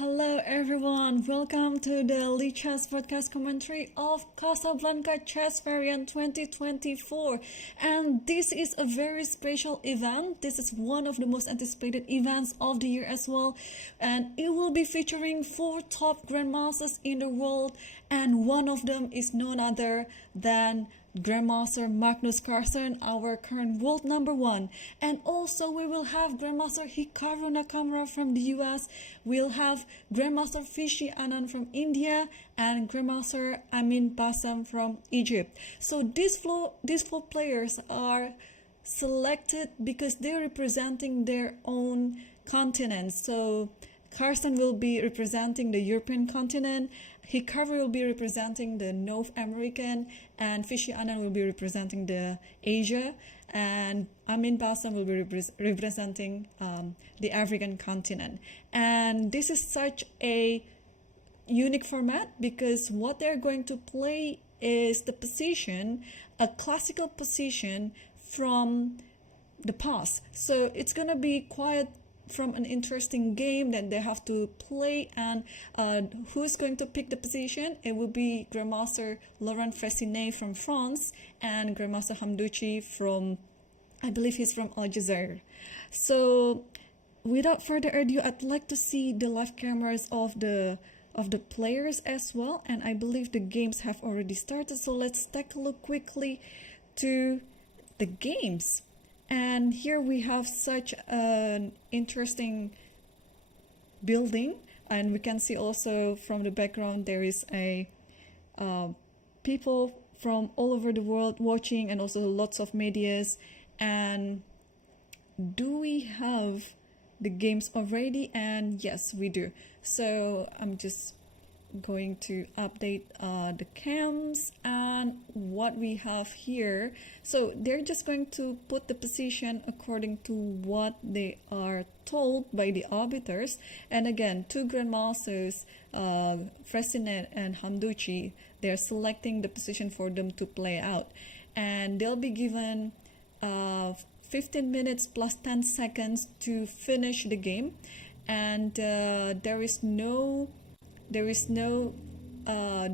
Hello everyone, welcome to the Lee Chess podcast commentary of Casablanca Chess Variant 2024. And this is a very special event. This is one of the most anticipated events of the year as well. And it will be featuring 4 top grandmasters in the world, and one of them is none other than Grandmaster Magnus Carlsen, our current world number 1. And also we will have Grandmaster Hikaru Nakamura from the US. We'll have Grandmaster Fishy Anand from India and Grandmaster Amin Bassam from Egypt. So these four players are selected because they're representing their own continents. So Carlsen will be representing the European continent, Hikaru will be representing the North American, and Fishy Anand will be representing the Asia, and Amin Bassam will be representing the African continent. And this is such a unique format because what they're going to play is the position, a classical position from the past. So it's gonna be quite from an interesting game that they have to play. And who's going to pick the position? It will be Grandmaster Laurent Fressinet from France and Grandmaster Hamdouchi from, I believe he's from Algeria. So without further ado, I'd like to see the live cameras of the players as well, and I believe the games have already started. So let's take a look quickly to the games. And here we have such an interesting building, and we can see also from the background there is a people from all over the world watching, and also lots of medias. And do we have the games already? And yes, we do. So I'm just going to update the cams and what we have here. So they're just going to put the position according to what they are told by the arbiters. And again, 2 grandmasters, Fressinet and Hamdouchi, they're selecting the position for them to play out, and they'll be given 15 minutes plus 10 seconds to finish the game. And there is no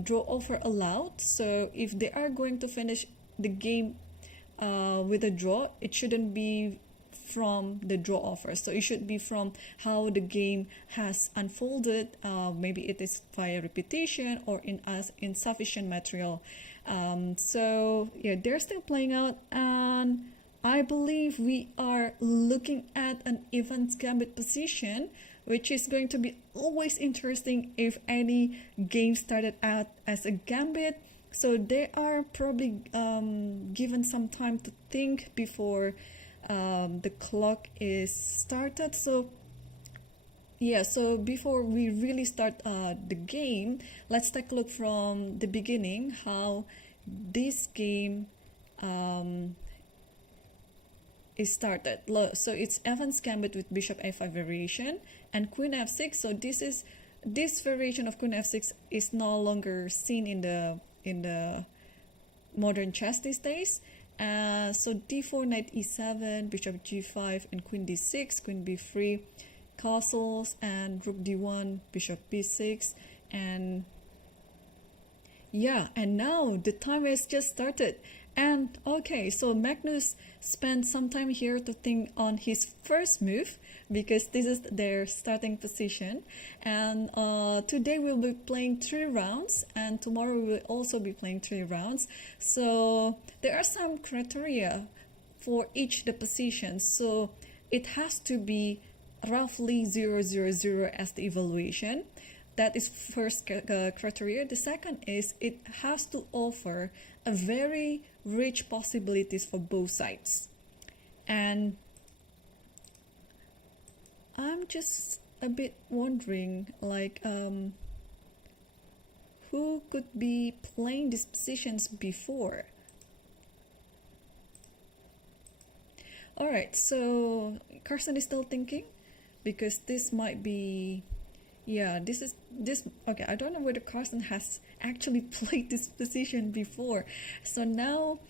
draw offer allowed. So if they are going to finish the game with a draw, it shouldn't be from the draw offer. So it should be from how the game has unfolded. Maybe it is via repetition or in insufficient material. So yeah, they're still playing out, and I believe we are looking at an event gambit position, which is going to be always interesting if any game started out as a gambit. So they are probably given some time to think before the clock is started. So yeah, so before we really start the game, let's take a look from the beginning how this game is started. So it's Evans Gambit with Bishop A5 variation and Queen F6. So this variation of Queen F6 is no longer seen in the modern chess these days. So D4, Knight E7, Bishop G5, and Queen D6, Queen B3, castles, and Rook D1, Bishop B6, and yeah, and now the time has just started. And okay, so Magnus spent some time here to think on his first move because this is their starting position. And today we'll be playing 3 rounds, and tomorrow we will also be playing 3 rounds. So there are some criteria for each the positions. So it has to be roughly 000 as the evaluation. That is first criteria. The second is it has to offer a very rich possibilities for both sides. And I'm just a bit wondering, like, who could be playing these positions before? Alright, so Carlsen is still thinking because this might be, yeah, this okay, I don't know whether Carlsen has actually played this position before. So now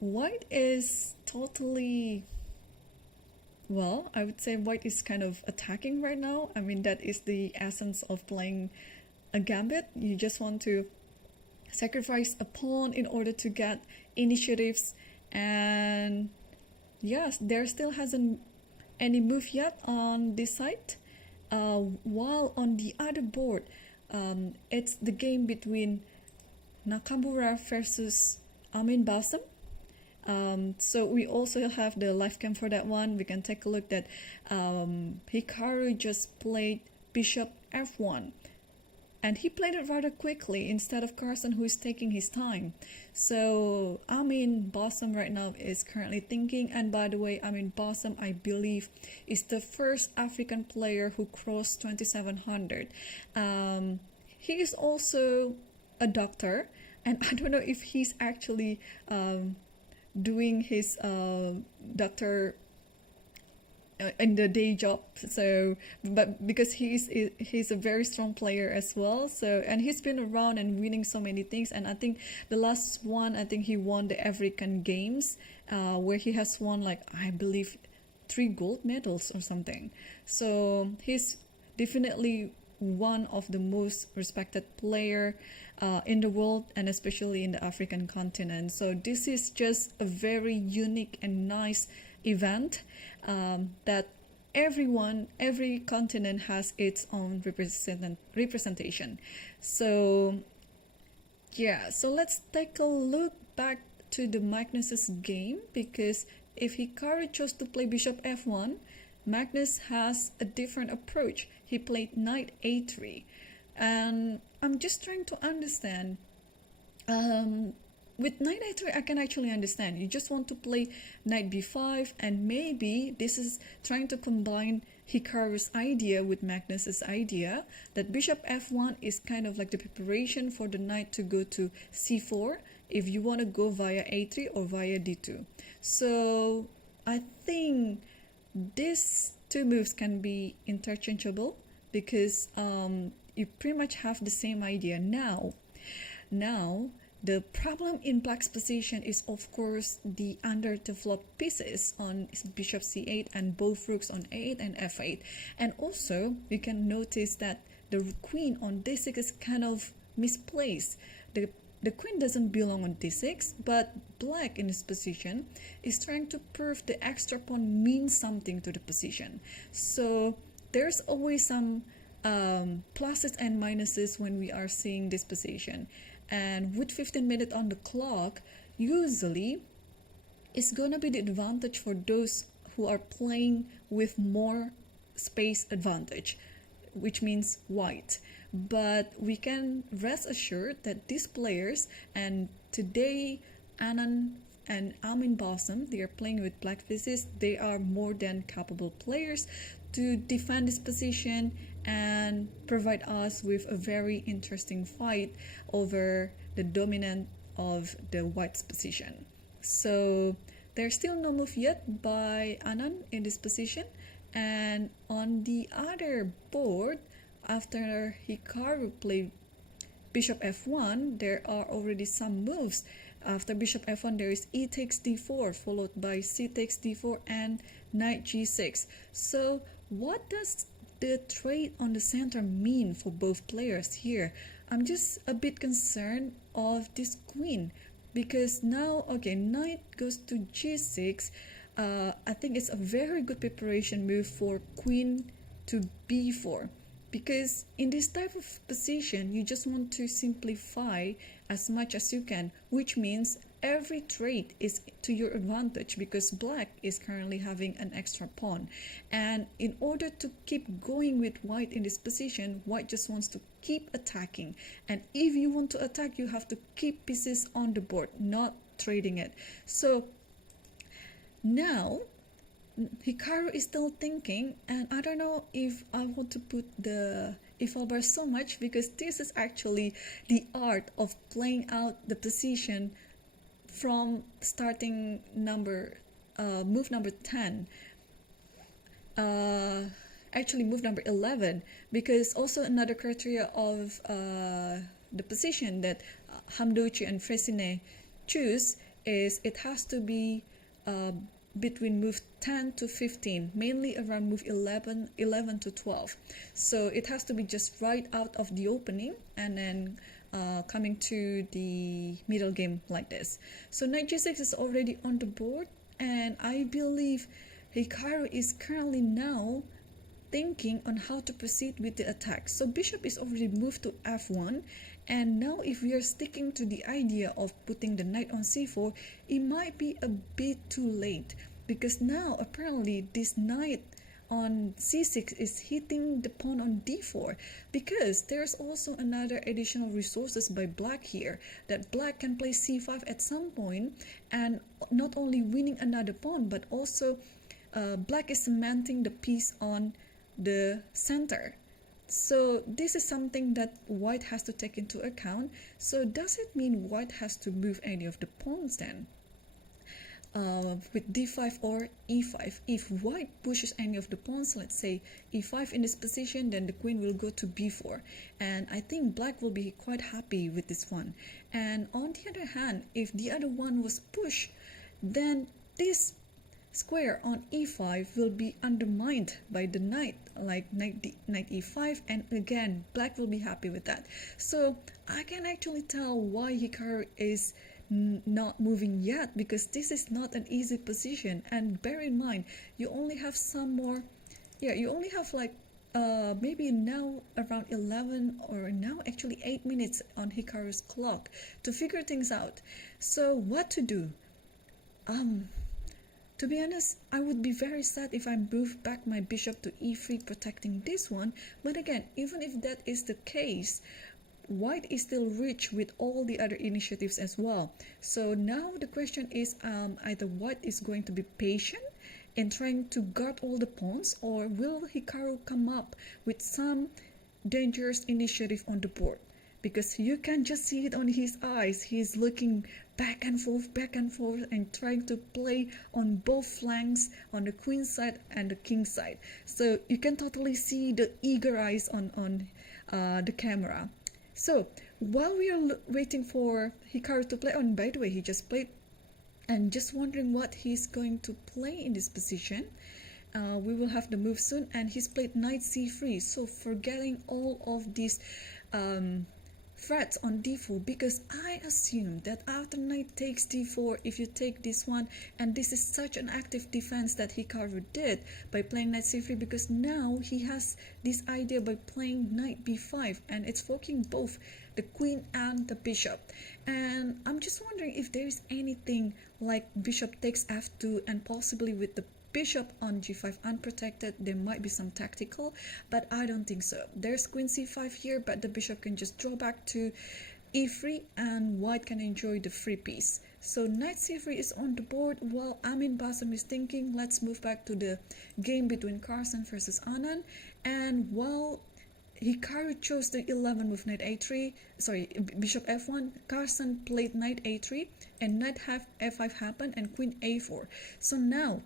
White is totally Well, I would say white is kind of attacking right now. I mean, that is the essence of playing a gambit. You just want to sacrifice a pawn in order to get initiatives, and yes, there still hasn't any move yet on this side. While on the other board, it's the game between Nakamura versus Amin Basem. So we also have the live cam for that one. We can take a look that Hikaru just played bishop f1, and he played it rather quickly instead of Carson, who is taking his time. So Amin Basem right now is currently thinking. And by the way, Amin Basem, I believe, is the first African player who crossed 2700. He is also a doctor, and I don't know if he's actually doing his doctor in the day job. So but because he's a very strong player as well, so, and he's been around and winning so many things. And I think the last one, I think he won the African Games, where he has won, like, I believe 3 gold medals or something. So he's definitely one of the most respected player in the world, and especially in the African continent. So this is just a very unique and nice event, that every continent has its own representation. So yeah, so let's take a look back to the Magnus's game, because if Hikaru chose to play bishop f1, Magnus has a different approach. He played knight a3, and I'm just trying to understand. With knight a3, I can actually understand. You just want to play knight b5, and maybe this is trying to combine Hikaru's idea with Magnus's idea, that bishop f1 is kind of like the preparation for the knight to go to c4 if you want to go via a3 or via d2. So I think these two moves can be interchangeable, because you pretty much have the same idea. Now the problem in black's position is, of course, the underdeveloped pieces on bishop c8 and both rooks on a8 and f8. And also you can notice that the queen on d6 is kind of misplaced. The queen doesn't belong on d6, but black in this position is trying to prove the extra pawn means something to the position. So there's always some pluses and minuses when we are seeing this position. And with 15 minutes on the clock, usually it's gonna be the advantage for those who are playing with more space advantage, which means white. But we can rest assured that these players, and today Anand and Amin Basem, they are playing with black pieces. They are more than capable players to defend this position and provide us with a very interesting fight over the dominant of the white's position. So there's still no move yet by Anand in this position. And on the other board, after Hikaru played bishop f1, there are already some moves. After bishop f1, there is e takes d4, followed by c takes d4 and knight g6. So what does the trade on the center mean for both players here? I'm just a bit concerned of this queen, because now, okay, knight goes to g6. I think it's a very good preparation move for queen to b4, because in this type of position you just want to simplify as much as you can, which means every trade is to your advantage, because black is currently having an extra pawn. And in order to keep going with white in this position, white just wants to keep attacking. And if you want to attack, you have to keep pieces on the board, not trading it. So now Hikaru is still thinking, and I don't know if I want to put the equal bar so much, because this is actually the art of playing out the position from starting move number 10, actually move number 11, because also another criteria of the position that Hamdouchi and Fressinet choose is it has to be between move 10 to 15, mainly around move 11 to 12. So it has to be just right out of the opening and then coming to the middle game like this. So knight g6 is already on the board, and I believe Hikaru is currently now thinking on how to proceed with the attack. So bishop is already moved to f1, and now if we are sticking to the idea of putting the knight on c4, it might be a bit too late, because now apparently this knight on c6 is hitting the pawn on d4, because there's also another additional resources by black here, that black can play c5 at some point and not only winning another pawn, but also black is cementing the piece on the center. So this is something that white has to take into account. So does it mean white has to move any of the pawns then? With d5 or e5. If white pushes any of the pawns, let's say e5 in this position, then the queen will go to b4, and I think black will be quite happy with this one. And on the other hand, if the other one was pushed, then this square on e5 will be undermined by the knight, like knight e5, and again black will be happy with that. So I can actually tell why Hikaru is not moving yet, because this is not an easy position. And bear in mind, you only have some more, you only have like maybe now around 11 or now actually 8 minutes on Hikaru's clock to figure things out. So what to do? To be honest, I would be very sad if I move back my bishop to e3 protecting this one, but again, even if that is the case, white is still rich with all the other initiatives as well. So now the question is, either white is going to be patient in trying to guard all the pawns, or will Hikaru come up with some dangerous initiative on the board? Because you can just see it on his eyes. He's looking back and forth and trying to play on both flanks, on the queen side and the king side. So you can totally see the eager eyes on the camera. So while we are waiting for Hikaru to play, and by the way, he just played, and just wondering what he's going to play in this position. We will have the move soon, and he's played knight c3, so forgetting all of these threats on d4, because I assume that after knight takes d4, if you take this one, and this is such an active defense that Hikaru did by playing knight c3, because now he has this idea by playing knight b5, and it's forking both the queen and the bishop. And I'm just wondering if there is anything like bishop takes f2, and possibly with the bishop on g5 unprotected, there might be some tactical, but I don't think so. There's queen c5 here, but the bishop can just draw back to e3, and white can enjoy the free piece. So knight c3 is on the board, while Amin Basam is thinking, let's move back to the game between Carson versus Anand. And while Hikaru chose the 11 with knight a3, bishop f1, Carson played knight a3, and knight f5 happened, and queen a4. So now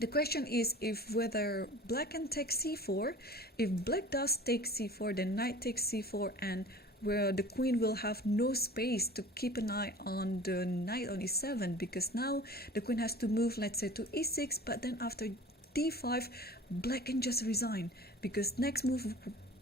the question is if whether black can take c4. If black does take c4, then knight takes c4, and where the queen will have no space to keep an eye on the knight on e7, because now the queen has to move, let's say, to e6, but then after d5, black can just resign, because next move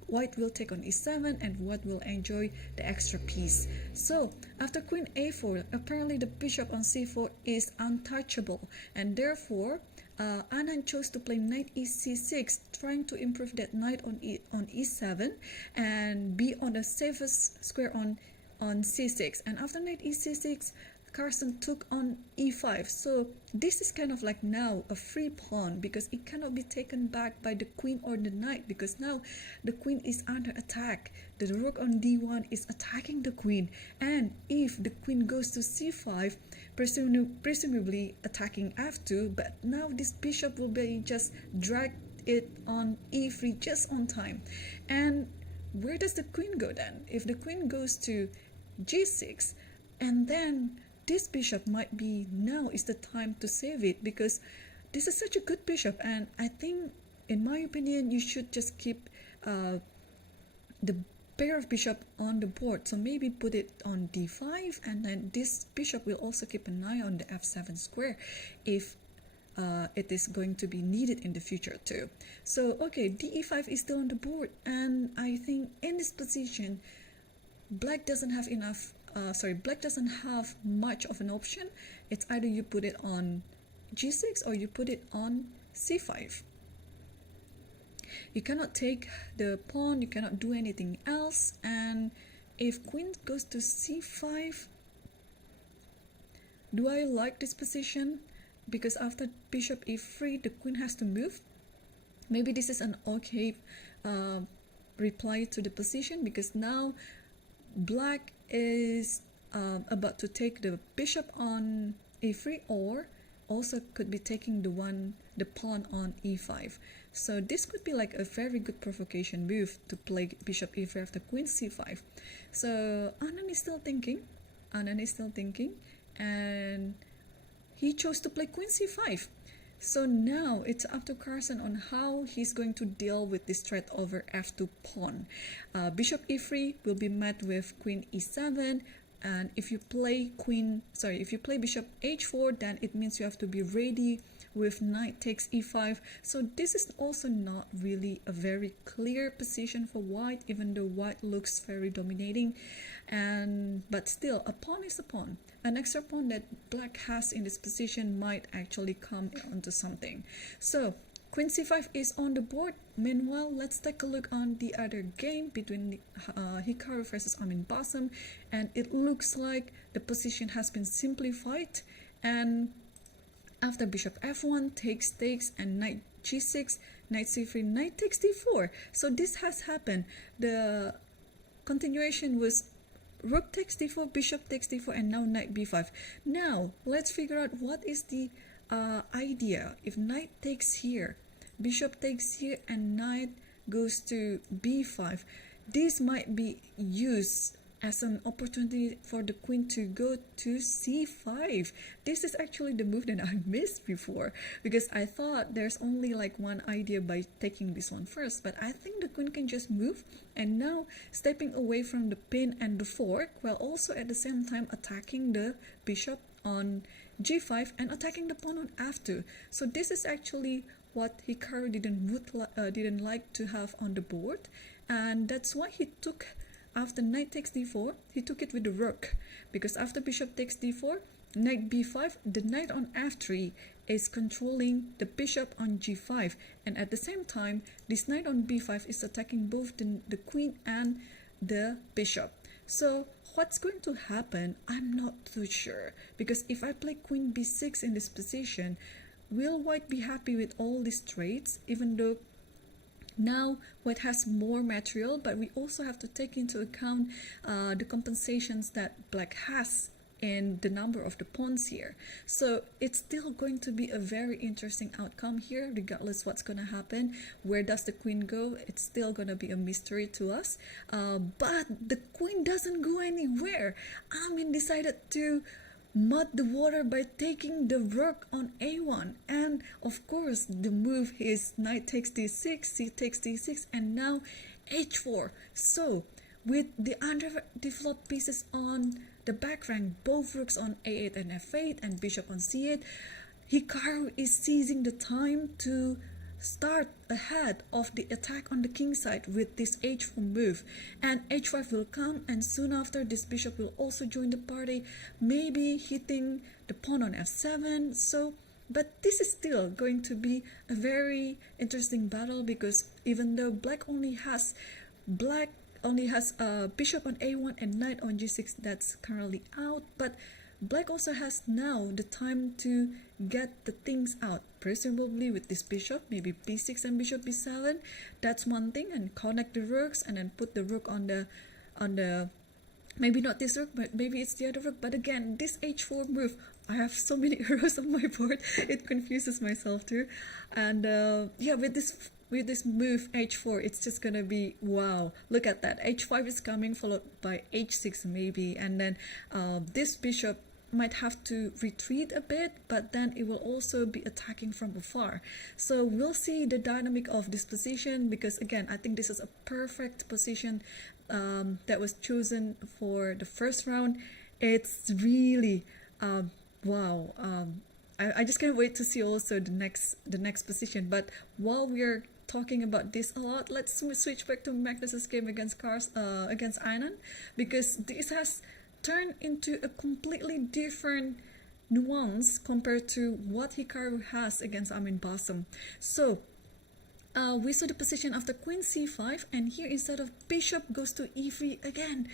white will take on e7, and white will enjoy the extra piece. So after queen a4, apparently the bishop on c4 is untouchable, and therefore Anand chose to play knight e6, trying to improve that knight on e7 and be on the safest square on c6. And after knight e6, Carson took on e5. So this is kind of like now a free pawn, because it cannot be taken back by the queen or the knight, because now the queen is under attack. The rook on d1 is attacking the queen, and if the queen goes to c5, presumably attacking f2, but now this bishop will be just dragged it on e3 just on time. And where does the queen go then? If the queen goes to g6, and then this bishop might be, now is the time to save it, because this is such a good bishop, and I think, in my opinion, you should just keep the pair of bishop on the board. So maybe put it on d5, and then this bishop will also keep an eye on the f7 square. If it is going to be needed in the future too. So okay, de5 is still on the board, and I think in this position black doesn't have enough black doesn't have much of an option. It's either you put it on g6 or you put it on c5. You cannot take the pawn, you cannot do anything else, and if queen goes to c5, do I like this position? Because after bishop e3, the queen has to move. Maybe this is an okay reply to the position, because now black is about to take the bishop on e3, or also could be taking the pawn on e5. So this could be like a very good provocation move to play bishop e3 after queen c5. So Anand is still thinking, and he chose to play queen c5. So now it's up to Carson on how he's going to deal with this threat over f2 pawn. Bishop e3 will be met with queen e7, and if you play bishop h4, then it means you have to be ready with knight takes e5. So this is also not really a very clear position for white, even though white looks very dominating, but still a pawn is a pawn. An extra pawn that black has in this position might actually come onto something. So queen c5 is on the board. Meanwhile, let's take a look on the other game between Hikaru versus Amin Bassam, and it looks like the position has been simplified, and after bishop f1 takes and knight g6, knight c3, knight takes d4. So this has happened. The continuation was rook takes d4, bishop takes d4, and now knight b5. Now let's figure out what is the idea. If knight takes here, bishop takes here, and knight goes to b5, this might be used as an opportunity for the queen to go to c5. This is actually the move that I missed before, because I thought there's only like one idea by taking this one first, but I think the queen can just move, and now stepping away from the pin and the fork, while also at the same time attacking the bishop on g5 and attacking the pawn on f2. So this is actually what Hikaru didn't like to have on the board, and that's why he took, after knight takes d4, he took it with the rook, because after bishop takes d4, knight b5, the knight on f3 is controlling the bishop on g5, and at the same time this knight on b5 is attacking both the queen and the bishop. So what's going to happen, I'm not too sure, because if I play queen b6 in this position, will white be happy with all these traits? Even though now white has more material, but we also have to take into account the compensations that black has in the number of the pawns here. So it's still going to be a very interesting outcome here, regardless what's going to happen. Where does the queen go? It's still going to be a mystery to us, but the queen doesn't go anywhere. Amin decided to mud the water by taking the rook on a1, and of course the move is knight takes d6, c takes d6, and now h4. So with the underdeveloped pieces on the back rank, both rooks on a8 and f8 and bishop on c8, Hikaru is seizing the time to start ahead of the attack on the king side with this h4 move, and h5 will come, and soon after this bishop will also join the party, maybe hitting the pawn on f7. So but this is still going to be a very interesting battle, because even though black only has bishop on a1 and knight on g6 that's currently out, but black also has now the time to get the things out, presumably with this bishop, maybe b6 and bishop b7. That's one thing, and connect the rooks and then put the rook on the maybe not this rook, but maybe it's the other rook. But again, this h4 move, I have so many arrows on my board, it confuses myself too. And yeah, with this move h4, it's just gonna be wow. Look at that, h5 is coming, followed by h6 maybe, and then this bishop might have to retreat a bit, but then it will also be attacking from afar. So we'll see the dynamic of this position, because again, I think this is a perfect position that was chosen for the first round. It's really wow. I just can't wait to see also the next position. But while we are talking about this a lot, let's switch back to Magnus's game against against Anand, because this has turned into a completely different nuance compared to what Hikaru has against Amin Bassam. So we saw the position after Queen c5, and here instead of bishop goes to e3 again.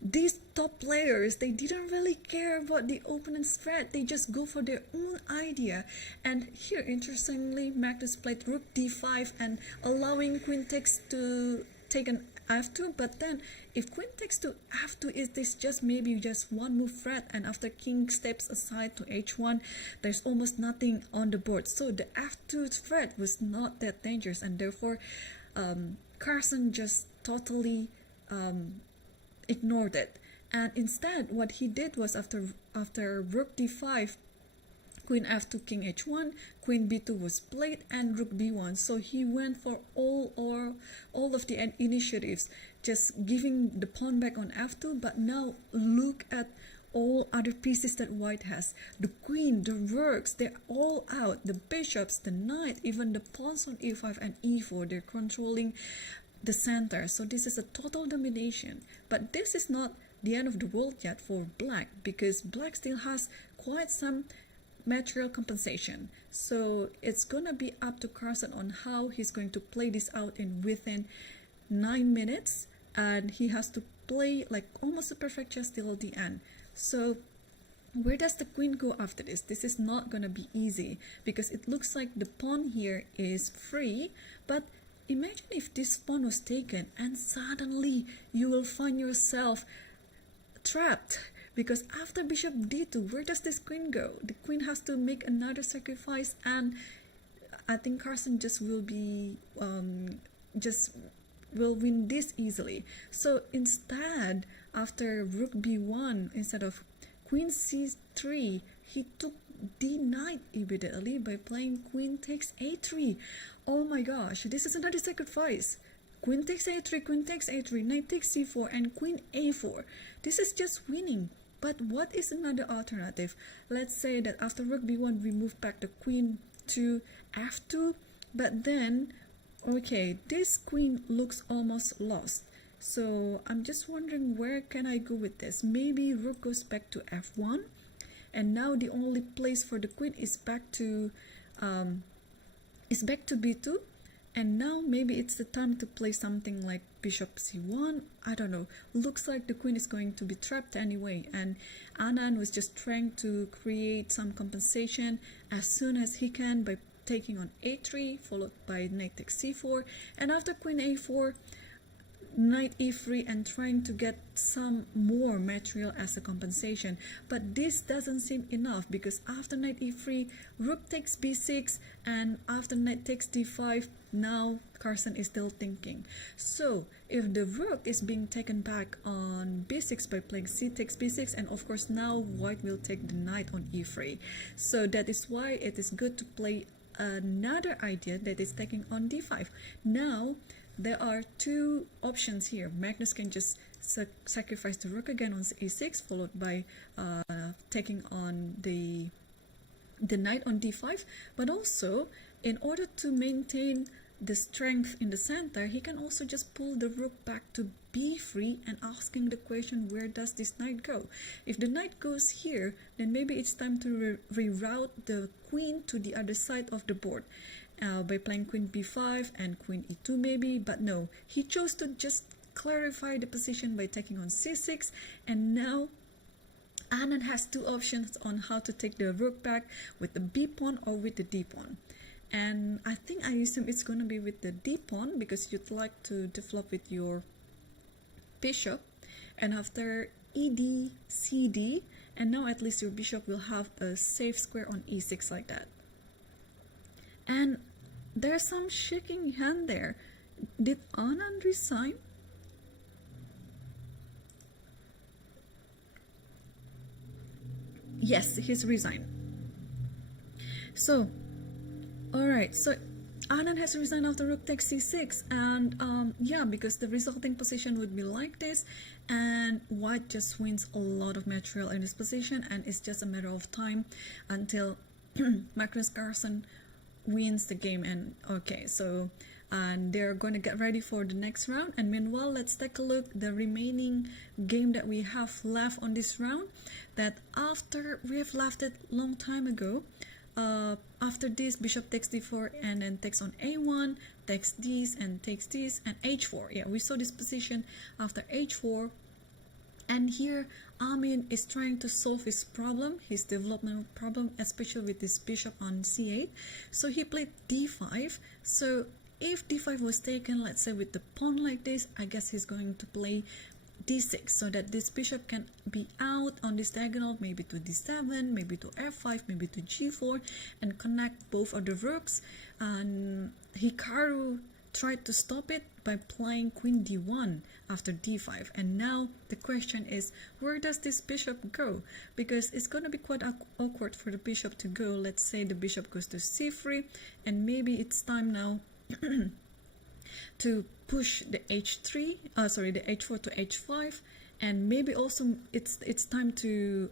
These top players, they didn't really care about the opponent's threat, they just go for their own idea. And here, interestingly, Magnus played rook d5 and allowing queen takes to take an f2, but then if queen takes to f2, is this just maybe just one move threat, and after king steps aside to h1, there's almost nothing on the board. So the f2 threat was not that dangerous, and therefore Carson just totally ignored it. And instead what he did was after rook d5, queen f2, king h1, queen b2 was played, and rook b1. So he went for all of the initiatives, just giving the pawn back on f2. But now look at all other pieces that white has. The queen, the rooks, they're all out. The bishops, the knight, even the pawns on e5 and e4, they're controlling the center. So this is a total domination. But this is not the end of the world yet for black, because black still has quite some material compensation. So it's gonna be up to Carson on how he's going to play this out in within 9 minutes, and he has to play like almost a perfect chess till the end. So where does the queen go after this? This is not gonna be easy, because it looks like the pawn here is free, but imagine if this pawn was taken and suddenly you will find yourself trapped, because after bishop d2, where does this queen go? The queen has to make another sacrifice, and I think Carson just will be will win this easily. So instead, after rook b1, instead of queen c3, he took d knight immediately by playing queen takes a3. Oh my gosh, this is another sacrifice. Queen takes a3, queen takes a3, knight takes c4, and queen a4. This is just winning. But what is another alternative? Let's say that after rook b1, we move back the queen to f2, but then, okay, this queen looks almost lost. So I'm just wondering, where can I go with this? Maybe rook goes back to f1, and now the only place for the queen is back to b2, and now maybe it's the time to play something like bishop c1. I don't know. Looks like the queen is going to be trapped anyway, and Anand was just trying to create some compensation as soon as he can by taking on a3, followed by knight takes c4, and after queen a4, knight e3, and trying to get some more material as a compensation. But this doesn't seem enough, because after knight e3, rook takes b6, and after knight takes d5, now Carson is still thinking. So if the rook is being taken back on b6 by playing c takes b6, and of course now white will take the knight on e3. So that is why it is good to play another idea, that is taking on d5. Now there are two options here. Magnus can just sacrifice the rook again on e6, followed by taking on the knight on d5. But also, in order to maintain the strength in the center, he can also just pull the rook back to b3 and asking the question, where does this knight go? If the knight goes here, then maybe it's time to reroute the queen to the other side of the board. By playing queen b5 and queen e2 maybe, but no, he chose to just clarify the position by taking on c6, and now Anand has two options on how to take the rook back, with the b pawn or with the d pawn. And I think I assume it's going to be with the d pawn, because you'd like to develop with your bishop, and after ed, cd, and now at least your bishop will have a safe square on e6 like that. And there's some shaking hand there. Did Anand resign? Yes, he's resigned. So, alright, so Anand has resigned after rook takes c6, and yeah, because the resulting position would be like this, and white just wins a lot of material in this position, and it's just a matter of time until Magnus Carlsen wins the game. And okay, so and they're going to get ready for the next round. And meanwhile, let's take a look the remaining game that we have left on this round, that after we have left it long time ago. After this, bishop takes d4 and then takes on a1, takes this and takes this, and h4. Yeah, we saw this position after h4. And here Amin is trying to solve his problem, his development problem, especially with this bishop on c8. So he played d5. So if d5 was taken, let's say with the pawn like this, I guess he's going to play d6, so that this bishop can be out on this diagonal, maybe to d7, maybe to f5, maybe to g4, and connect both of the rooks. And Hikaru tried to stop it by playing queen d1 after d5. And now the question is, where does this bishop go? Because it's going to be quite awkward for the bishop to go. Let's say the bishop goes to c3, and maybe it's time now to push the h3, the h4 to h5, and maybe also it's time to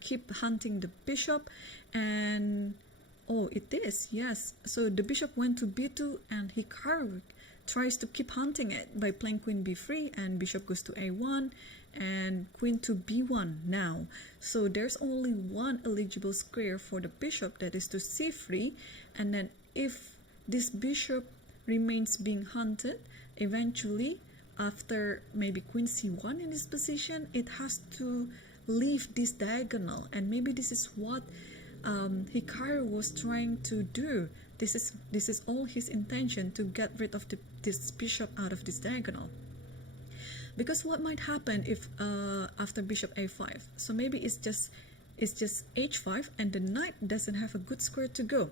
keep hunting the bishop. And oh, it is, yes. So the bishop went to b2, and Hikaru tries to keep hunting it by playing queen b3, and bishop goes to a1, and queen to b1 now. So there's only one eligible square for the bishop, that is to c3. And then if this bishop remains being hunted, eventually after maybe queen c1 in this position, it has to leave this diagonal. And maybe this is what Hikaru was trying to do. This is all his intention, to get rid of this bishop out of this diagonal. Because what might happen if after bishop a5, so maybe it's just h5, and the knight doesn't have a good square to go.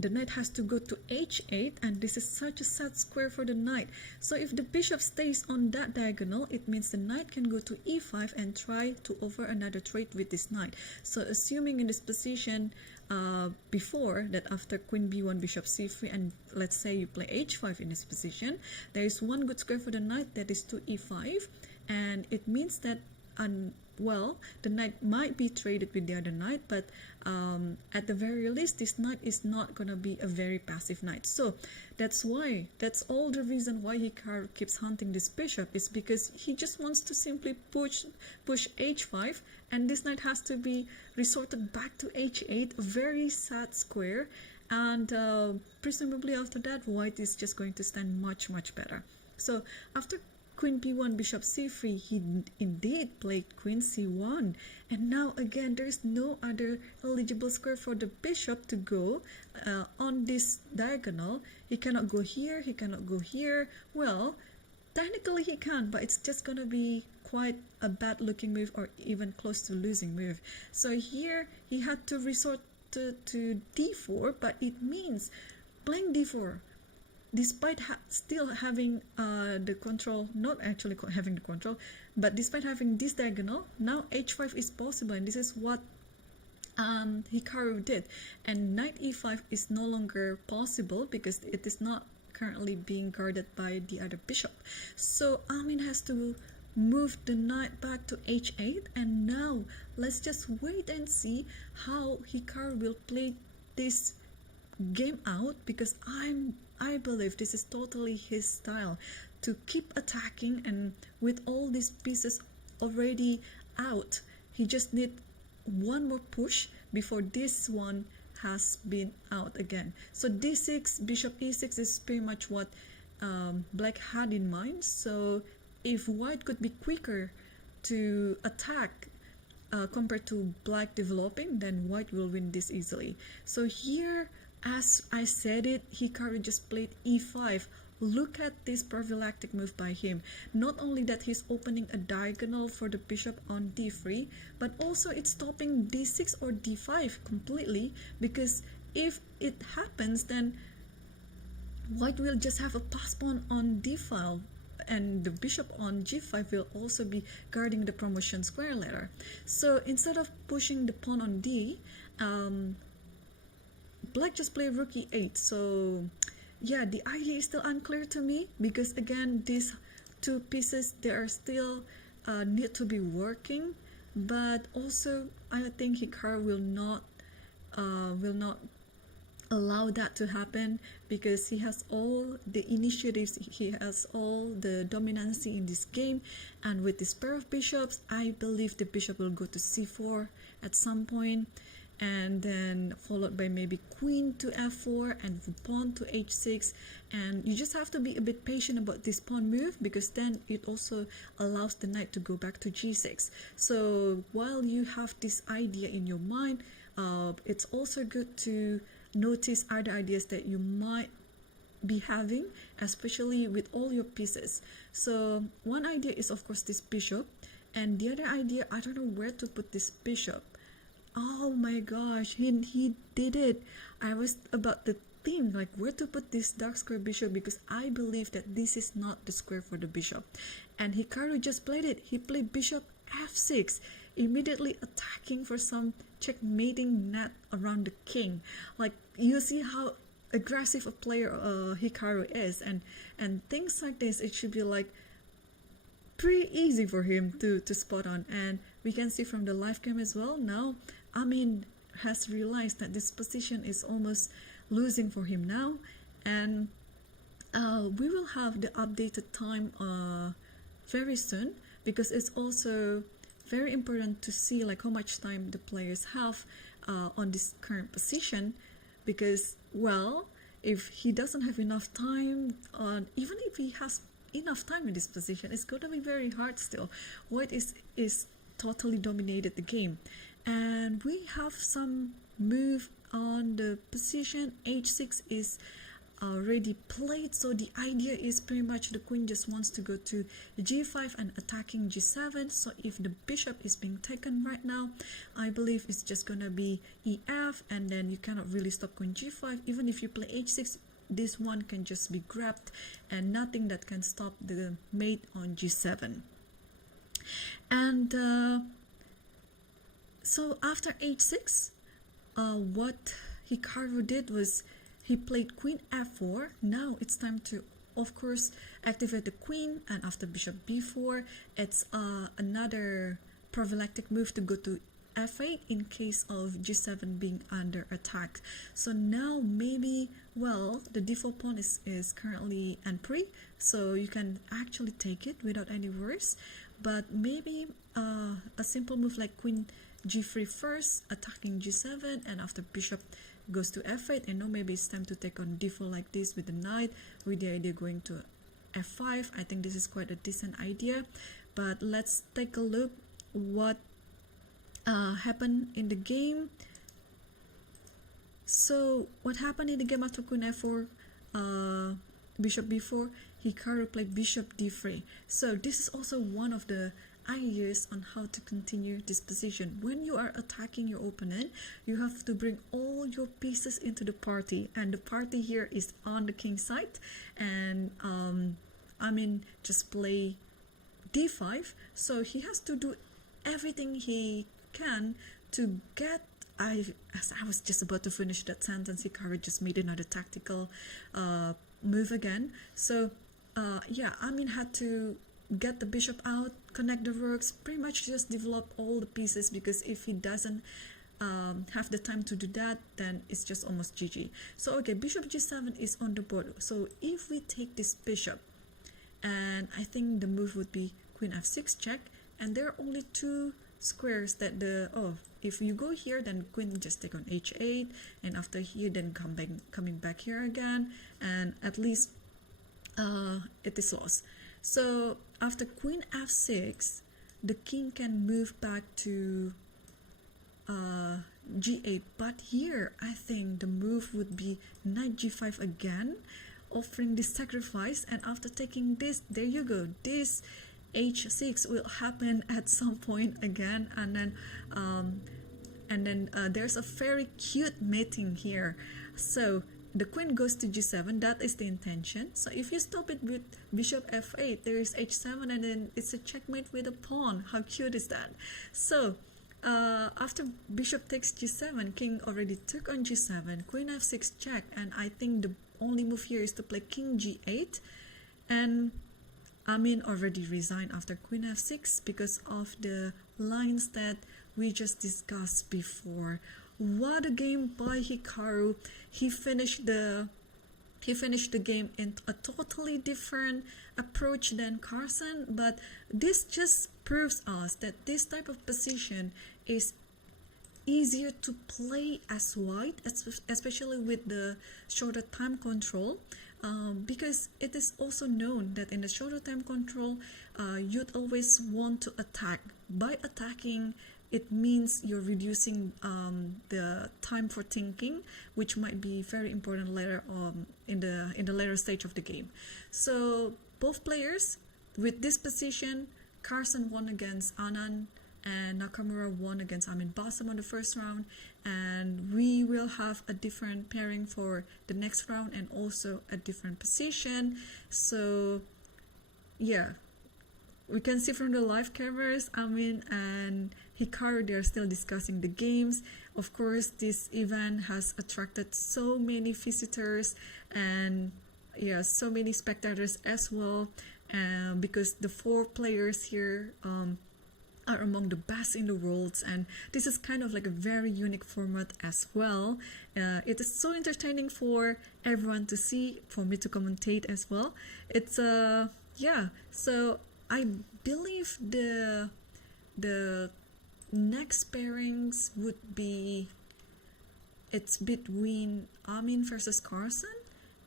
The knight has to go to h8, and this is such a sad square for the knight. So if the bishop stays on that diagonal, it means the knight can go to e5 and try to offer another trade with this knight. So assuming in this position before that, after queen b1, bishop c3, and let's say you play h5 in this position, there is one good square for the knight, that is to e5, and it means that well, the knight might be traded with the other knight, but at the very least, this knight is not gonna be a very passive knight. So that's all the reason why Hikaru keeps hunting this bishop, is because he just wants to simply push h5, and this knight has to be resorted back to h8, a very sad square. And presumably after that, white is just going to stand much better. So after queen b1, bishop c3, he indeed played queen c1, and now again there is no other eligible square for the bishop to go on this diagonal. He cannot go here, he cannot go here. Well, technically he can, but it's just gonna be quite a bad looking move, or even close to losing move. So here he had to resort to d4, but it means playing d4, despite still having the control, not actually having the control, but despite having this diagonal, now h5 is possible, and this is what Hikaru did. And knight e5 is no longer possible because it is not currently being guarded by the other bishop. So Amin has to move the knight back to h8, and now let's just wait and see how Hikaru will play this game out, because I believe this is totally his style, to keep attacking, and with all these pieces already out, he just need one more push before this one has been out again. So d6, bishop e6 is pretty much what black had in mind. So if white could be quicker to attack compared to black developing, then white will win this easily. So here, as I said it, Hikaru just played e5. Look at this prophylactic move by him. Not only that he's opening a diagonal for the bishop on d3, but also it's stopping d6 or d5 completely, because if it happens, then white will just have a pass pawn on d5, and the bishop on g5 will also be guarding the promotion square later. So instead of pushing the pawn on d, black just played rook e8. So yeah, the idea is still unclear to me, because again, these two pieces, they are still need to be working. But also I think Hikaru will not will not allow that to happen, because he has all the initiatives, he has all the dominancy in this game. And with this pair of bishops, I believe the bishop will go to c4 at some point, and then followed by maybe queen to f4 and pawn to h6. And you just have to be a bit patient about this pawn move, because then it also allows the knight to go back to g6. So while you have this idea in your mind, it's also good to notice other ideas that you might be having, especially with all your pieces. So one idea is of course this bishop, and the other idea, I don't know where to put this bishop. Oh my gosh, he did it. I was about to think like where to put this dark square bishop, because I believe that this is not the square for the bishop. And Hikaru just played it. He played bishop f6, immediately attacking for some checkmating net around the king. Like, you see how aggressive a player Hikaru is, and things like this, it should be like pretty easy for him to spot on. And we can see from the live game as well, now Amin has realized that this position is almost losing for him now. And we will have the updated time very soon, because it's also very important to see like how much time the players have on this current position. Because, well, if he doesn't have enough time, even if he has enough time in this position, it's going to be very hard still. White is totally dominated the game. And we have some move on the position. h6 is already played, so the idea is pretty much the queen just wants to go to g5 and attacking g7. So if the bishop is being taken right now, I believe it's just gonna be ef, and then you cannot really stop queen g5. Even if you play h6, this one can just be grabbed, and nothing that can stop the mate on g7. And so after h6, what Hikaru did was he played queen f4. Now it's time to, of course, activate the queen, and after bishop b4, it's another prophylactic move to go to f8 in case of g7 being under attack. So now maybe, well, the default pawn is currently n3, so you can actually take it without any worries. But maybe a simple move like queen g3 first, attacking g7, and after bishop goes to f8, and now maybe it's time to take on d4 like this with the knight, with the idea going to f5. I think this is quite a decent idea. But let's take a look what happened in the game. So what happened in the game after queen f4, bishop b4, Hikaru played bishop d3. So this is also one of the ideas on how to continue this position. When you are attacking your opponent, you have to bring all your pieces into the party, and the party here is on the king side. And I mean, just play d5, so he has to do everything he can to get, as I was just about to finish that sentence, Hikaru just made another tactical move again. So yeah, Amin had to get the bishop out, connect the rooks, pretty much just develop all the pieces, because if he doesn't have the time to do that, then it's just almost GG. So okay, bishop g7 is on the board. So if we take this bishop, and I think the move would be queen f6 check, and there are only two squares that if you go here, then queen just take on h8, and after here then coming back here again, and at least it is lost. So after queen f6, the king can move back to g8, but here I think the move would be knight g5 again, offering this sacrifice. And after taking this, there you go, this h6 will happen at some point again. And then there's a very cute mating here. So the queen goes to g7, that is the intention. So if you stop it with bishop f8, there is h7, and then it's a checkmate with a pawn. How cute is that? So after bishop takes g7, king already took on g7, queen f6 check, and I think the only move here is to play king g8. And Amin already resigned after queen f6 because of the lines that we just discussed before. what a game by Hikaru. He finished the he finished the game in a totally different approach than Carson, but this just proves us that this type of position is easier to play as white, especially with the shorter time control. Because it is also known that in the shorter time control, you'd always want to attack. By attacking, it means you're reducing the time for thinking, which might be very important later in the later stage of the game. So both players with this position, Carson won against Anand and Nakamura won against Amin Basam on the first round, and we will have a different pairing for the next round and also a different position. So yeah, we can see from the live cameras, Amin and Hikaru, they are still discussing the games. Of course, this event has attracted so many visitors and yeah, so many spectators as well, because the four players here are among the best in the world, and this is kind of like a very unique format as well. It is so entertaining for everyone to see, for me to commentate as well. It's yeah, so I believe the next pairings would be, it's between Amin versus Carson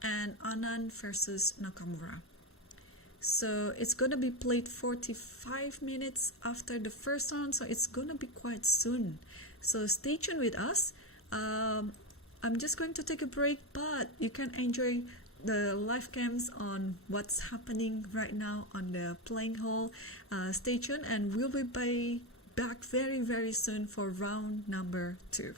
and Anand versus Nakamura. So it's gonna be played 45 minutes after the first round, so it's gonna be quite soon. So stay tuned with us. I'm just going to take a break, but you can enjoy the live cams on what's happening right now on the playing hall. Stay tuned, and we'll be back very, very soon for round number 2.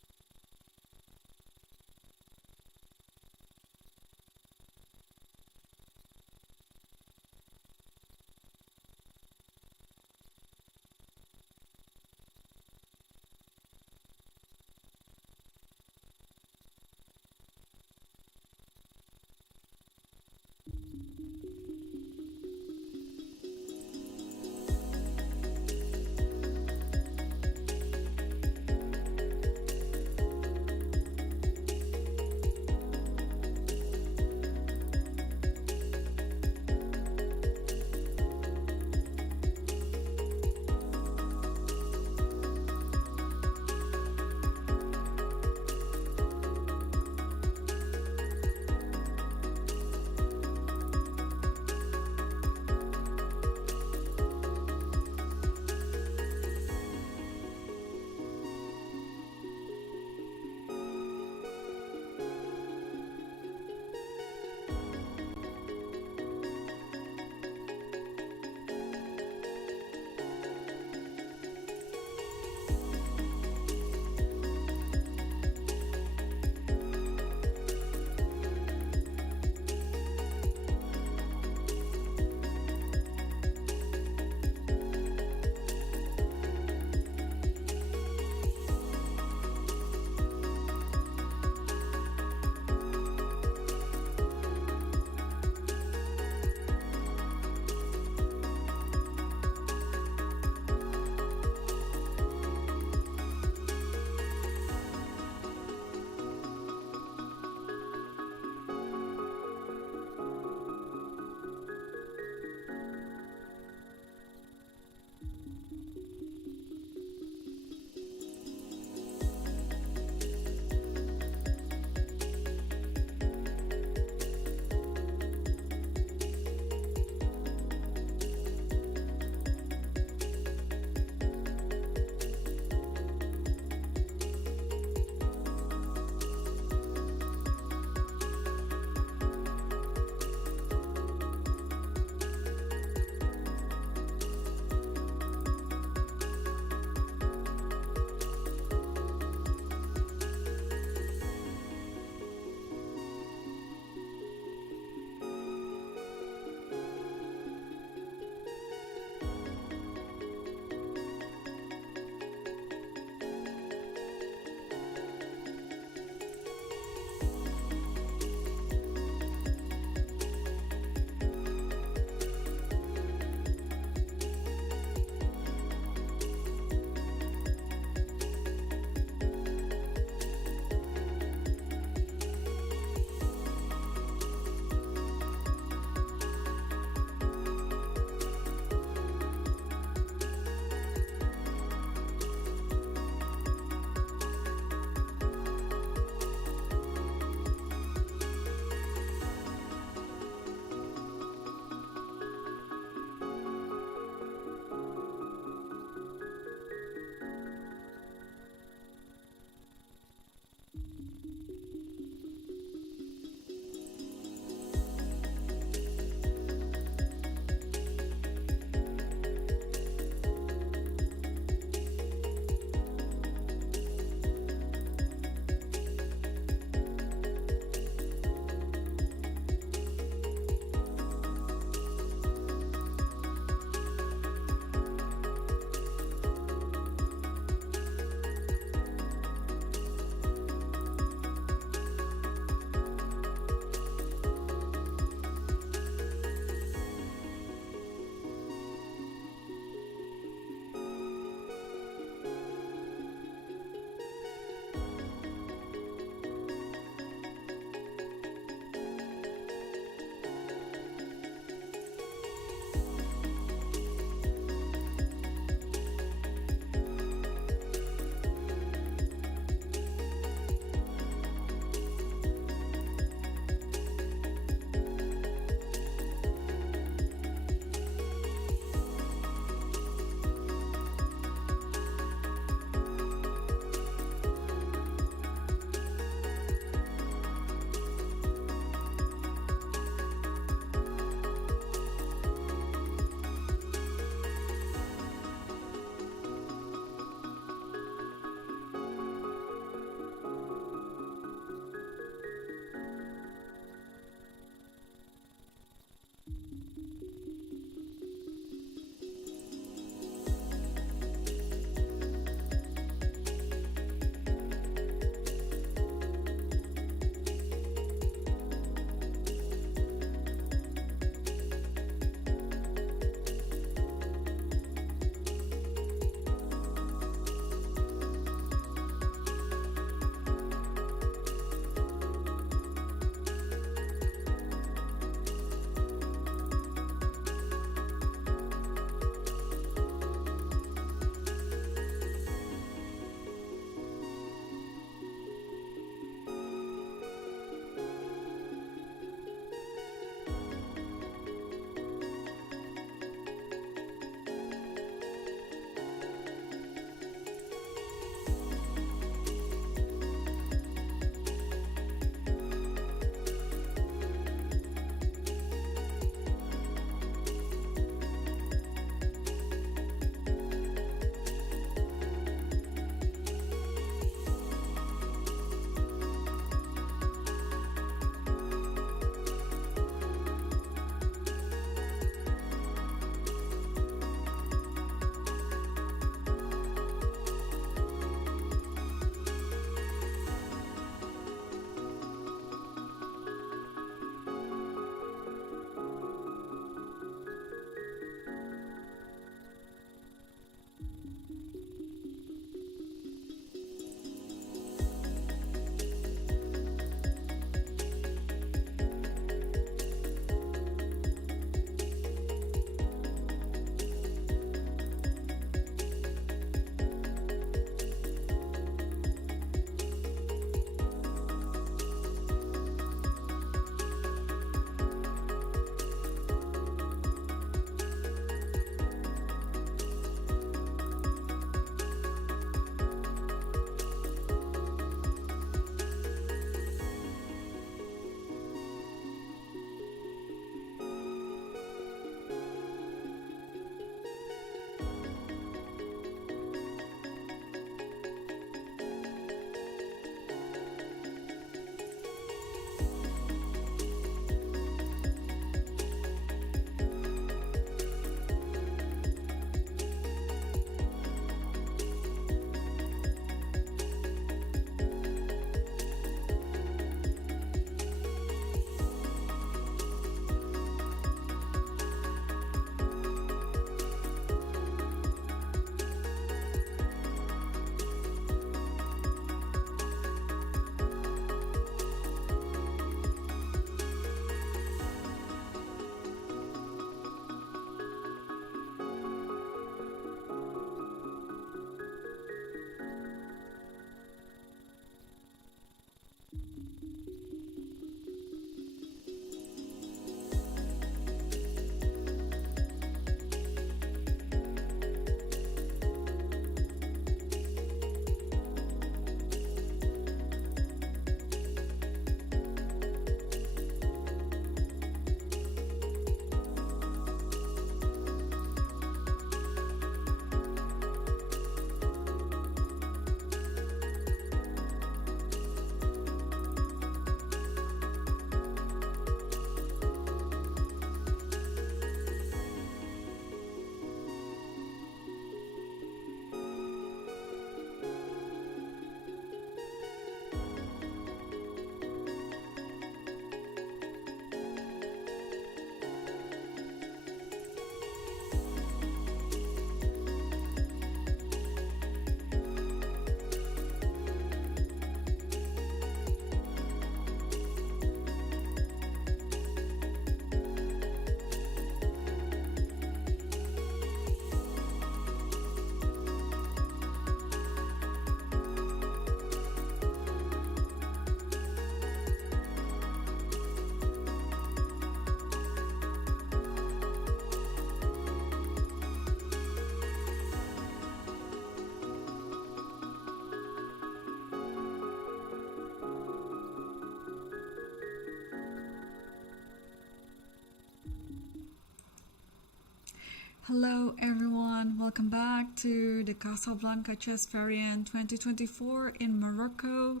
Hello everyone, welcome back to the Casablanca Chess Variant 2024 in Morocco.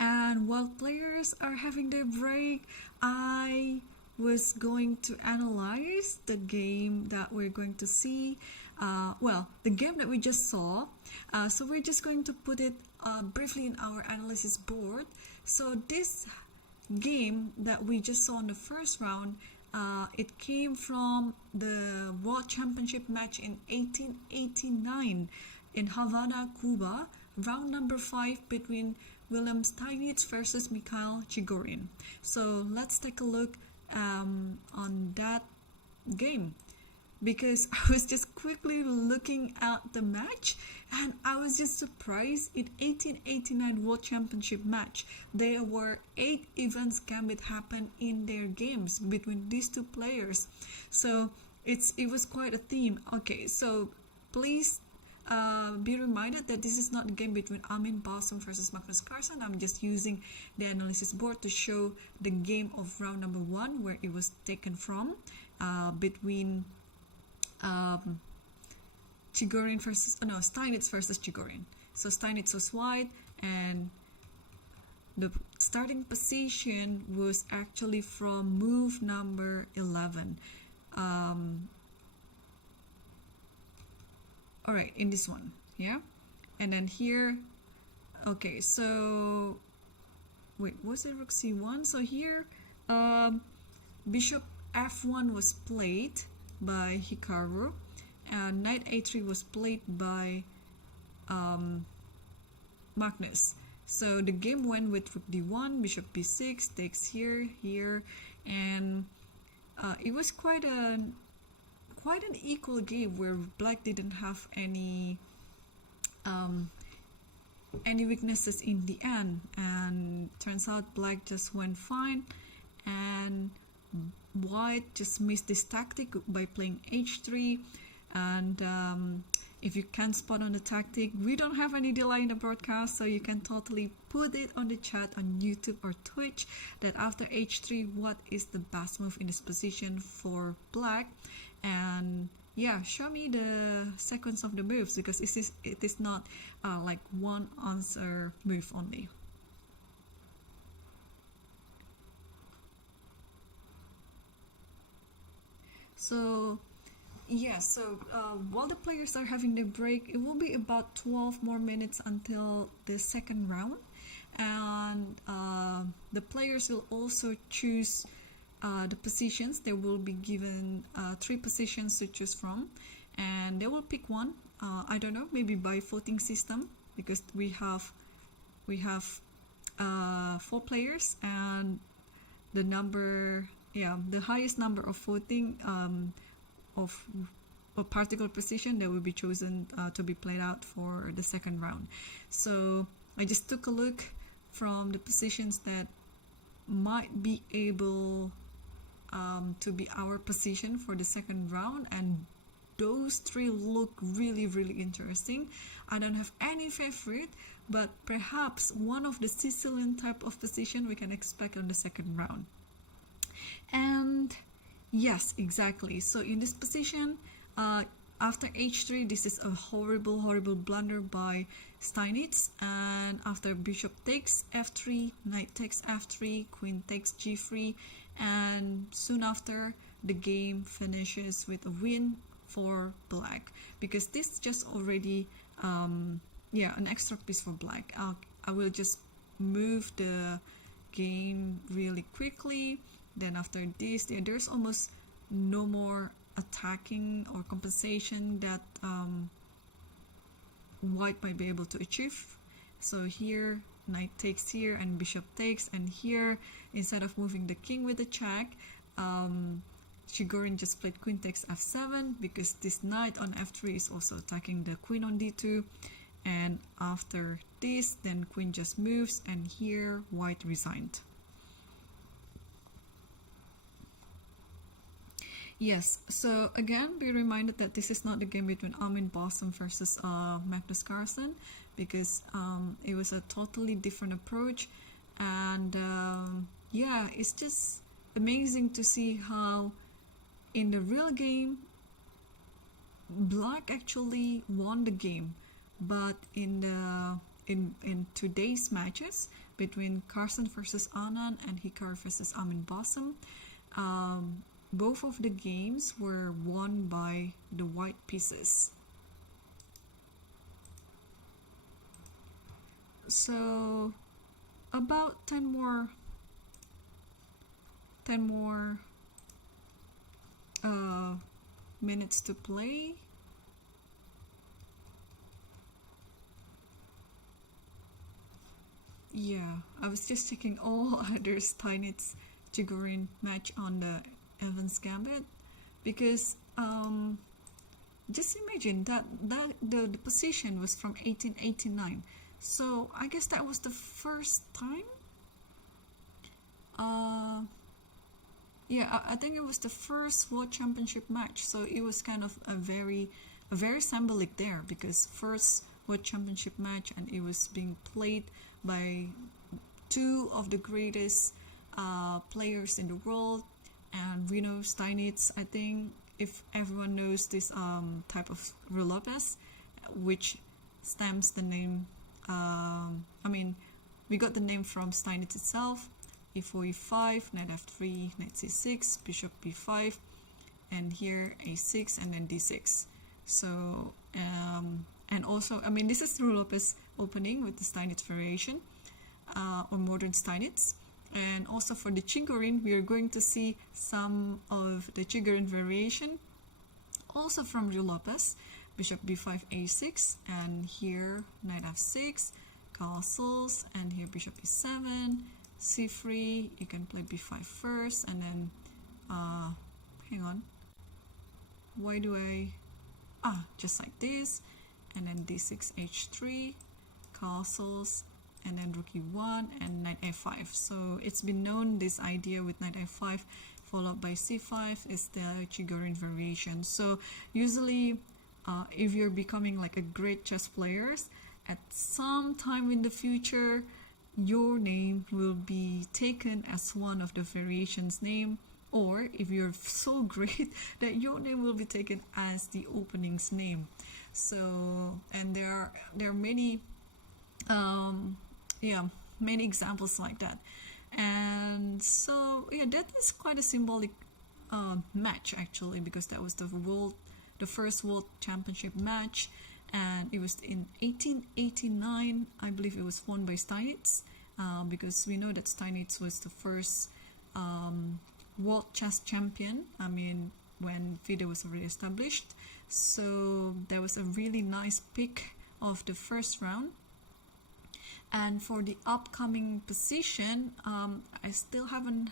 And while players are having their break, I was going to analyze the game that we're going to see. The game that we just saw. So we're just going to put it briefly in our analysis board. So this game that we just saw in the first round, it came from the World Championship match in 1889 in Havana, Cuba, round number 5 between William Steinitz versus Mikhail Chigorin. So let's take a look on that game, because I was just quickly looking at the match and I was just surprised. In 1889 World Championship match, there were 8 events gambit happen in their games between these two players. So it was quite a theme. Okay, so please be reminded that this is not a game between Amin Bassum versus Magnus Carlsen. I'm just using the analysis board to show the game of round number 1, where it was taken from between Steinitz versus Chigorin. So Steinitz was white, and the starting position was actually from move number 11. Alright, in this one, yeah? And then here, okay, so, wait, was it rook c1? So here, bishop f1 was played by Hikaru, and knight a3 was played by Magnus. So the game went with rook d1, bishop b6, takes here, and it was quite an equal game where black didn't have any weaknesses in the end, and turns out black just went fine, and white just missed this tactic by playing h3. And if you can't spot on the tactic, we don't have any delay in the broadcast, so you can totally put it on the chat on YouTube or Twitch, that after h3 what is the best move in this position for black. And yeah, show me the sequence of the moves, because it is not like one answer move only. So yeah, so while the players are having their break, it will be about 12 more minutes until the second round, and the players will also choose the positions. They will be given 3 positions to choose from, and they will pick one. I don't know, maybe by voting system, because we have 4 players, and the highest number of voting of a particular position that will be chosen to be played out for the second round. So I just took a look from the positions that might be able to be our position for the second round, and those 3 look really interesting. I don't have any favorite, but perhaps one of the Sicilian type of position we can expect on the second round. And yes, exactly. So in this position, after h3, this is a horrible blunder by Steinitz. And after bishop takes f3, knight takes f3, queen takes g3, and soon after the game finishes with a win for black, because this just already an extra piece for black. I will just move the game really quickly. Then after this, there's almost no more attacking or compensation that white might be able to achieve. So here, knight takes here and bishop takes, and here, instead of moving the king with the check, Chigorin just played queen takes f7, because this knight on f3 is also attacking the queen on d2. And after this, then queen just moves, and here white resigned. Yes, so again, be reminded that this is not the game between Amin Bassum versus Magnus Carlsen, because it was a totally different approach. And yeah, it's just amazing to see how in the real game Black actually won the game, but in today's matches between Carson versus Anand and Hikar versus Amin Bassam, both of the games were won by the white pieces. So about 10 more minutes to play. Yeah, I was just checking all other Steinitz Chigorin match on the Evans Gambit, because just imagine that the position was from 1889, so I guess that was the first time. Yeah, I think it was the first World Championship match, so it was kind of a very symbolic there, because first World Championship match, and it was being played by two of the greatest players in the world. And we know Steinitz, I think, if everyone knows this type of Lopez, which stems the name, I mean, we got the name from Steinitz itself. E4, e5, knight f3, knight c6, bishop b5, and here a6, and then d6. So, and also, I mean, this is Ruy Lopez opening with the Steinitz variation, or modern Steinitz. And also for the Chigorin, we are going to see some of the Chigorin variation, also from Ruy Lopez. Bishop b5, a6, and here knight f6, castles, and here bishop e7, c3. You can play b5 first, and then hang on, why do I just like this, and then d6, h3, castles, and then rook e1 and knight a5. So it's been known, this idea with knight a5 followed by c5 is the Chigorin variation. So usually if you're becoming like a great chess player, at some time in the future your name will be taken as one of the variations name, or if you're so great that your name will be taken as the opening's name. So, and there are many many examples like that. And so yeah, that is quite a symbolic match actually, because that was the first world championship match, and it was in 1889. I believe it was won by Steinitz, because we know that Steinitz was the first world chess champion, I mean, when FIDE was already established. So that was a really nice pick of the first round. And for the upcoming position, I still haven't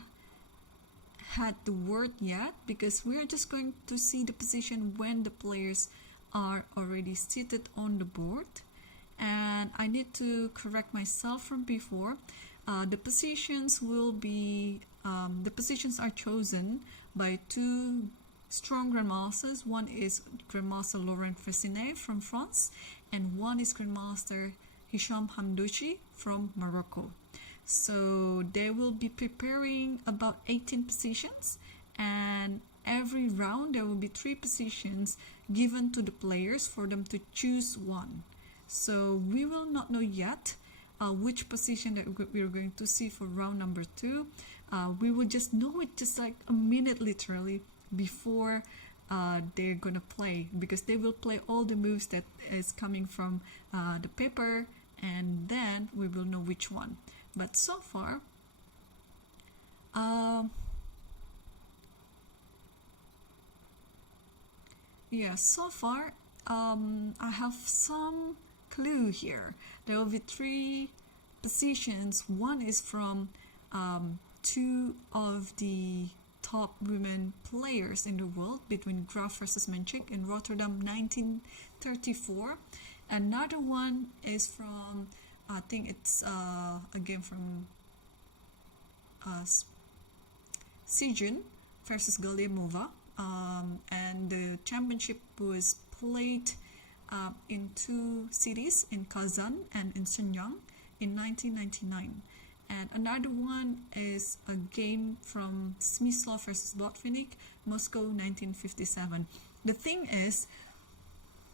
had the word yet, because we're just going to see the position when the players are already seated on the board. And I need to correct myself from before. The positions will be the positions are chosen by two strong grandmasters. One is Grandmaster Laurent Fressinet from France, and one is Grandmaster Hisham Hamdouchi from Morocco. So they will be preparing about 18 positions, and every round there will be 3 positions given to the players for them to choose one. So we will not know yet which position that we're going to see for round number 2. We will just know it just like a minute literally before they're gonna play, because they will play all the moves that is coming from the paper, and then we will know which one. But so far I have some clue here. There will be 3 positions. One is from 2 of the top women players in the world, between Graf versus Menchik in Rotterdam 1934. Another one is from, I think it's a game from Sijun versus Galimova, and the championship was played in 2 cities, in Kazan and in Shenyang, in 1999. And another one is a game from Smyslov versus Botvinnik, Moscow 1957. The thing is,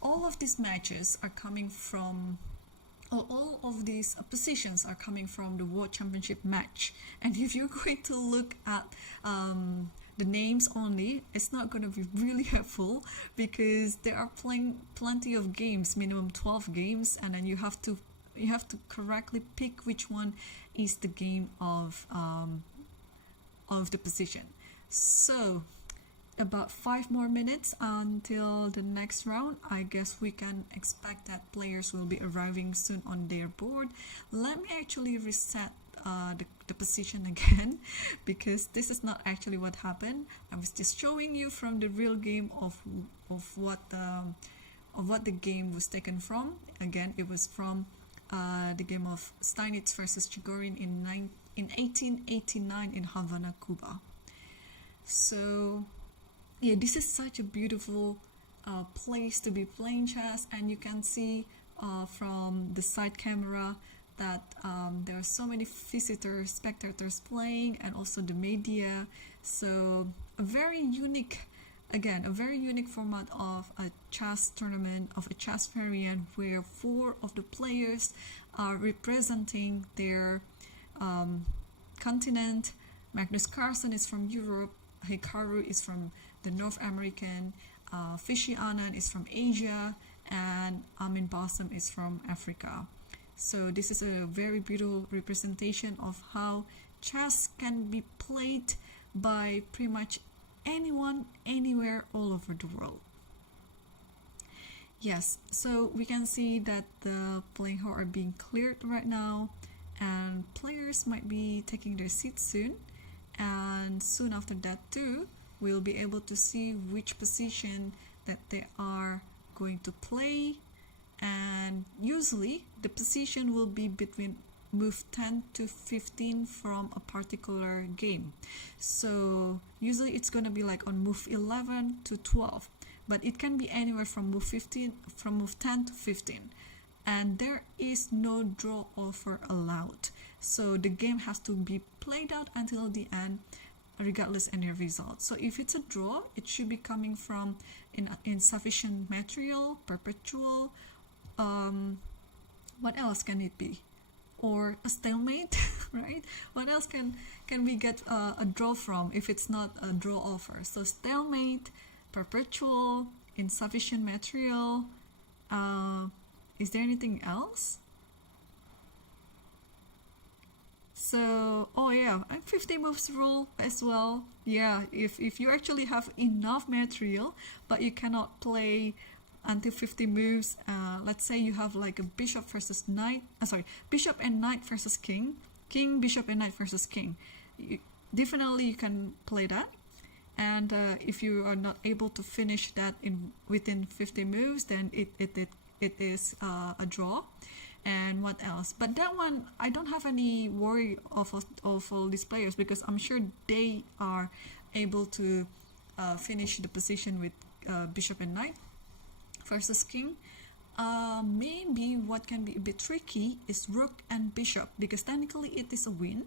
all of these matches are coming from all of these positions are coming from the World Championship match. And if you're going to look at the names only, it's not going to be really helpful, because they are playing plenty of games, minimum 12 games, and then you have to correctly pick which one is the game of the position. So about 5 more minutes until the next round. I guess we can expect that players will be arriving soon on their board. Let me actually reset the position again, because this is not actually what happened. I was just showing you from the real game of what the game was taken from. Again, it was from the game of Steinitz versus Chigorin in 1889 in Havana, Cuba. So yeah, this is such a beautiful place to be playing chess, and you can see from the side camera that there are so many visitors, spectators playing, and also the media. So a very unique format of a chess tournament, of a chess variant, where 4 of the players are representing their continent. Magnus Carlsen is from Europe, Hikaru is from the North American, Fishy Anand is from Asia, and Amin Bassam is from Africa. So this is a very beautiful representation of how chess can be played by pretty much anyone, anywhere, all over the world. Yes, so we can see that the playing hall are being cleared right now, and players might be taking their seats soon, and soon after that too, we'll be able to see which position that they are going to play. And usually the position will be between move 10 to 15 from a particular game. So usually it's going to be like on move 11 to 12, but it can be anywhere from move 10 to 15. And there is no draw offer allowed. So the game has to be played out until the end, regardless any result. So if it's a draw, it should be coming from insufficient material, perpetual, what else can it be? Or a stalemate, right? What else can we get a draw from if it's not a draw offer? So stalemate, perpetual, insufficient material. Is there anything else? So, oh yeah, 50 moves rule as well. Yeah, if you actually have enough material, but you cannot play until 50 moves, let's say you have like a bishop versus knight, bishop and knight versus king, bishop and knight versus king. Definitely you can play that. And if you are not able to finish that within 50 moves, then it is a draw. And what else? But that one, I don't have any worry of all these players, because I'm sure they are able to finish the position with bishop and knight versus king. Maybe what can be a bit tricky is rook and bishop, because technically it is a win.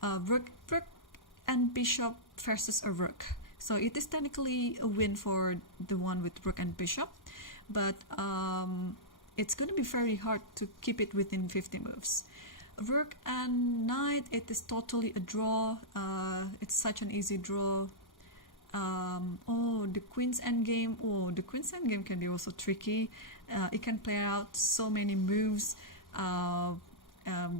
Rook and bishop versus a rook. So it is technically a win for the one with rook and bishop, but it's going to be very hard to keep it within 50 moves. Rook and knight, it is totally a draw. It's such an easy draw. The queen's endgame. The queen's endgame can be also tricky. It can play out so many moves.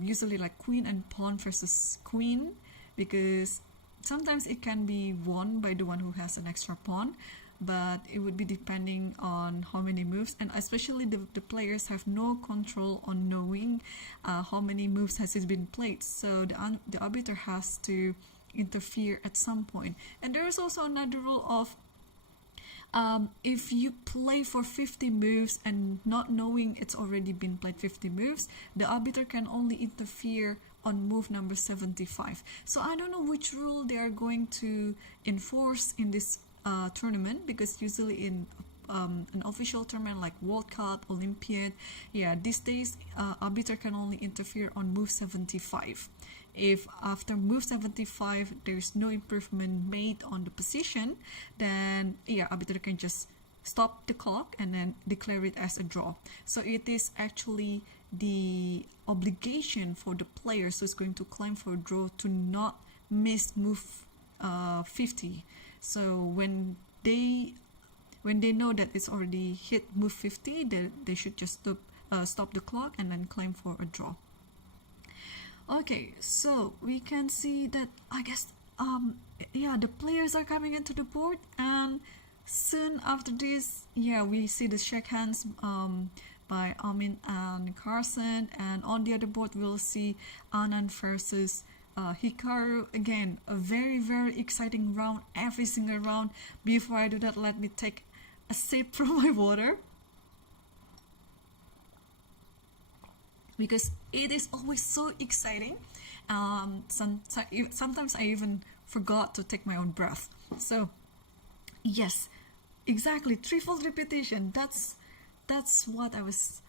Usually like queen and pawn versus queen, because sometimes it can be won by the one who has an extra pawn, but it would be depending on how many moves, and especially the players have no control on knowing how many moves has it been played. So the arbiter has to interfere at some point. And there is also another rule of if you play for 50 moves and not knowing it's already been played 50 moves, the arbiter can only interfere on move number 75. So I don't know which rule they are going to enforce in this tournament, because usually in an official tournament like World Cup, Olympiad, these days arbiter can only interfere on move 75. If after move 75 there's no improvement made on the position, then arbiter can just stop the clock and then declare it as a draw. So it is actually the obligation for the players who's going to claim for a draw to not miss move 50. So when they know that it's already hit move 50, they should just stop the clock and then claim for a draw. Okay, so we can see that, I guess, yeah, the players are coming into the board, and soon after this, yeah, we see the shake hands by Amin and Carson, and on the other board we'll see Anand versus Hikaru. Again, a very, very exciting round, every single round. Before I do that, let me take a sip from my water, because it is always so exciting. Sometimes I even forgot to take my own breath. So yes, exactly, threefold repetition. That's what I was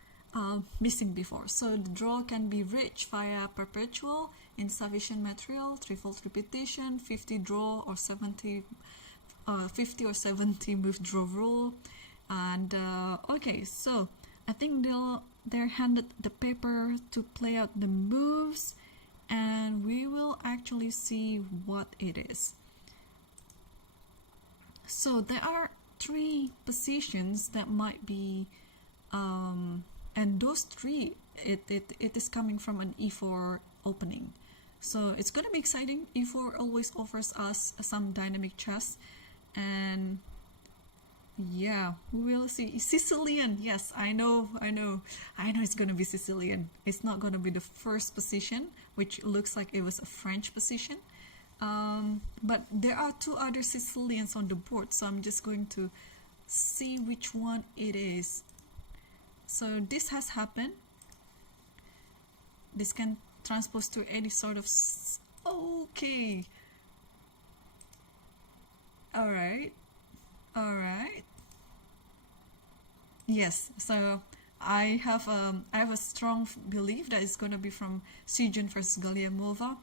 missing before. So the draw can be reached via perpetual, insufficient material, threefold repetition, 50 draw or 70, 50 or 70 move draw rule. And okay, so I think they're handed the paper to play out the moves, and we will actually see what it is. So there are 3 positions that might be, and those 3, it is coming from an e4 opening. So it's gonna be exciting. e4 always offers us some dynamic chess, and yeah, we will see. Sicilian, yes, I know it's gonna be Sicilian. It's not gonna be the first position, which looks like it was a French position. But there are 2 other Sicilians on the board, so I'm just going to see which one it is. So this has happened. This can transpose to any sort of okay. All right. Yes, so I have a strong belief that it's gonna be from Sijun versus Galiamova,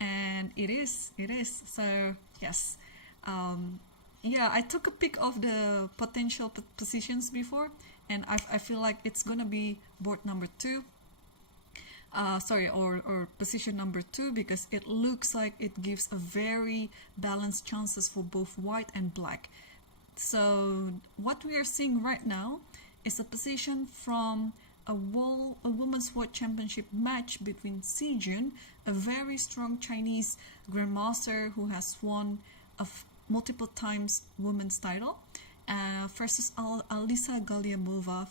and it is. So yes, yeah, I took a peek of the potential positions before, and I feel like it's gonna be board number 2. Or position number 2, because it looks like it gives a very balanced chances for both white and black. So what we are seeing right now is a position from a women's world championship match between Sijun, a very strong Chinese grandmaster who has won multiple times women's title, versus Alisa Galiamova,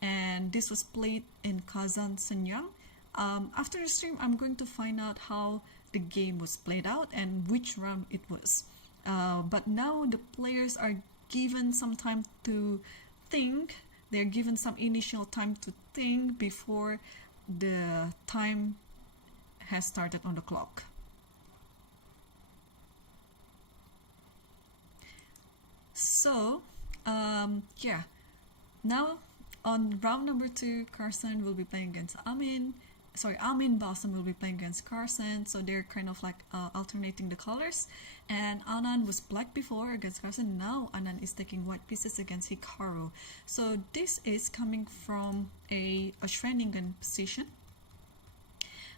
and this was played in Kazan, Shenyang. After the stream, I'm going to find out how the game was played out and which round it was. But now the players are given some time to think. They're given some initial time to think before the time has started on the clock. So, yeah. Now, on round number 2, Carson will be playing against Amin Balsam will be playing against Carson, so they're kind of like alternating the colors. And Anand was black before against Carson, now Anand is taking white pieces against Hikaru. So this is coming from a Schwenningen position.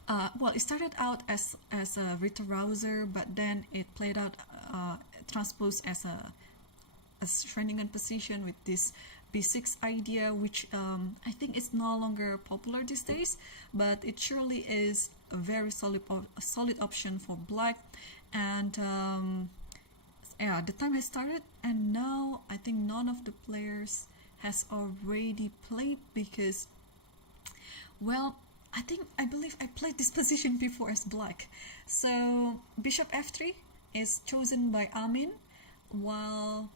Well, it started out as a Rita Rouser, but then it played out transposed as a Schwenningen position with this B6 idea, which I think is no longer popular these days, but it surely is a very solid option for black. And yeah, the time has started, and now I think none of the players has already played, because, well, I believe I played this position before as black. So bishop f3 is chosen by Amin, while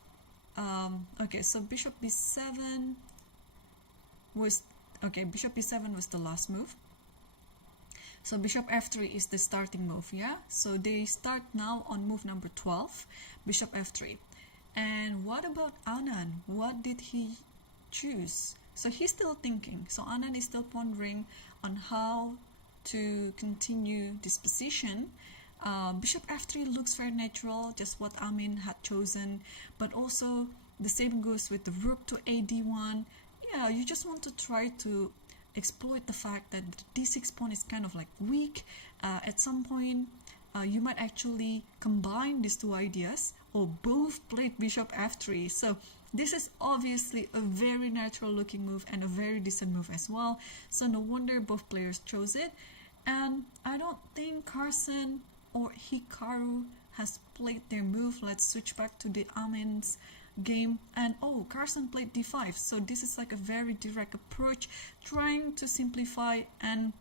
okay, so bishop b7 was the last move. So bishop f3 is the starting move, yeah? So they start now on move number 12, bishop f3. And what about Anand? What did he choose? So he's still thinking. So Anand is still pondering on how to continue this position. Bishop f3 looks very natural, just what Amin had chosen, but also the same goes with the rook to ad1. Yeah, you just want to try to exploit the fact that the d6 pawn is kind of like weak. At some point, you might actually combine these two ideas, or both played bishop f3. So this is obviously a very natural looking move and a very decent move as well. So no wonder both players chose it. And I don't think Carson or Hikaru has played their move. Let's switch back to the Amin's game. And oh, Carson played d5. So this is like a very direct approach, trying to simplify and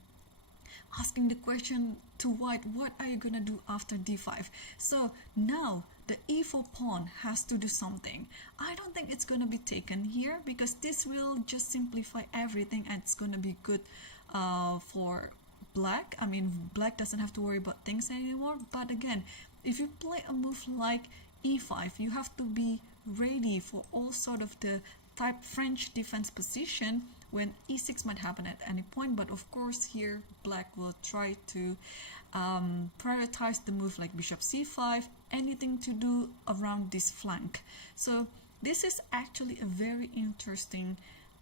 asking the question to white, what are you gonna do after d5? So now the e4 pawn has to do something. I don't think it's gonna be taken here, because this will just simplify everything and it's gonna be good for black. I mean, black doesn't have to worry about things anymore. But again, if you play a move like e5, you have to be ready for all sort of the type French defense position when e6 might happen at any point. But of course here black will try to prioritize the move like bishop c5, anything to do around this flank. So this is actually a very interesting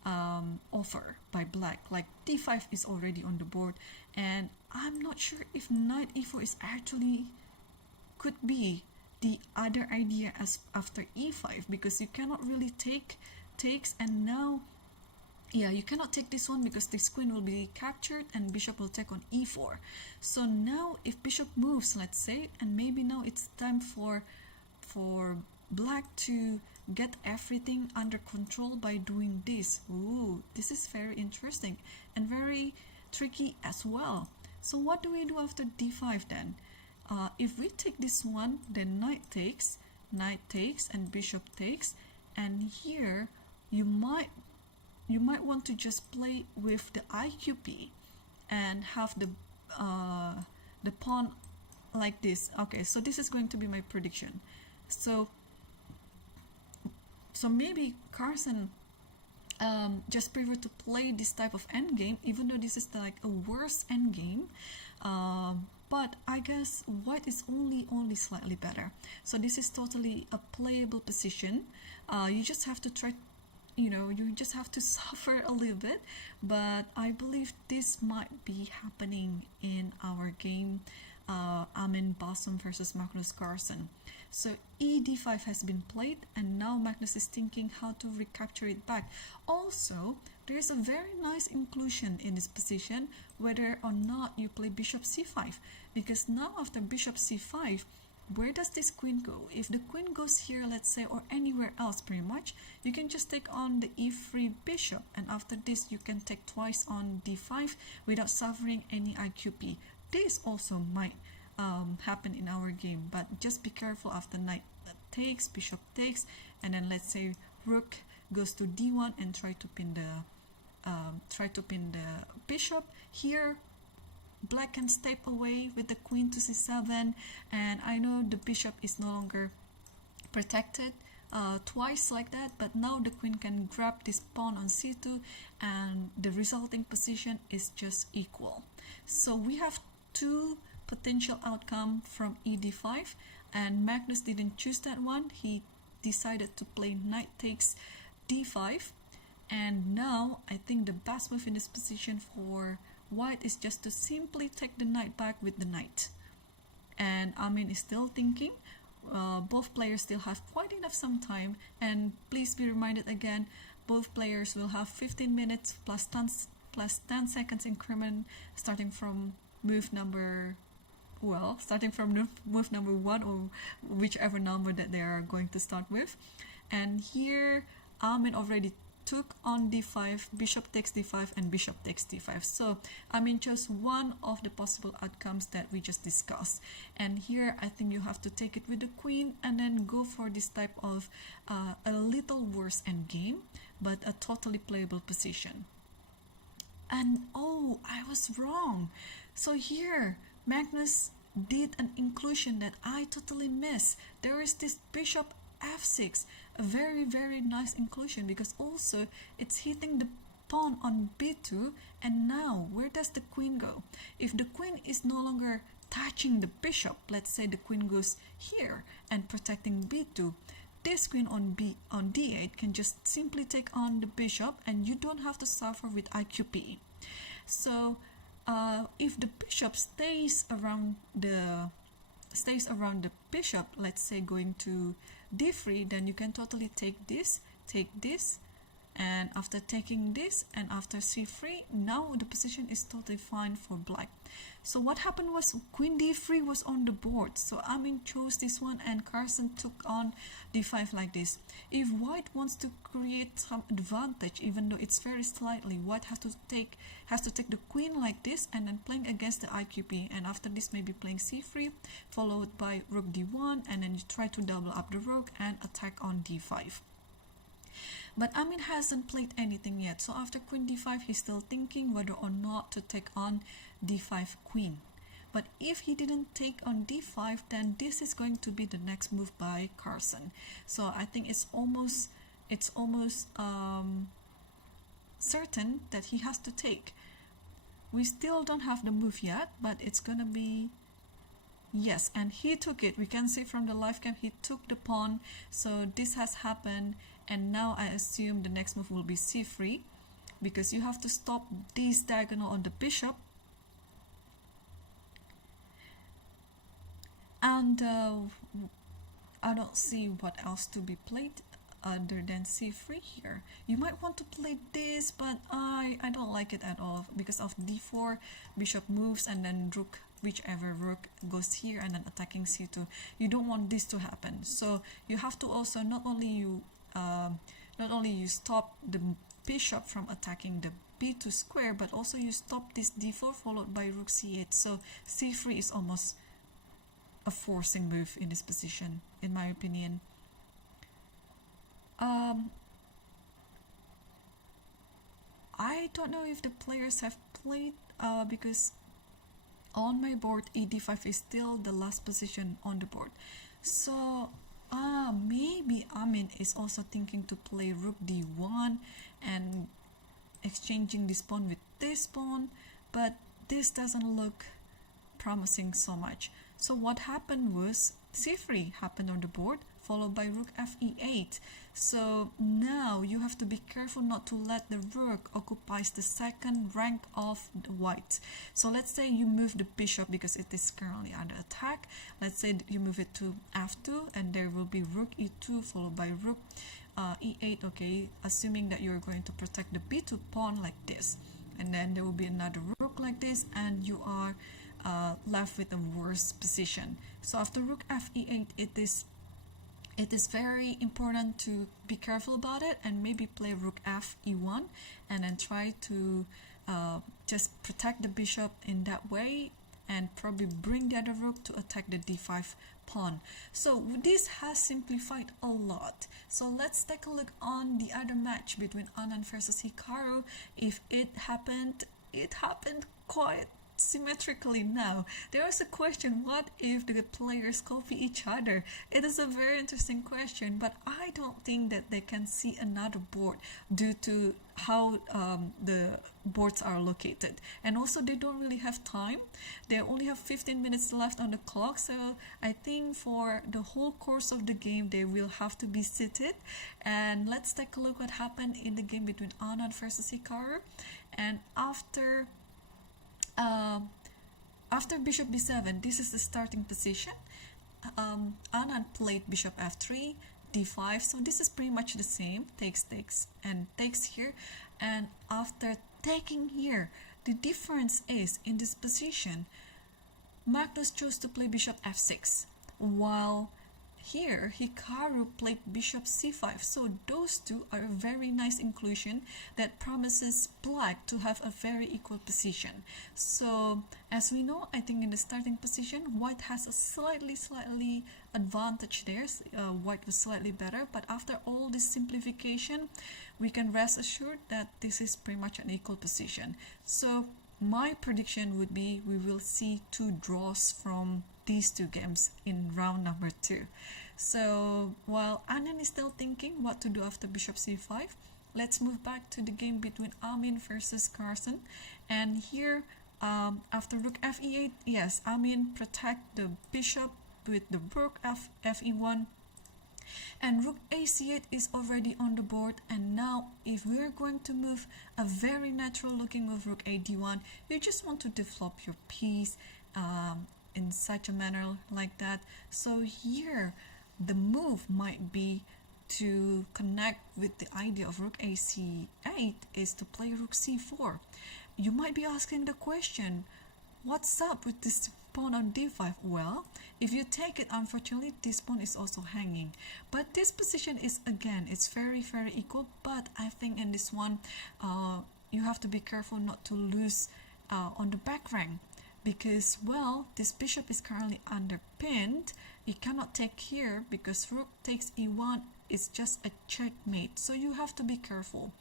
offer by black. Like d5 is already on the board, and I'm not sure if knight e4 is actually could be the other idea as after e5, because you cannot really takes, and now yeah, you cannot take this one because this queen will be captured and bishop will take on e4. So now if bishop moves, let's say, and maybe now it's time for black to get everything under control by doing this. Ooh, this is very interesting and very tricky as well. So what do we do after d5 then? If we take this one, then knight takes, and bishop takes, and here you might want to just play with the IQP and have the pawn like this. Okay, so this is going to be my prediction. So maybe Carson just prefer to play this type of endgame, even though this is like a worse endgame. But I guess white is only slightly better. So this is totally a playable position. You just have to try, you just have to suffer a little bit. But I believe this might be happening in our game, Amin Bassum versus Magnus Carlsen. So e d5 has been played, and now Magnus is thinking how to recapture it back. Also, there is a very nice inclusion in this position, whether or not you play bishop c5, because now after bishop c5, where does this queen go? If the queen goes here, let's say, or anywhere else pretty much, you can just take on the e3 bishop, and after this you can take twice on d5 without suffering any IQP. This also might happen in our game, but just be careful after knight takes, bishop takes, and then let's say rook goes to d1 and try to pin the bishop. Here black can step away with the queen to c7, and I know the bishop is no longer protected twice like that, but now the queen can grab this pawn on c2 and the resulting position is just equal. So we have two potential outcome from e d5, and Magnus didn't choose that one. He decided to play knight takes d5, and now I think the best move in this position for white is just to simply take the knight back with the knight. And Amin is still thinking. Both players still have quite enough some time, and please be reminded again, both players will have 15 minutes plus 10 seconds increment starting from move number one, or whichever number that they are going to start with. And here Amin already took on d5, bishop takes d5, and bishop takes d5. So Amin chose one of the possible outcomes that we just discussed. And here I think you have to take it with the queen and then go for this type of a little worse endgame, but a totally playable position. And oh, I was wrong. So here Magnus did an inclusion that I totally missed. There is this bishop f6, a very nice inclusion, because also it's hitting the pawn on b2. And now where does the queen go? If the queen is no longer touching the bishop, let's say the queen goes here and protecting b2, this queen on d8 can just simply take on the bishop, and you don't have to suffer with IQP. So if the bishop stays around the bishop, let's say going to d3, then you can totally take this, and after taking this and after c3, now the position is totally fine for black. So what happened was queen d3 was on the board, so Amin chose this one and Carson took on d5 like this. If white wants to create some advantage, even though it's very slightly, white has to take the queen like this and then playing against the IQP, and after this maybe playing c3 followed by rook d1, and then you try to double up the rook and attack on d5. But Amin hasn't played anything yet, so after queen d5 he's still thinking whether or not to take on d5 queen. But if he didn't take on d5, then this is going to be the next move by Carson. So I think it's almost certain that he has to take. We still don't have the move yet, but it's gonna be yes, and he took it. We can see from the live cam he took the pawn, so this has happened. And now I assume the next move will be c3, because you have to stop this diagonal on the bishop. And I don't see what else to be played other than c3 here. You might want to play this, but I don't like it at all, because of d4, bishop moves, and then rook, whichever rook goes here, and then attacking c2. You don't want this to happen. So you have to also not only you stop the bishop from attacking the b2 square, but also you stop this d4 followed by rook c8. So c3 is almost a forcing move in this position, in my opinion. I don't know if the players have played, because on my board e5 is still the last position on the board. So maybe Amin is also thinking to play rook d1 and exchanging this pawn with this pawn, but this doesn't look promising so much. So what happened was c3 happened on the board, followed by rook fe8. So now you have to be careful not to let the rook occupies the second rank of the white. So let's say you move the bishop because it is currently under attack. Let's say you move it to f2, and there will be rook e2 followed by rook e8. Okay, assuming that you're going to protect the b2 pawn like this, and then there will be another rook like this, and you are left with a worse position. So after rook fe8, it is very important to be careful about it, and maybe play rook fe1 and then try to just protect the bishop in that way, and probably bring the other rook to attack the d5 pawn. So this has simplified a lot. So let's take a look on the other match between Anand versus Hikaru. If it happened quite symmetrically. Now there is a question, what if the players copy each other? It is a very interesting question, but I don't think that they can see another board due to how the boards are located, and also they don't really have time. They only have 15 minutes left on the clock, so I think for the whole course of the game they will have to be seated. And let's take a look what happened in the game between Anand versus Hikaru. And after bishop b7, this is the starting position. Anand played bishop f3, d5, so this is pretty much the same, takes and takes here. And after taking here, the difference is in this position Magnus chose to play bishop f6, while here Hikaru played bishop c5. So those two are a very nice inclusion that promises black to have a very equal position. So as we know, I think in the starting position white has a slightly advantage there. White was slightly better, but after all this simplification we can rest assured that this is pretty much an equal position. So my prediction would be we will see 2 draws from these 2 games in round number 2. So while Anand is still thinking what to do after bishop c5, let's move back to the game between Amin versus Carson. And here after rook fe8, yes, Amin protect the bishop with the rook fe1, And rook a8 is already on the board, and now if we're going to move a very natural looking move, rook ad1, you just want to develop your piece in such a manner like that. So here the move might be to connect with the idea of rook ac8 is to play rook c4. You might be asking the question, what's up with this pawn on d5? Well, if you take it, unfortunately this pawn is also hanging, but this position is, again, it's very equal. But I think in this one you have to be careful not to lose on the back rank, because, well, this bishop is currently underpinned. You cannot take here because rook takes e1 is just a checkmate, so you have to be careful.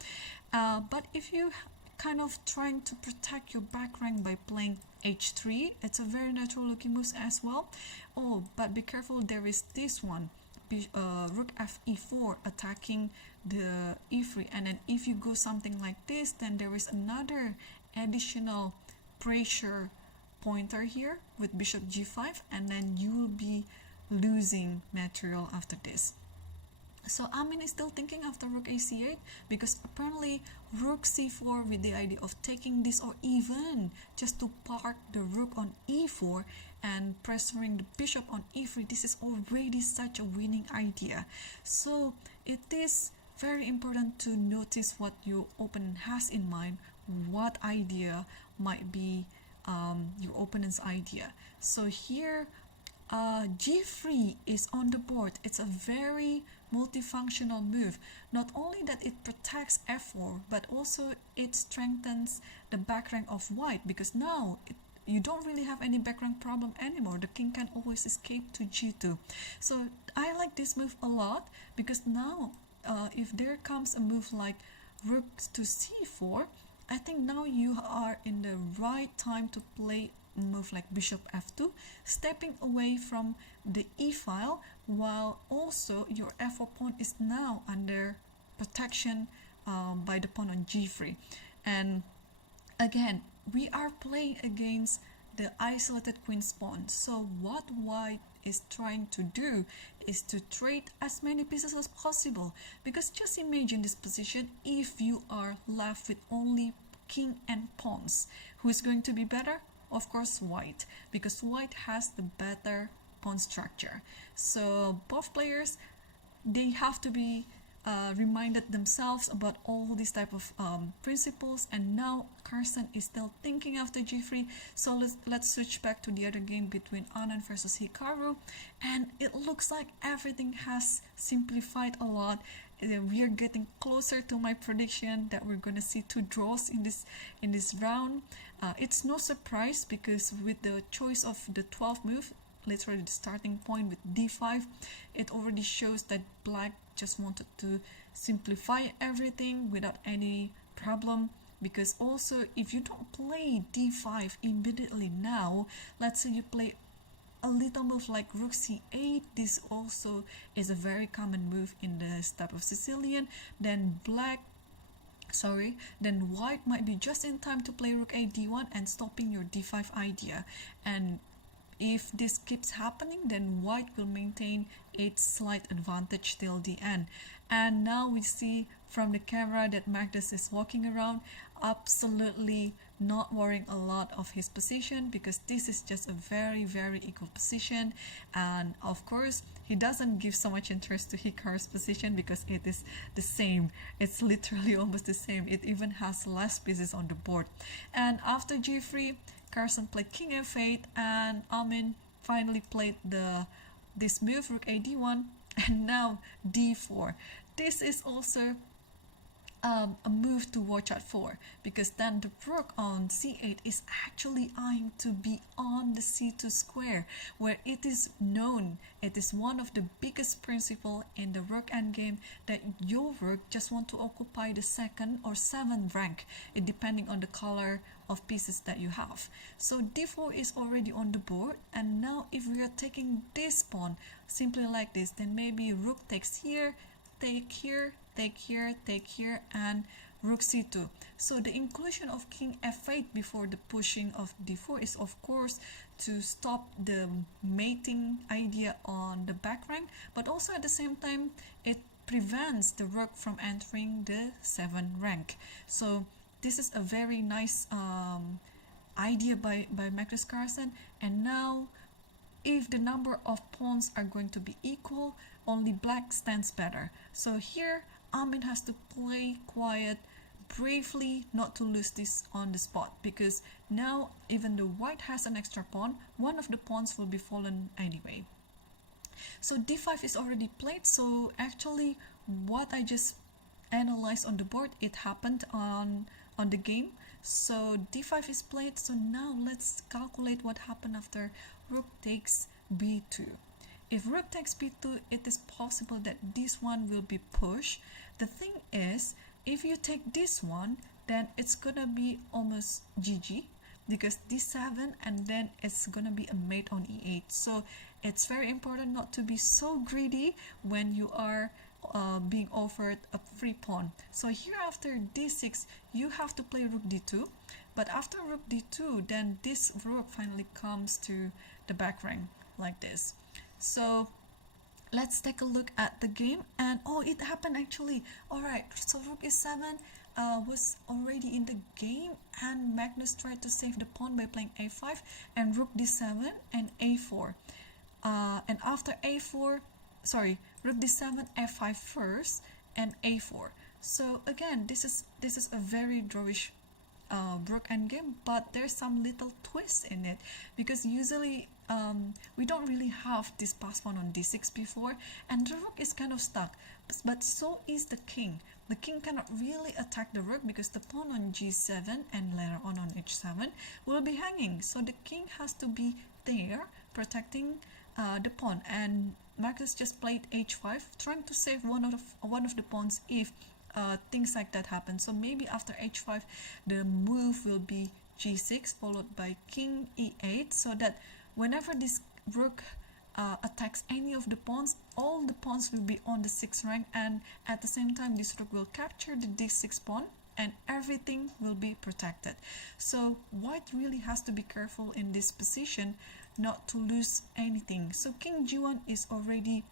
But if you kind of trying to protect your back rank by playing h3, it's a very natural looking move as well. Oh, but be careful, there is this one, rook fe4 attacking the e3, and then if you go something like this, then there is another additional pressure pointer here with bishop g5, and then you will be losing material after this. So Amin is still thinking after rook ac8, because apparently rook c4 with the idea of taking this, or even just to park the rook on e4 and pressuring the bishop on e3, this is already such a winning idea. So it is very important to notice what your opponent has in mind, what idea might be your opponent's idea. So here g3 is on the board. It's a very multifunctional move. Not only that it protects f4, but also it strengthens the back rank of white, because now you don't really have any back rank problem anymore. The king can always escape to g2. So I like this move a lot, because now if there comes a move like rook to c4, I think now you are in the right time to play move like bishop f2, stepping away from the e file, while also your f4 pawn is now under protection by the pawn on g3. And again, we are playing against the isolated queen's pawn. So what white is trying to do is to trade as many pieces as possible, because just imagine this position, if you are left with only king and pawns, who is going to be better? Of course white, because white has the better pawn structure. So both players, they have to be reminded themselves about all these type of principles. And now Carson is still thinking after g3. So let's switch back to the other game between Anand versus Hikaru, and it looks like everything has simplified a lot. We are getting closer to my prediction that we're gonna see 2 draws in this round. It's no surprise, because with the choice of the 12th move, literally the starting point with d5, it already shows that black just wanted to simplify everything without any problem. Because also, if you don't play d5 immediately now, let's say you play a little move like rook c8, this also is a very common move in this type of Sicilian, then white might be just in time to play rook ad1 and stopping your d5 idea. And if this keeps happening, then white will maintain its slight advantage till the end. And now we see from the camera that Magnus is walking around, absolutely not worrying a lot of his position, because this is just a very equal position. And of course, he doesn't give so much interest to Hikaru's position, because it is the same. It's literally almost the same. It even has less pieces on the board. And after g3, Carson played king f8, and Amin finally played this move, rook ad1, and now d4. This is also a move to watch out for, because then the rook on c8 is actually eyeing to be on the c2 square, where it is known, it is one of the biggest principle in the rook endgame, that your rook just want to occupy the 2nd or 7th rank, depending on the color of pieces that you have. So d4 is already on the board, and now if we are taking this pawn simply like this, then maybe rook takes here, take here, take here, take here, and rook c2. So the inclusion of king f8 before the pushing of d4 is of course to stop the mating idea on the back rank, but also at the same time it prevents the rook from entering the 7 rank. So this is a very nice idea by Magnus Carlsen. And now if the number of pawns are going to be equal, only black stands better. So here Amin has to play quiet, bravely, not to lose this on the spot, because now even though white has an extra pawn, one of the pawns will be fallen anyway. So d5 is already played, so actually what I just analyzed on the board, it happened on the game. So d5 is played, so now let's calculate what happened after rook takes b2. If rook takes b2, it is possible that this one will be pushed. The thing is, if you take this one, then it's gonna be almost GG, because d7 and then it's gonna be a mate on e8. So it's very important not to be so greedy when you are being offered a free pawn. So here after d6 you have to play rook d2, but after rook d2 then this rook finally comes to the back rank like this. So let's take a look at the game, and oh, it happened actually. Alright, so rook e7 was already in the game, and Magnus tried to save the pawn by playing a5 and rook d7 and a4. And after a4, sorry, rook d7, f5 first, and a4. So again, this is a very drawish rook endgame, but there's some little twist in it, because usually we don't really have this pass pawn on d6 before, and the rook is kind of stuck, but so is the king. The king cannot really attack the rook because the pawn on g7 and later on h7 will be hanging, so the king has to be there protecting the pawn. And Magnus just played h5, trying to save one of the pawns if things like that happen. So maybe after h5 the move will be g6 followed by king e8, so that whenever this rook attacks any of the pawns, all the pawns will be on the 6th rank, and at the same time this rook will capture the d6 pawn and everything will be protected. So white really has to be careful in this position not to lose anything. So king g1 is already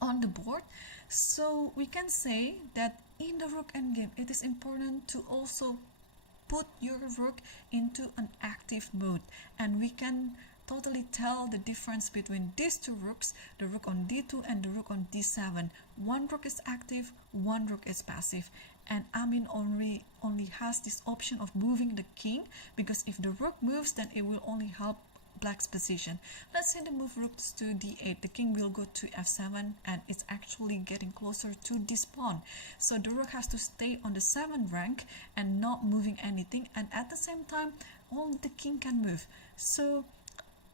on the board. So we can say that in the rook endgame it is important to also put your rook into an active mode, and we can totally tell the difference between these two rooks, the rook on d2 and the rook on d7. One rook is active, one rook is passive, and Amin only has this option of moving the king, because if the rook moves then it will only help black's position. Let's say the move rooks to d8, the king will go to f7, and it's actually getting closer to this pawn. So the rook has to stay on the 7th rank and not moving anything, and at the same time only the king can move. So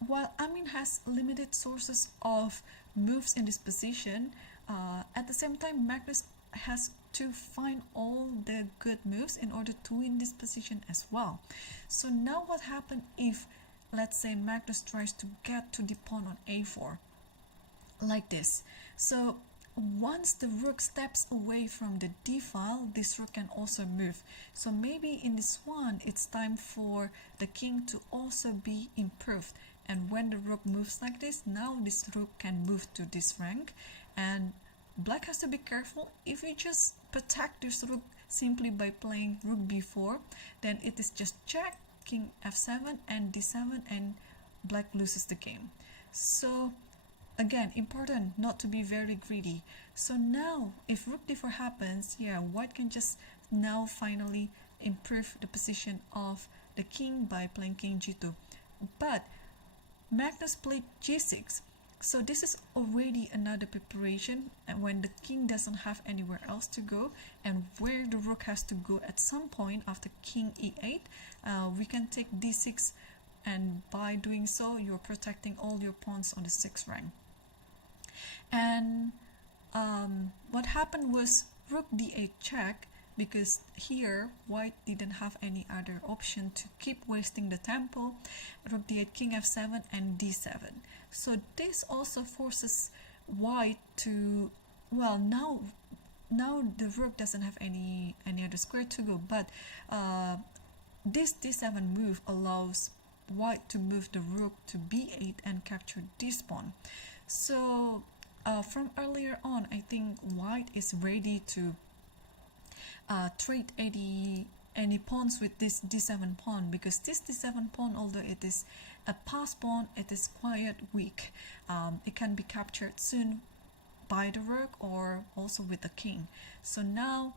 while Amin has limited sources of moves in this position, at the same time Magnus has to find all the good moves in order to win this position as well. So now what happens if, let's say, Magnus tries to get to the pawn on a4 like this? So once the rook steps away from the d file, this rook can also move. So maybe in this one it's time for the king to also be improved, and when the rook moves like this, now this rook can move to this rank, and black has to be careful. If you just protect this rook simply by playing rook b4, then it is just check, king f7 and d7, and black loses the game. So again, important not to be very greedy. So now if rook d4 happens, yeah, white can just now finally improve the position of the king by playing king g2. But Magnus played g6, so this is already another preparation, and when the king doesn't have anywhere else to go and where the rook has to go at some point after king e8, we can take d6, and by doing so you're protecting all your pawns on the 6th rank. And what happened was rook d8 check, because here white didn't have any other option to keep wasting the tempo. Rook d8, king f7 and d7. So this also forces white to, well, now now the rook doesn't have any other square to go, but this d7 move allows white to move the rook to b8 and capture this pawn. So from earlier on, I think white is ready to trade any pawns with this d7 pawn, because this d7 pawn, although it is a pass pawn, it is quite weak. It can be captured soon by the rook or also with the king. So now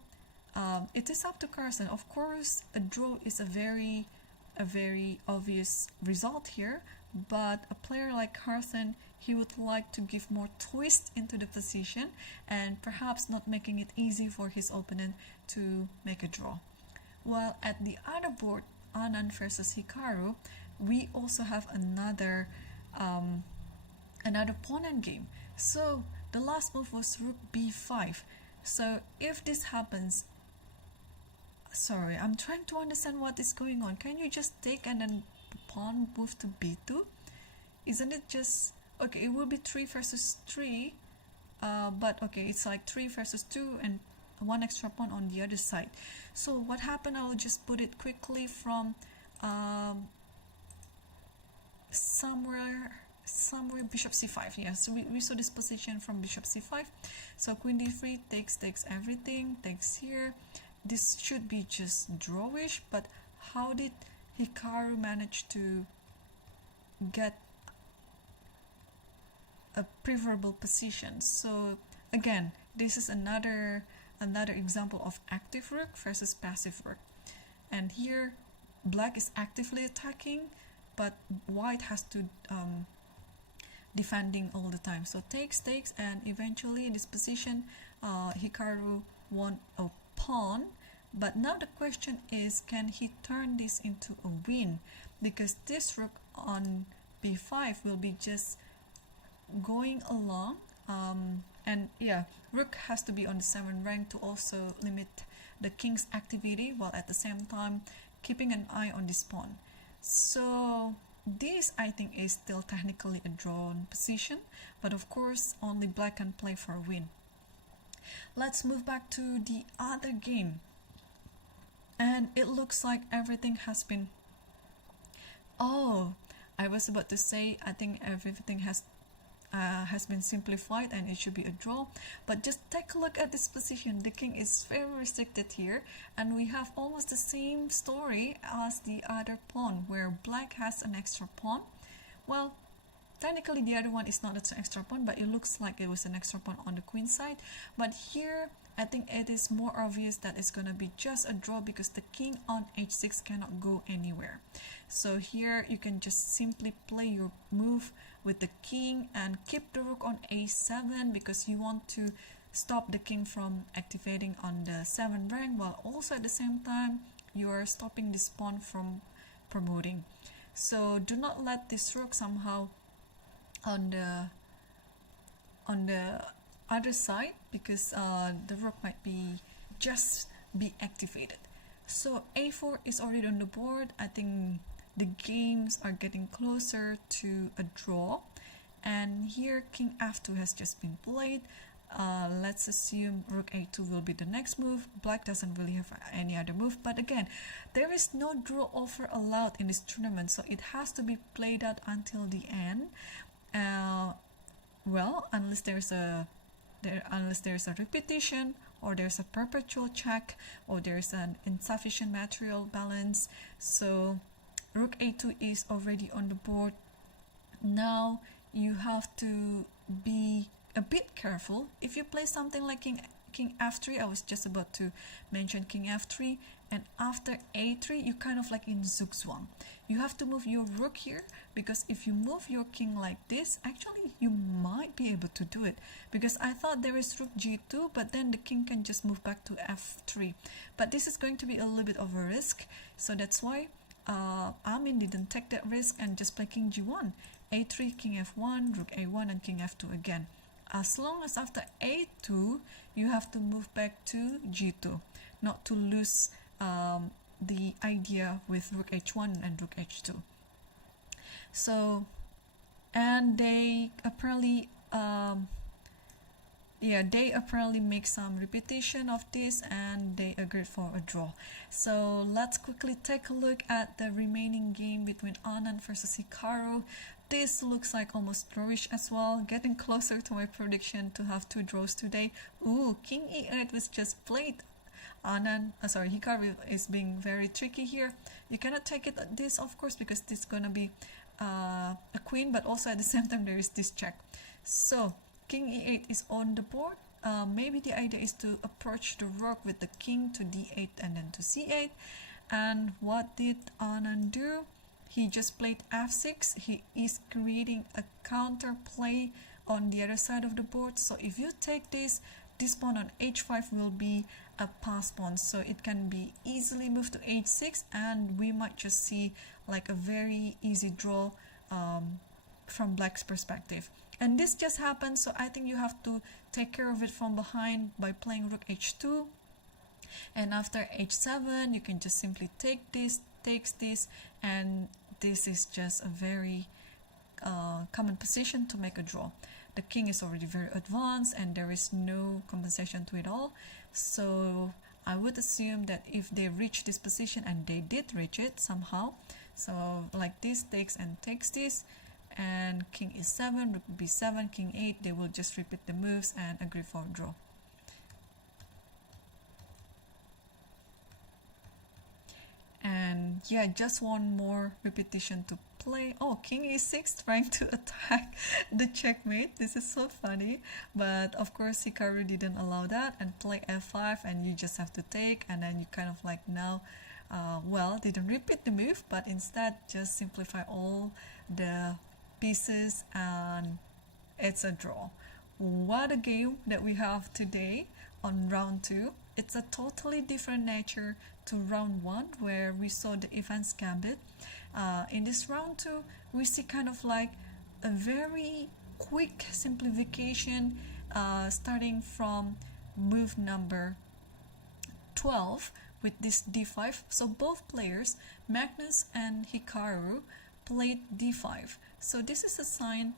it is up to Carson. Of course, a draw is a very obvious result here, but a player like Carson, he would like to give more twist into the position and perhaps not making it easy for his opponent to make a draw. While at the other board, Anand versus Hikaru, we also have another pawn end game. So the last move was rook b5. So if this happens, sorry, I'm trying to understand what is going on. Can you just take and then pawn move to b2? Isn't it just okay? It will be 3 versus 3, but okay, it's like 3 versus 2 and one extra pawn on the other side. So what happened? I will just put it quickly from somewhere bishop c5. Yeah, so we saw this position from bishop c5. So queen d3 takes everything, takes here. This should be just drawish, but how did Hikaru manage to get a preferable position? So again, this is another example of active rook versus passive rook. And here black is actively attacking, but white has to defending all the time. So takes, and eventually in this position Hikaru won a pawn. But now the question is, can he turn this into a win? Because this rook on b5 will be just going along, and yeah, rook has to be on the 7th rank to also limit the king's activity, while at the same time keeping an eye on this pawn. So this, I think, is still technically a drawn position, but of course only black can play for a win. Let's move back to the other game, and it looks like everything has been, oh, I was about to say, I think everything has been simplified and it should be a draw. But just take a look at this position. The king is very restricted here, and we have almost the same story as the other pawn, where black has an extra pawn. Well, technically the other one is not an extra pawn, but it looks like it was an extra pawn on the queen side. But here I think it is more obvious that it's gonna be just a draw, because the king on h6 cannot go anywhere. So here you can just simply play your move with the king and keep the rook on a7, because you want to stop the king from activating on the 7th rank, while also at the same time you are stopping this pawn from promoting. So do not let this rook somehow on the other side, because the rook might be activated. So a4 is already on the board. I think the games are getting closer to a draw, and here king f2 has just been played. Let's assume rook a2 will be the next move. Black doesn't really have any other move, but again, there is no draw offer allowed in this tournament, so it has to be played out until the end. Well, unless there's a repetition, or there's a perpetual check, or there's an insufficient material balance. So rook a2 is already on the board. Now you have to be a bit careful. If you play something like king f3, I was just about to mention king f3, and after a3 you kind of like in zugzwang. You have to move your rook here, because if you move your king like this, actually you might be able to do it, because I thought there is rook g2, but then the king can just move back to f3. But this is going to be a little bit of a risk, so that's why Amin didn't take that risk and just play king g1, a3, king f1, rook a1, and king f2 again. As long as after a2 you have to move back to g2, not to lose the idea with rook h1 and rook h2. So, and they apparently yeah, they apparently make some repetition of this and they agreed for a draw. So let's quickly take a look at the remaining game between Anand versus Hikaru. This looks like almost drawish as well, getting closer to my prediction to have two draws today. Ooh, King E8 was just played. Hikaru is being very tricky here. You cannot take it at this, of course, because this is gonna be a queen, but also at the same time there is this check. So King E8 is on the board. Maybe the idea is to approach the rook with the king to D8 and then to C8. And what did Anand do? He just played F6. He is creating a counter play on the other side of the board. So if you take this pawn on H5 will be a pass pawn. So it can be easily moved to H6 and we might just see like a very easy draw from Black's perspective. And this just happened, so I think you have to take care of it from behind by playing rook H2. And after H7, you can just simply take this, takes this, and this is just a very common position to make a draw. The king is already very advanced and there is no compensation to it all. So I would assume that if they reach this position, and they did reach it somehow, so like this takes and takes this, and king e7, rook b7, king 8, they will just repeat the moves and agree for a draw. And yeah, just one more repetition to play. Oh, king e6 trying to attack the checkmate. This is so funny, but of course Hikaru didn't allow that and play f5, and you just have to take, and then you kind of like now didn't repeat the move, but instead just simplify all the pieces and it's a draw. What a game that we have today on round 2. It's a totally different nature to round 1 where we saw the events gambit. In this round 2 we see kind of like a very quick simplification starting from move number 12 with this d5. So both players, Magnus and Hikaru, played d5. So this is a sign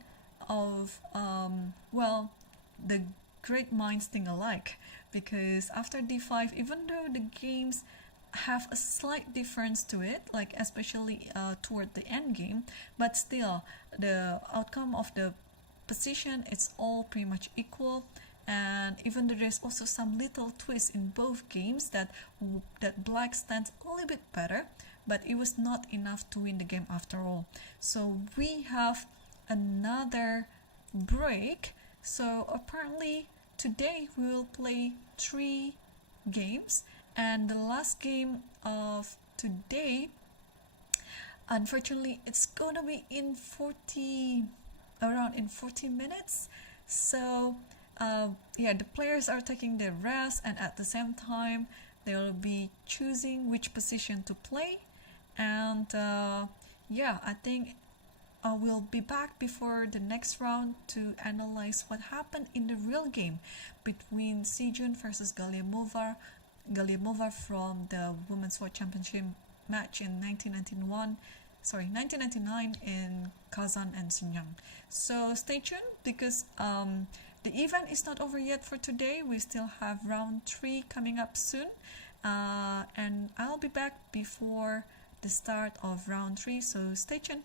of the great minds think alike, because after d5, even though the games have a slight difference to it, like especially toward the end game, but still the outcome of the position, it's all pretty much equal. And even though there's also some little twists in both games that Black stands a little bit better, but it was not enough to win the game after all. So we have another break. So apparently today we will play 3 games, and the last game of today, unfortunately, it's gonna be in 40 minutes. So the players are taking their rest, and at the same time they'll be choosing which position to play. And I think we'll be back before the next round to analyze what happened in the real game between Sejun versus Galiamova from the Women's World Championship match in 1999 in Kazan and Shenyang. So stay tuned, because the event is not over yet for today. We still have round 3 coming up soon, and I'll be back before the start of round 3, so stay tuned.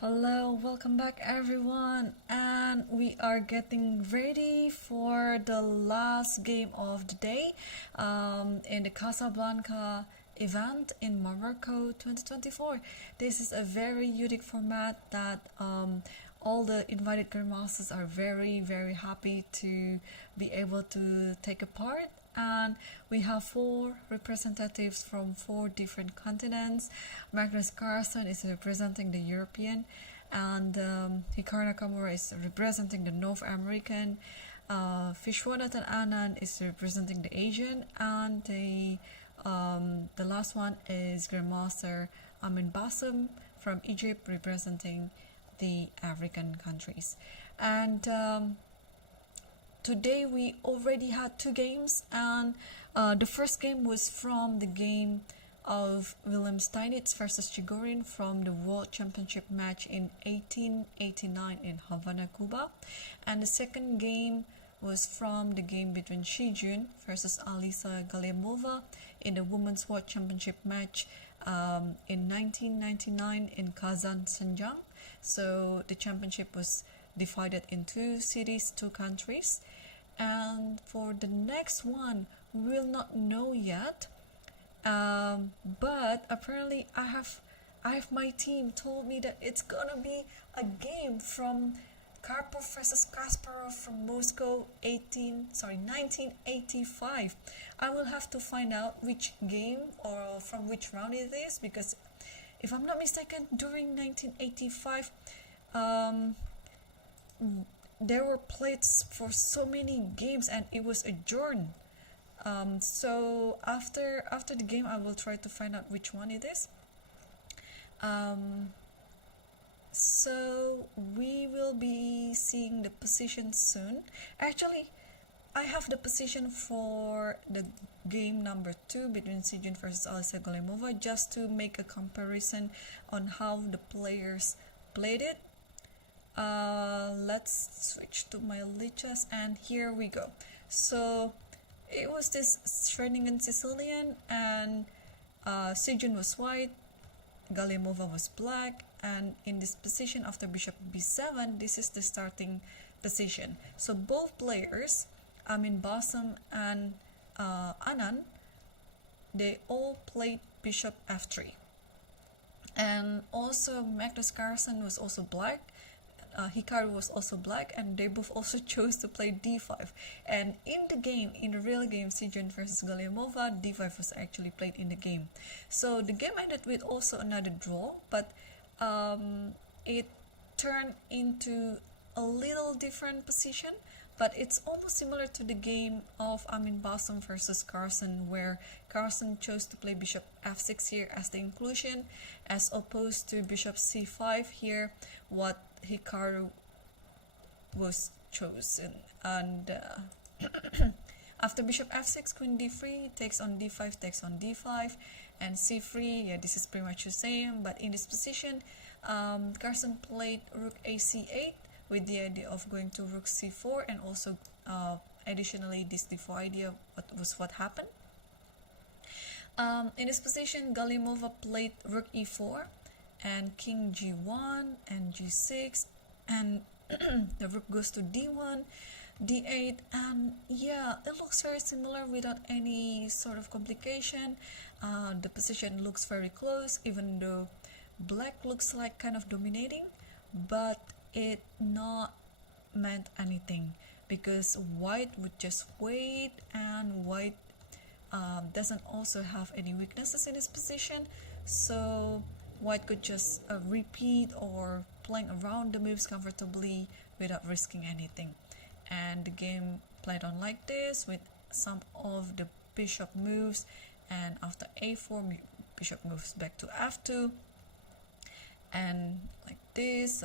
Hello, welcome back everyone, and we are getting ready for the last game of the day in the Casablanca event in Morocco 2024. This is a very unique format that all the invited grandmasters are very happy to be able to take a part, and we have four representatives from four different continents. Magnus Carlsen is representing the European, and Hikaru Nakamura is representing the North American. Vishwanathan Anand is representing the Asian, and the last one is Grandmaster Amin Bassem from Egypt, representing the African countries. And today we already had two games, and the first game was from the game of William Steinitz versus Chigorin from the World Championship match in 1889 in Havana, Cuba. And the second game was from the game between Shijun versus Alisa Galimova in the Women's World Championship match in 1999 in Kazan, Sharjah. So the championship was divided in two cities, two countries. And for the next one, we will not know yet. But apparently I have my team told me that it's gonna be a game from Karpov versus Kasparov from Moscow 1985. I will have to find out which game or from which round it is, because if I'm not mistaken, during 1985 there were plates for so many games and it was adjourned. So after the game I will try to find out which one it is. So we will be seeing the position soon. Actually, I have the position for the game number 2 between Sijun versus Alisa Galimova, just to make a comparison on how the players played it. Let's switch to my lichess, and here we go. So it was this Schwenningen Sicilian, and Sijun was white, Galimova was black, and in this position after bishop b7, this is the starting position. So both players, Amin Bassem and Anand, they all played bishop f3. And also Magnus Carlsen was also black, Hikaru was also black, and they both also chose to play d5. And in the real game, Sijun versus Galimova, d5 was actually played in the game. So the game ended with also another draw, but it turned into a little different position, but it's almost similar to the game of Amin Bassem versus Carlsen, where Carlsen chose to play bishop f6 here as the inclusion, as opposed to bishop c5 here, what Hikaru was chosen. And after bishop f6, queen d3, takes on d5, takes on d5, and c3, yeah, this is pretty much the same, but in this position, Carlsen played rook ac8 with the idea of going to rook c4, and also additionally this d4 idea was what happened. In this position, Galimova played rook e4 and king g1 and g6, and the rook goes to d1, d8, and yeah, it looks very similar without any sort of complication. The position looks very close, even though black looks like kind of dominating, but it not meant anything, because white would just wait, and white doesn't also have any weaknesses in his position, so white could just repeat or playing around the moves comfortably without risking anything. And the game played on like this, with some of the bishop moves, and after a4 bishop moves back to f2, and like this,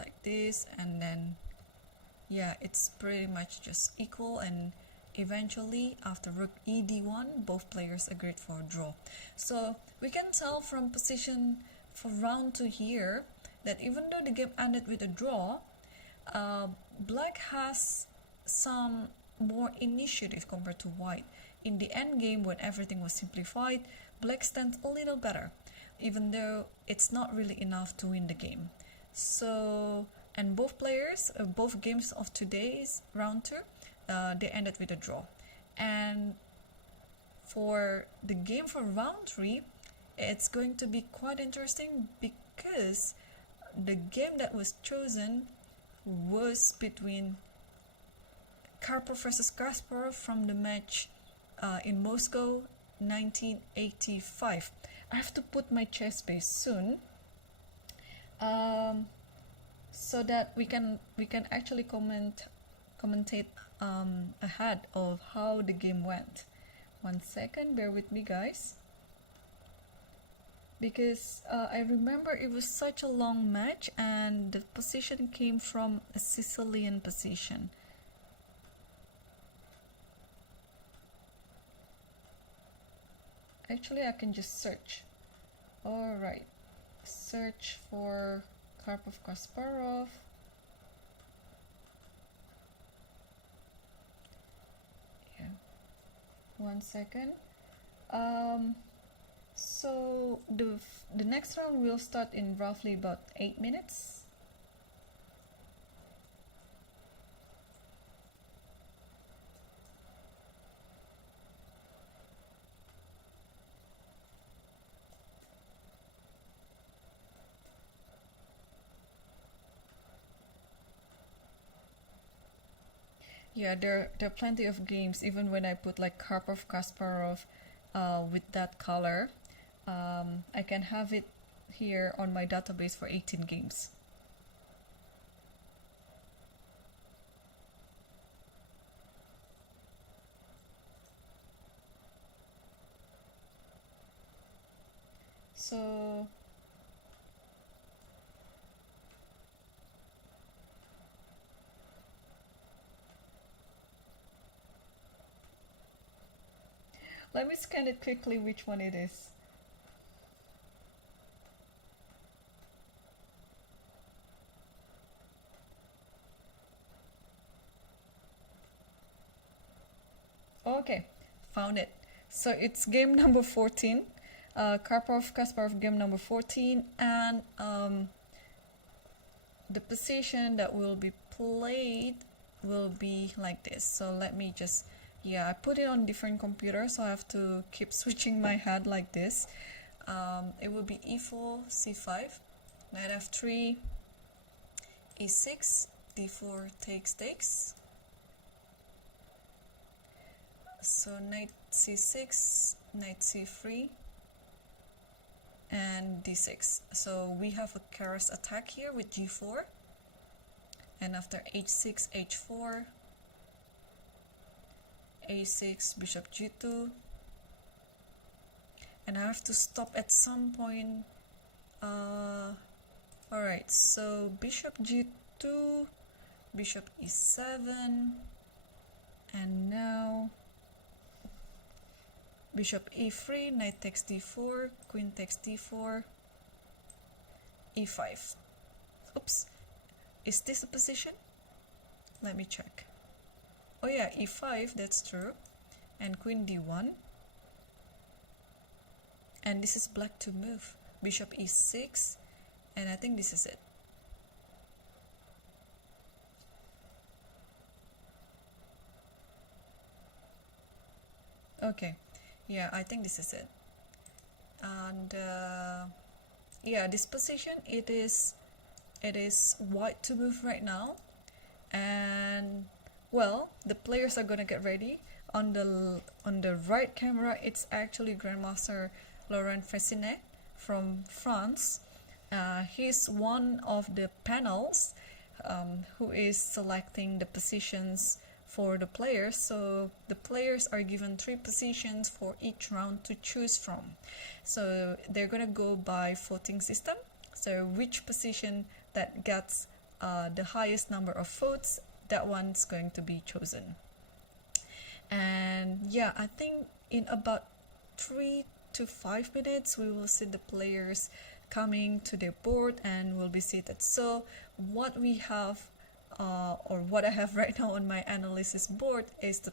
and then yeah, it's pretty much just equal. And eventually after rook e d1, both players agreed for a draw. So we can tell from position for round 2 here that even though the game ended with a draw, black has some more initiative compared to white. In the end game, when everything was simplified, black stands a little better, even though it's not really enough to win the game. So, and both players, both games of today's round two, they ended with a draw. And for the game for round three, it's going to be quite interesting because the game that was chosen was between Karpov versus Kasparov from the match in Moscow 1985. I have to put my chess piece soon, so that we can actually commentate ahead of how the game went. 1 second, bear with me, guys, because I remember it was such a long match and the position came from a Sicilian position. Actually, I can just search. Alright, search for Karpov Kasparov. Yeah, 1 second. So the next round will start in roughly about 8 minutes. Yeah, there are plenty of games, even when I put like Karpov Kasparov with that color. I can have it here on my database for 18 games. So let me scan it quickly which one it is. Okay, found it. So it's game number 14, Karpov Kasparov game number 14, and the position that will be played will be like this. So let me just, yeah, I put it on different computers, so I have to keep switching my head like this. It will be e4, c5, knight f3, e6, d4 takes. So knight c6, knight c3, and d6. So we have a Keras attack here with g4, and after h6, h4, a6, bishop g2, and I have to stop at some point. Alright, so bishop g2, bishop e7, and now bishop e3, knight takes d4, queen takes d4, e5. Oops, is this a position? Let me check. Oh yeah, e5, that's true. And queen d1. And this is black to move. Bishop e6, and I think this is it. Okay, yeah, I think this is it. And yeah, this position, it is white to move right now, and well, the players are gonna get ready. On the right camera, it's actually Grandmaster Laurent Fressinet from France. He's one of the panels who is selecting the positions for the players. So the players are given 3 positions for each round to choose from. So they're gonna go by voting system. So which position that gets the highest number of votes, that one's going to be chosen. And yeah, I think in about 3 to 5 minutes we will see the players coming to their board and will be seated. So what we have or what I have right now on my analysis board is the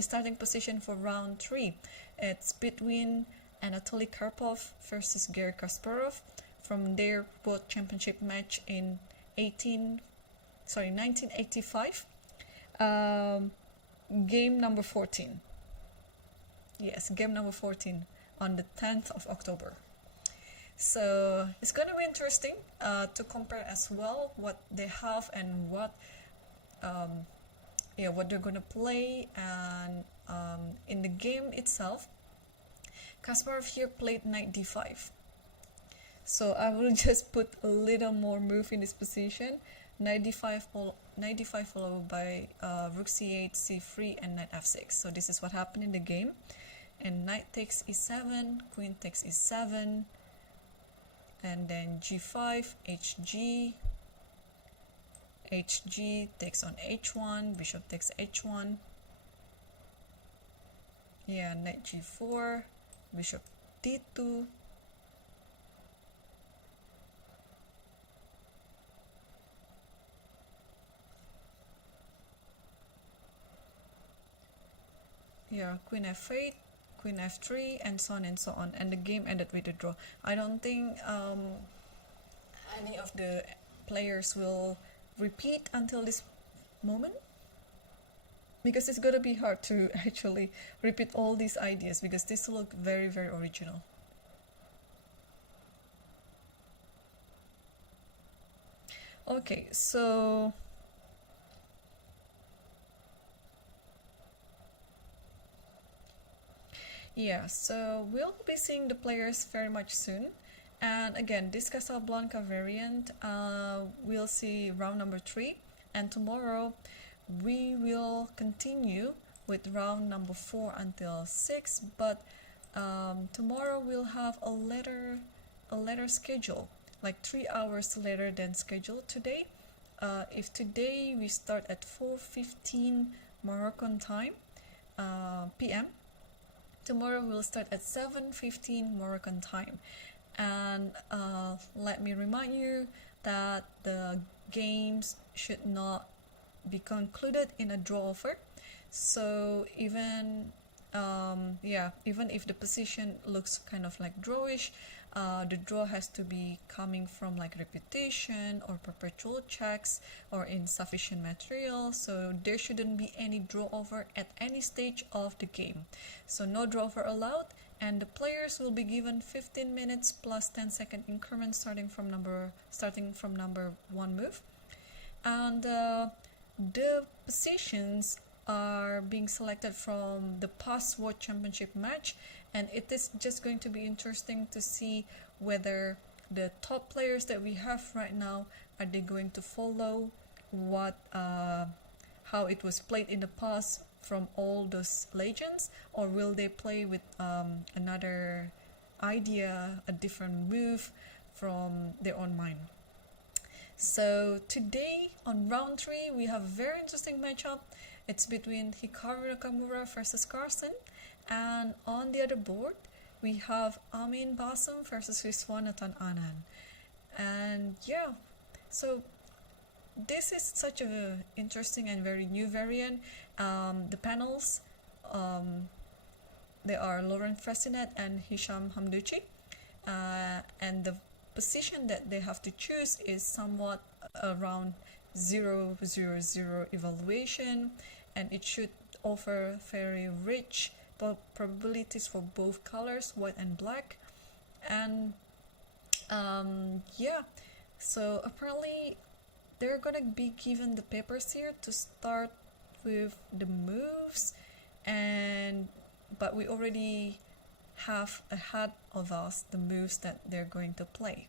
starting position for round 3. It's between Anatoly Karpov versus Garry Kasparov from their World Championship match in 1985. Game number 14. Yes, game number 14 on the 10th of October. So it's going to be interesting to compare as well what they have and what they're going to play. And in the game itself, Kasparov here played knight d5. So I will just put a little more move in this position. Knight d5 followed by rook c8, c3, and knight f6. So this is what happened in the game. And knight takes e7, queen takes e7, and then g5, hg, hg takes on h1, bishop takes h1. Yeah, knight g4, bishop d2. Yeah, queen f8, queen f3, and so on and so on, and the game ended with a draw. I don't think any of the players will repeat until this moment, because it's gonna be hard to actually repeat all these ideas, because this look very, very original. Okay, so yeah, so we'll be seeing the players very much soon. And again, this Casablanca variant, we'll see round number 3. And tomorrow we will continue with round number 4 until 6. But tomorrow we'll have a later schedule, like 3 hours later than scheduled today. If today we start at 4:15 Moroccan time, PM, tomorrow we'll start at 7:15 Moroccan time. And let me remind you that the games should not be concluded in a draw offer. So even if the position looks kind of like drawish, the draw has to be coming from like repetition or perpetual checks or insufficient material. So there shouldn't be any draw over at any stage of the game. So no draw over allowed, and the players will be given 15 minutes plus 10-second increments starting from number 1 move. And the positions are being selected from the past World Championship match, and it is just going to be interesting to see whether the top players that we have right now, are they going to follow what how it was played in the past from all those legends, or will they play with another idea, a different move from their own mind. So today on round 3 we have a very interesting matchup. It's between Hikaru Nakamura versus Carson, and on the other board we have Amin Bassam versus Viswanathan Anand. And yeah, so this is such a interesting and very new variant. The panels, they are Laurent Fressinet and Hisham Hamdouchi, and the position that they have to choose is somewhat around 0-0-0 evaluation, and it should offer very rich probabilities for both colors, white and black. And yeah, so apparently they're gonna be given the papers here to start with the moves, but we already have ahead of us the moves that they're going to play.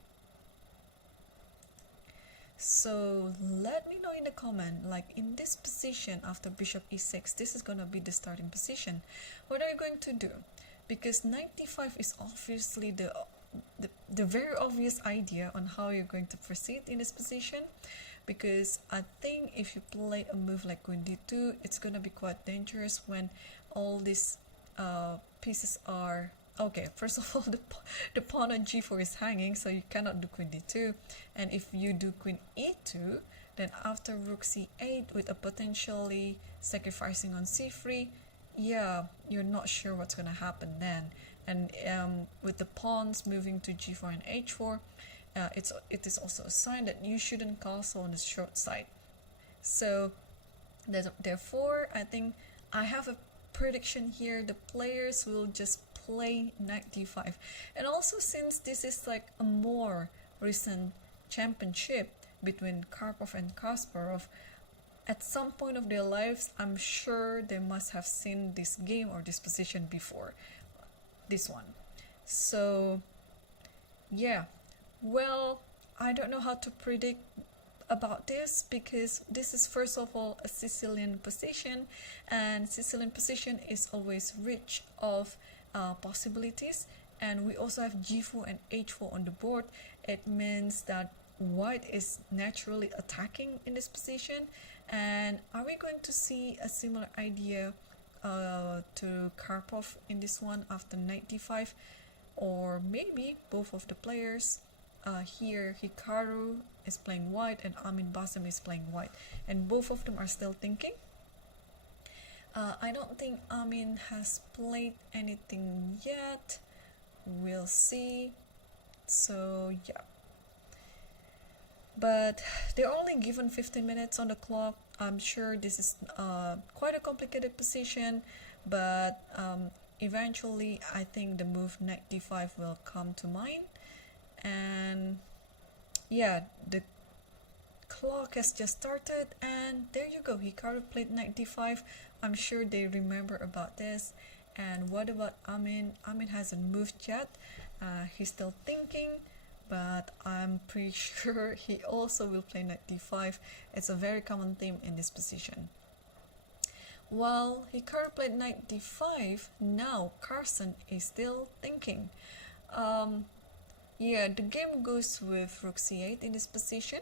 So let me know in the comment, like in this position after bishop e6, this is gonna be the starting position. What are you going to do? Because knight d5 is obviously the very obvious idea on how you're going to proceed in this position. Because I think if you play a move like queen d2, it's gonna be quite dangerous when all these pieces are okay. First of all, the pawn on g4 is hanging, so you cannot do queen d2. And if you do queen e2, then after rook c8 with a potentially sacrificing on c3, yeah, you're not sure what's gonna happen then. And with the pawns moving to g4 and h4, it is also a sign that you shouldn't castle on the short side. So therefore, I think I have a prediction here: the players will just play knight d5. And also, since this is like a more recent championship between Karpov and Kasparov, at some point of their lives, I'm sure they must have seen this game or this position before, this one. So yeah, well, I don't know how to predict about this, because this is first of all a Sicilian position, and Sicilian position is always rich of possibilities. And we also have g4 and h4 on the board. It means that white is naturally attacking in this position. And are we going to see a similar idea to Karpov in this one after knight d5? Or maybe both of the players, here Hikaru is playing white and Amin Basim is playing white, and both of them are still thinking. I don't think Amin has played anything yet. We'll see. So yeah, but they're only given 15 minutes on the clock. I'm sure this is quite a complicated position, but eventually I think the move knight d5 will come to mind. And yeah, the clock has just started, and there you go, Hikaru played knight d5. I'm sure they remember about this. And what about Amin? Amin hasn't moved yet. He's still thinking, but I'm pretty sure he also will play knight d5. It's a very common theme in this position. While Hikaru played knight d5, now Carson is still thinking. Yeah, the game goes with rook c8 in this position.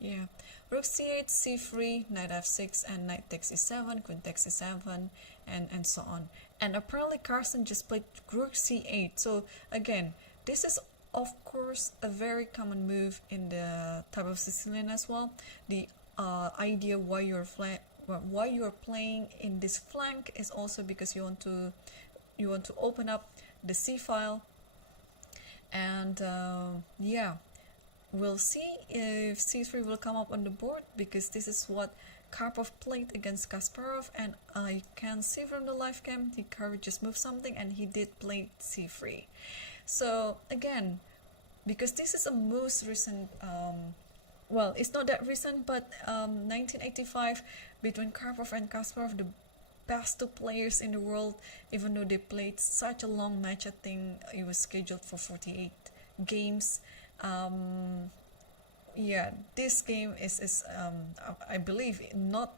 Yeah, rook c8, c3, knight f6, and knight takes e7, queen takes e7, and so on. And apparently Carson just played rook c8. So again, this is of course a very common move in the type of Sicilian as well. The idea why you're playing in this flank is also because you want to open up the c file. And yeah, we'll see if c3 will come up on the board, because this is what Karpov played against Kasparov, and I can see from the live cam Hikaru just moved something and he did play c3. So again, because this is a most recent, well, it's not that recent, but 1985, between Karpov and Kasparov, the best two players in the world, even though they played such a long match. I think it was scheduled for 48 games. Yeah, this game is I believe not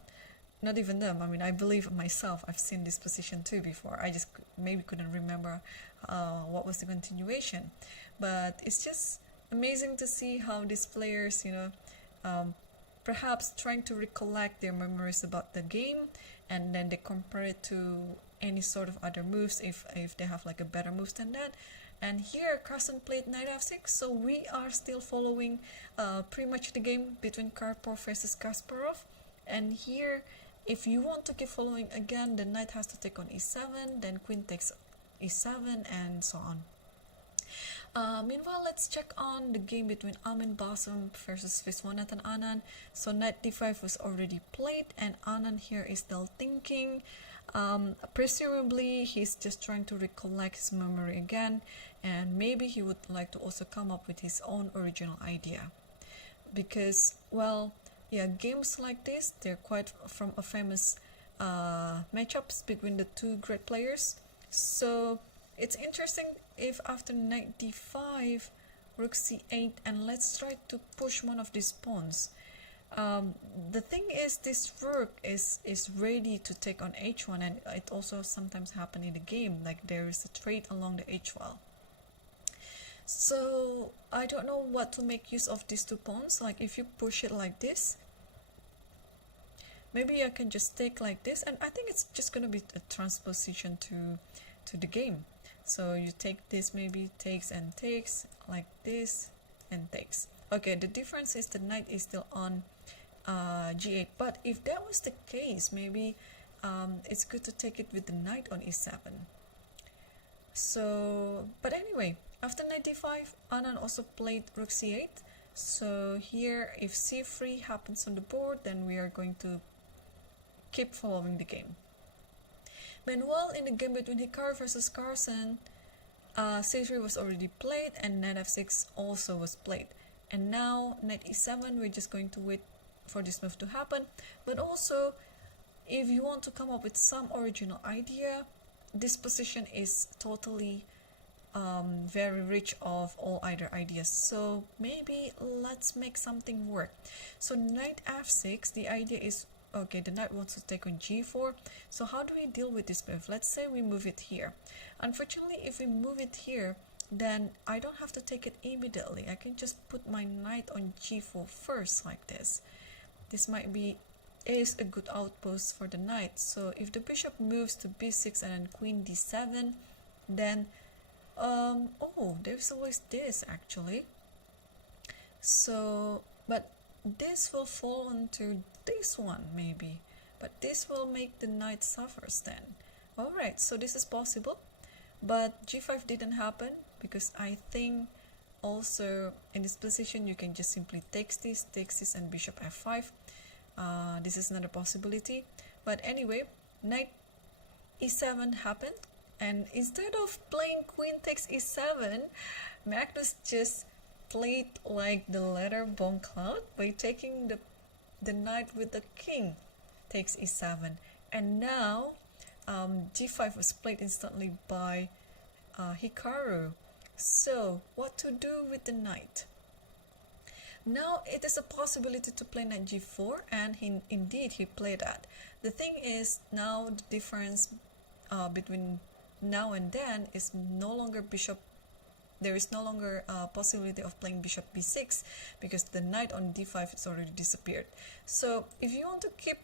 even them. I mean, I believe myself, I've seen this position too before. I just maybe couldn't remember what was the continuation. But it's just amazing to see how these players, perhaps trying to recollect their memories about the game, and then they compare it to any sort of other moves if they have like a better moves than that. And here Carson played knight f6, so we are still following pretty much the game between Karpov versus Kasparov. And here, if you want to keep following again, the knight has to take on e7, then queen takes e7, and so on. Meanwhile, let's check on the game between Amin Basim versus Viswanathan Anand. So knight d5 was already played, and Anand here is still thinking. Presumably he's just trying to recollect his memory again, and maybe he would like to also come up with his own original idea, because, well, yeah, games like this, they're quite from a famous matchups between the two great players. So it's interesting if after knight d5, rook c8, and let's try to push one of these pawns. The thing is, this rook is ready to take on h1, and it also sometimes happens in the game, like there is a trade along the h file. So I don't know what to make use of these two pawns. Like if you push it like this, maybe I can just take like this, and I think it's just gonna be a transposition to the game. So you take this, maybe takes and takes, like this, and takes. Okay, the difference is the knight is still on g8, but if that was the case, maybe it's good to take it with the knight on e7. So, but anyway, after knight d5, Anand also played rook c8. So here, if c3 happens on the board, then we are going to keep following the game. Meanwhile, in the game between Hikaru versus Carson, c3 was already played and knight f6 also was played. And now knight e7, we're just going to wait for this move to happen. But also, if you want to come up with some original idea, this position is totally very rich of all other ideas. So maybe let's make something work. So knight f6, the idea is, okay, the knight wants to take on g4. So how do we deal with this move? Let's say we move it here. Unfortunately, if we move it here, then I don't have to take it immediately. I can just put my knight on g4 first, like this. This might be is a good outpost for the knight. So if the bishop moves to b6 and then queen d7, then oh, there's always this actually. So, but this will fall into this one maybe, but this will make the knight suffers then. Alright, so this is possible, but g5 didn't happen because I think also in this position you can just simply take this and bishop f5. This is another possibility, but anyway, knight e7 happened, and instead of playing queen takes e7, Magnus just played like the letter bomb cloud by taking the knight with the king takes e7, and now g5 was played instantly by Hikaru. So what to do with the knight? Now it is a possibility to play knight g4, and indeed he played that. The thing is, now the difference between now and then is no longer bishop. There is no longer a possibility of playing bishop b6 because the knight on d5 has already disappeared. So if you want to keep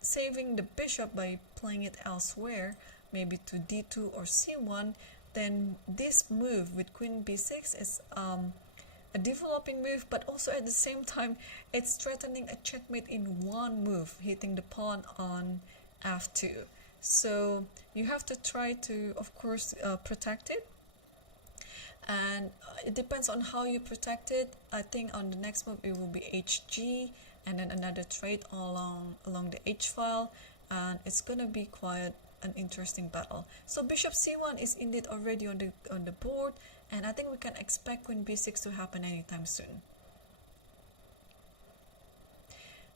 saving the bishop by playing it elsewhere, maybe to d2 or c1, then this move with queen b6 is a developing move, but also at the same time it's threatening a checkmate in one move, hitting the pawn on f2. So you have to try to, of course, protect it, and it depends on how you protect it. I think on the next move it will be hg, and then another trade along the h file, and it's gonna be quite an interesting battle. So bishop c1 is indeed already on the board, and I think we can expect queen b6 to happen anytime soon.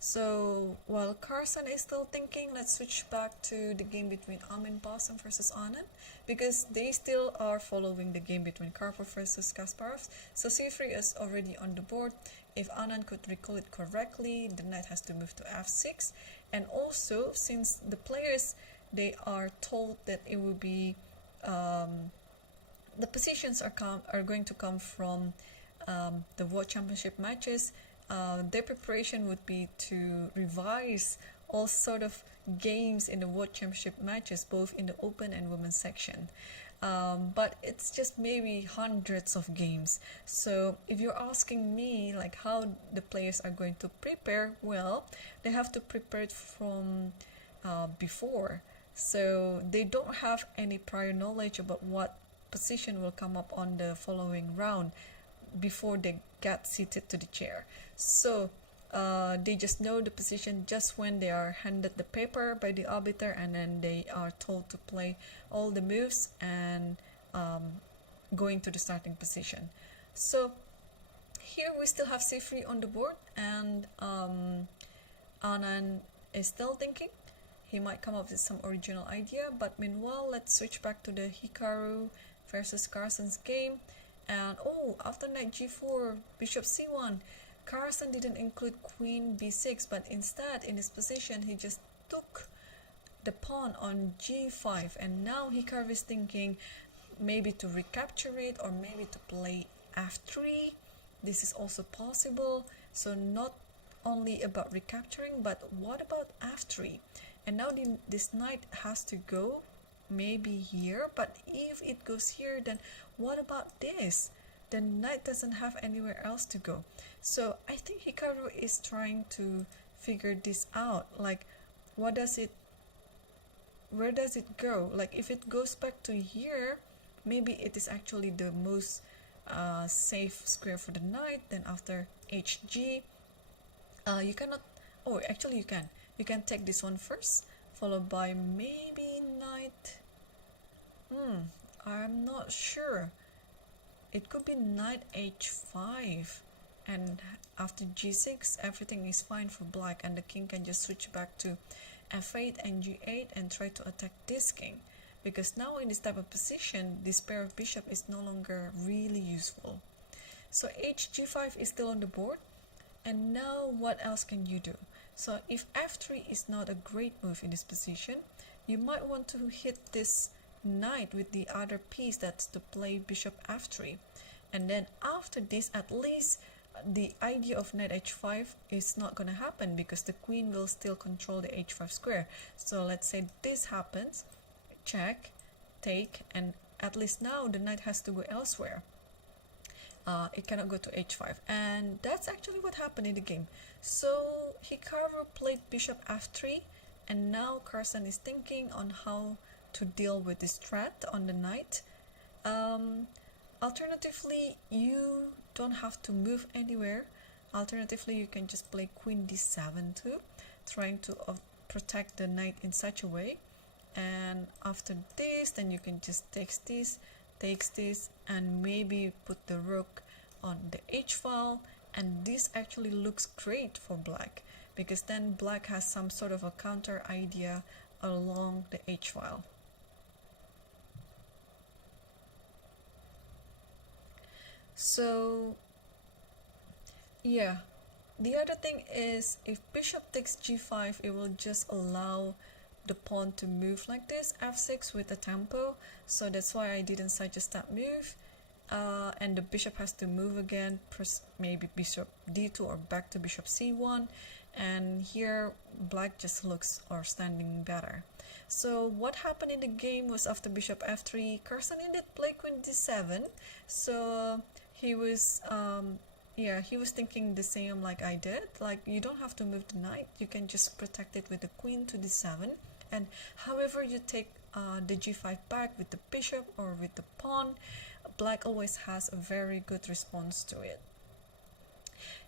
So while Carson is still thinking, let's switch back to the game between Amin Bassam versus Anand, because they still are following the game between Karpov versus Kasparov. So c3 is already on the board. If Anand could recall it correctly, the knight has to move to f6, and also since the players, they are told that it will be the positions are going to come from the World Championship matches. Their preparation would be to revise all sort of games in the World Championship matches, both in the open and women's section. But it's just maybe hundreds of games. So if you're asking me like how the players are going to prepare, well, they have to prepare it from before. So they don't have any prior knowledge about what position will come up on the following round before they get seated to the chair. So they just know the position just when they are handed the paper by the arbiter, and then they are told to play all the moves and going to the starting position. So here we still have c3 on the board, and Anand is still thinking. He might come up with some original idea, but meanwhile, let's switch back to the Hikaru versus Carson's game. And oh, after knight g4, bishop c1, Carson didn't include queen b6, but instead in this position he just took the pawn on g5, and now Hikaru is thinking maybe to recapture it or maybe to play f3. This is also possible. So not only about recapturing, but what about f3? And now this knight has to go maybe here, but if it goes here, then what about this? The knight doesn't have anywhere else to go. So I think Hikaru is trying to figure this out, like what does it where does it go? Like if it goes back to here, maybe it is actually the most safe square for the knight. Then after hg, you cannot, oh actually you can take this one first, followed by maybe knight, I'm not sure, it could be knight h5, and after g6 everything is fine for black, and the king can just switch back to f8 and g8 and try to attack this king, because now in this type of position this pair of bishop is no longer really useful. So hg5 is still on the board, and now what else can you do? So if f3 is not a great move in this position, you might want to hit this knight with the other piece, that's to play bishop f3, and then after this at least the idea of knight h5 is not going to happen, because the queen will still control the h5 square. So let's say this happens, check, take, and at least now the knight has to go elsewhere. It cannot go to h5, and that's actually what happened in the game. So Hikaru played bishop f3, and now Carson is thinking on how to deal with this threat on the knight. Alternatively, you don't have to move anywhere. Alternatively, you can just play queen d7 too, trying to protect the knight in such a way. And after this, then you can just take this, takes this, and maybe put the rook on the h file, and this actually looks great for black, because then black has some sort of a counter idea along the h file. So yeah, the other thing is if bishop takes g5, it will just allow the pawn to move like this, f6 with a tempo, so that's why I didn't suggest that move. And the bishop has to move again, maybe bishop d2 or back to bishop c1, and here black just looks or standing better. So what happened in the game was after bishop f3, Carson did play queen d7, so he was he was thinking the same like I did, like you don't have to move the knight, you can just protect it with the queen to d7, and however you take the g5 back with the bishop or with the pawn, black always has a very good response to it.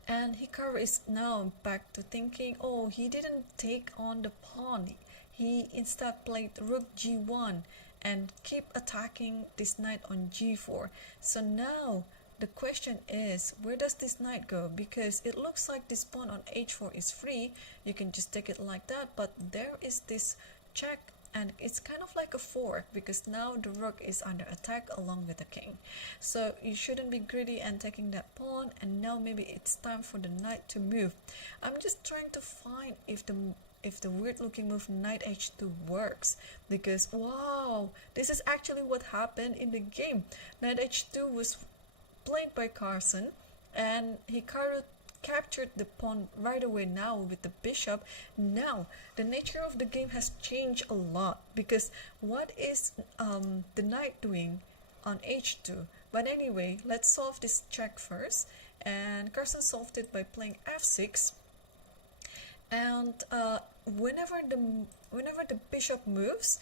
And Hikaru is now back to thinking, oh, he didn't take on the pawn, he instead played rook g1 and keep attacking this knight on g4. So now the question is, where does this knight go? Because it looks like this pawn on h4 is free, you can just take it like that, but there is this check, and it's kind of like a fork, because now the rook is under attack along with the king. So you shouldn't be greedy and taking that pawn, and now maybe it's time for the knight to move. I'm just trying to find if the weird looking move knight h2 works, because wow, this is actually what happened in the game. Knight h2 was played by Carson, and Hikaru captured the pawn right away now with the bishop. Now the nature of the game has changed a lot, because what is the knight doing on h2? But anyway, let's solve this check first, and Carson solved it by playing f6, and whenever the bishop moves,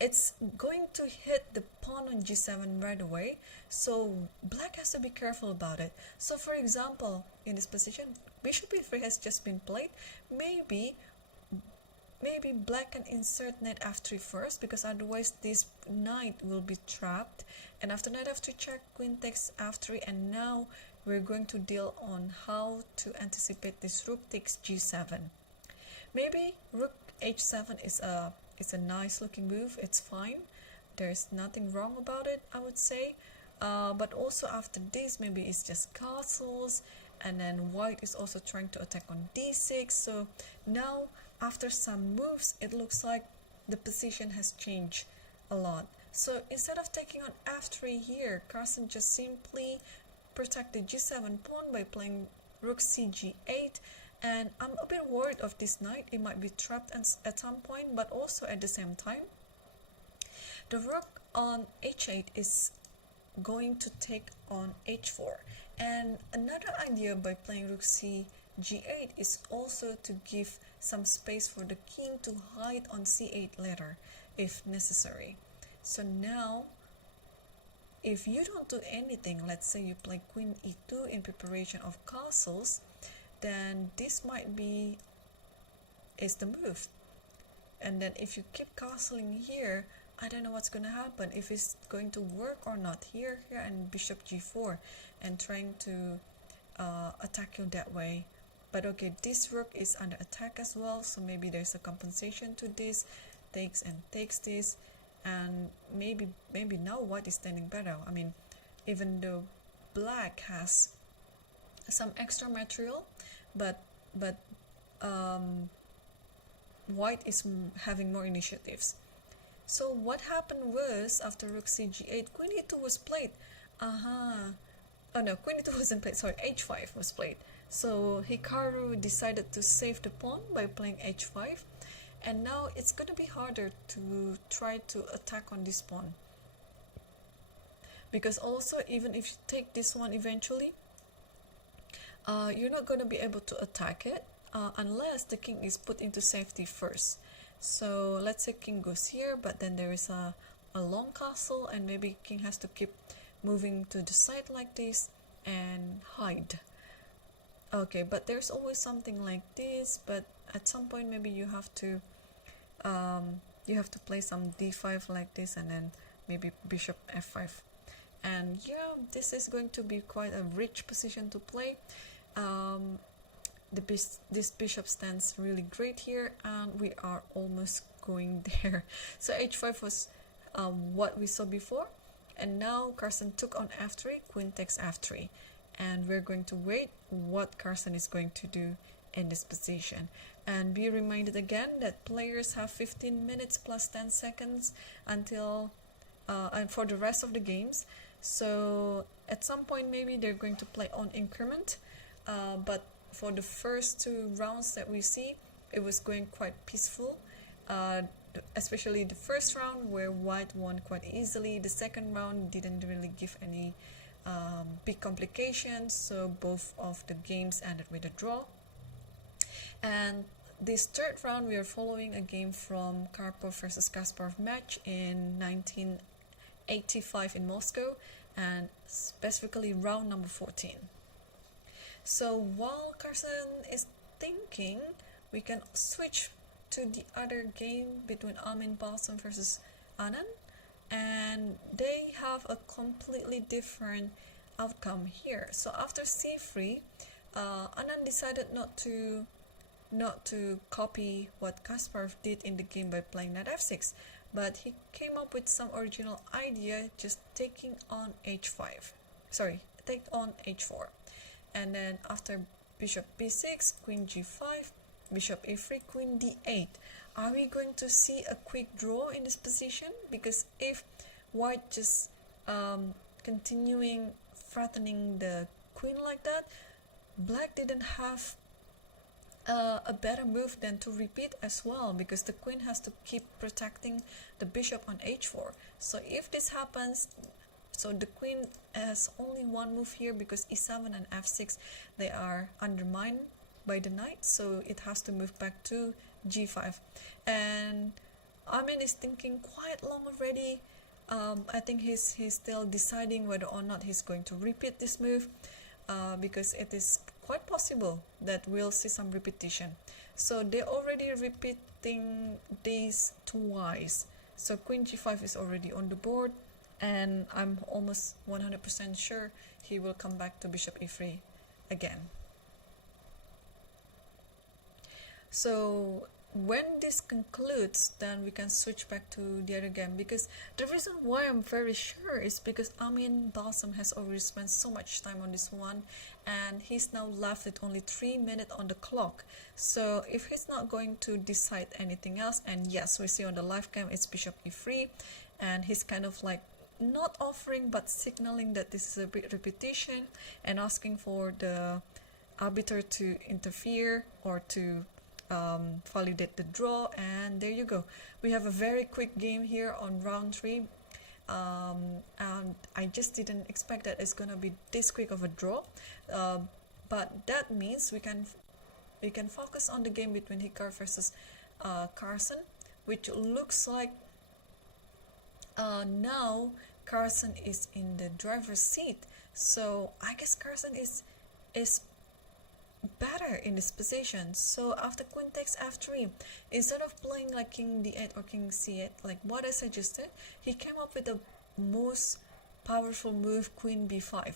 it's going to hit the pawn on g7 right away, so black has to be careful about it. So for example, in this position, bishop e3 has just been played. Maybe black can insert knight f3 first, because otherwise this knight will be trapped, and after knight f3 check, queen takes f3, and now we're going to deal on how to anticipate this rook takes g7. Maybe rook h7 is a nice looking move, it's fine, there's nothing wrong about it, I would say. But also after this, maybe it's just castles, and then white is also trying to attack on d6. So now after some moves, it looks like the position has changed a lot. So instead of taking on f3 here, Carson just simply protect the g7 pawn by playing rook cg8, and I'm a bit worried of this knight. It might be trapped at some point, but also at the same time, the rook on h8 is going to take on h4. And another idea by playing rook cg8 g8 is also to give some space for the king to hide on c8 later if necessary. So now if you don't do anything, let's say you play queen e2 in preparation of castles, then this might be is the move. And then if you keep castling here, I don't know what's going to happen, if it's going to work or not. Here and bishop g4 and trying to attack you that way. But okay, this rook is under attack as well, so maybe there's a compensation to this. Takes and takes this, and maybe now white is standing better. I mean, even though black has some extra material, but white is having more initiatives. So what happened was, after rook cg8, queen e2 was played. Oh no, queen e2 wasn't played, sorry, h5 was played. So Hikaru decided to save the pawn by playing h5, and now it's going to be harder to try to attack on this pawn, because also even if you take this one eventually, you're not going to be able to attack it unless the king is put into safety first. So let's say king goes here, but then there is a long castle, and maybe king has to keep moving to the side like this and hide. Okay, but there's always something like this, but at some point maybe you have to play some d5 like this, and then maybe bishop f5. And yeah, this is going to be quite a rich position to play. This bishop stands really great here, and we are almost going there. So h5 was what we saw before, and now Carson took on f3, queen takes f3, and we're going to wait what Carson is going to do in this position. And be reminded again that players have 15 minutes plus 10 seconds until and for the rest of the games. So at some point maybe they're going to play on increment, but for the first two rounds that we see, it was going quite peaceful, especially the first round where white won quite easily. The second round didn't really give any big complications, so both of the games ended with a draw. And this third round, we are following a game from Karpov versus Kasparov match in 1985 in Moscow, and specifically round number 14. So while Carson is thinking, we can switch to the other game between Armin Balsam versus Anand, and they have a completely different outcome here. So after c3, Anand decided not to copy what Kasparov did in the game by playing knight f6, but he came up with some original idea, just taking on h5. Sorry, take on h4. And then after bishop b6, queen g5, bishop a3, queen d8. Are we going to see a quick draw in this position? Because if white just continuing threatening the queen like that, black didn't have a better move than to repeat as well, because the queen has to keep protecting the bishop on h4. So if this happens, so the queen has only one move here, because e7 and f6, they are undermined by the knight, so it has to move back to g5. And Armin is thinking quite long already. I think he's still deciding whether or not he's going to repeat this move, because it is quite possible that we'll see some repetition. So they're already repeating these twice. So queen g5 is already on the board, and I'm almost 100% sure he will come back to bishop e3 again. So when this concludes, then we can switch back to the other game, because the reason why I'm very sure is because Armin Balsam has already spent so much time on this one, and he's now left with only 3 minutes on the clock. So if he's not going to decide anything else, and yes, we see on the live cam it's bishop e3, and he's kind of like not offering but signaling that this is a big repetition and asking for the arbiter to interfere or to validate the draw. And there you go, we have a very quick game here on round 3, and I just didn't expect that it's gonna be this quick of a draw, but that means we can we can focus on the game between Hikaru versus Carson, which looks like now Carson is in the driver's seat. So I guess Carson is better in this position. So after queen takes f3, instead of playing like king d8 or king c8 like what I suggested, he came up with the most powerful move, queen b5.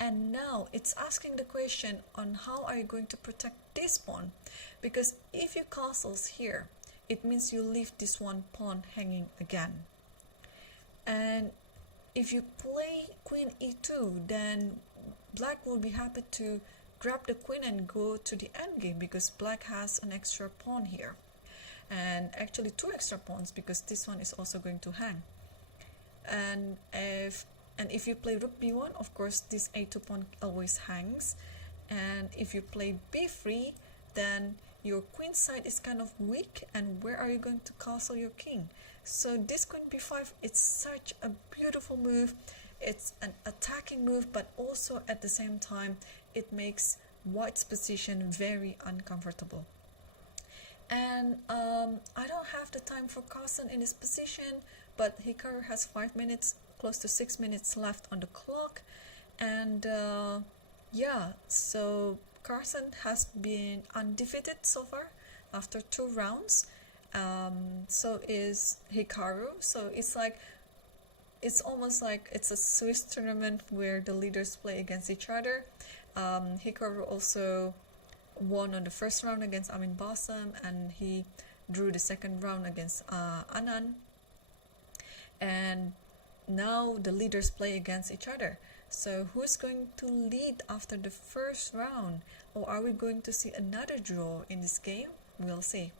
And now it's asking the question on how are you going to protect this pawn, because if you castles here, it means you leave this one pawn hanging again. And if you play queen e2, then black will be happy to grab the queen and go to the endgame, because black has an extra pawn here, and actually two extra pawns, because this one is also going to hang. And if you play rook b1, of course this a2 pawn always hangs. And if you play b3, then your queen side is kind of weak, and where are you going to castle your king? So this queen b5, it's such a beautiful move. It's an attacking move, but also at the same time it makes white's position very uncomfortable. And I don't have the time for Carson in this position, but Hikaru has 5 minutes, close to 6 minutes left on the clock. And yeah, so Carson has been undefeated so far after 2 rounds. So is Hikaru. So it's almost like it's a Swiss tournament where the leaders play against each other. Hikaru also won on the first round against Amin Bassam, and he drew the second round against Anand. And now the leaders play against each other. So who's going to lead after the first round? Or are we going to see another draw in this game? We'll see.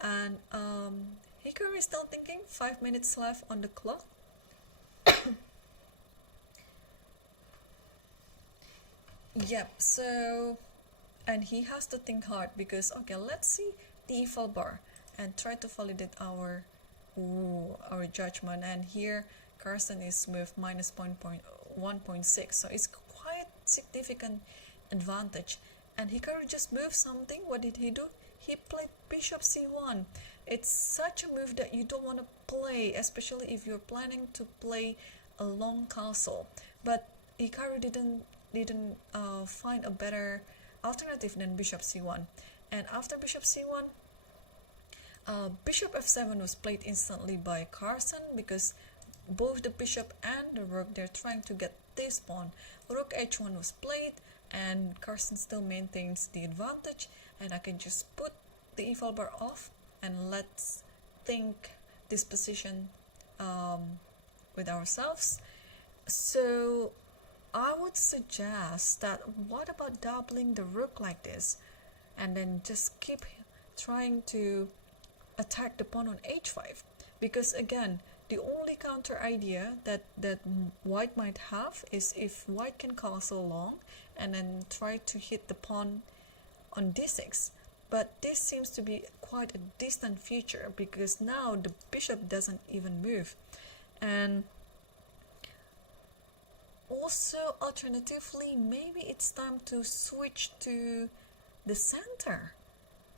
And Hikaru is still thinking, 5 minutes left on the clock. Yep, so, and he has to think hard, because, okay, let's see the eval bar and try to validate our judgment. And here Carson is with minus 1.6, so it's quite significant advantage. And Hikaru just moved something. What did he do? He played bishop c1. It's such a move that you don't want to play, especially if you're planning to play a long castle. But Hikaru didn't find a better alternative than bishop c1. And after bishop c1, bishop f7 was played instantly by Carson, because both the bishop and the rook, they're trying to get this pawn. Rook h1 was played, and Carson still maintains the advantage. And I can just put the eval bar off, and let's think this position with ourselves. So I would suggest that what about doubling the rook like this, and then just keep trying to attack the pawn on h5, because again, the only counter idea that white might have is if white can castle long and then try to hit the pawn on d6. But this seems to be quite a distant future, because now the bishop doesn't even move. And also, alternatively, maybe it's time to switch to the center,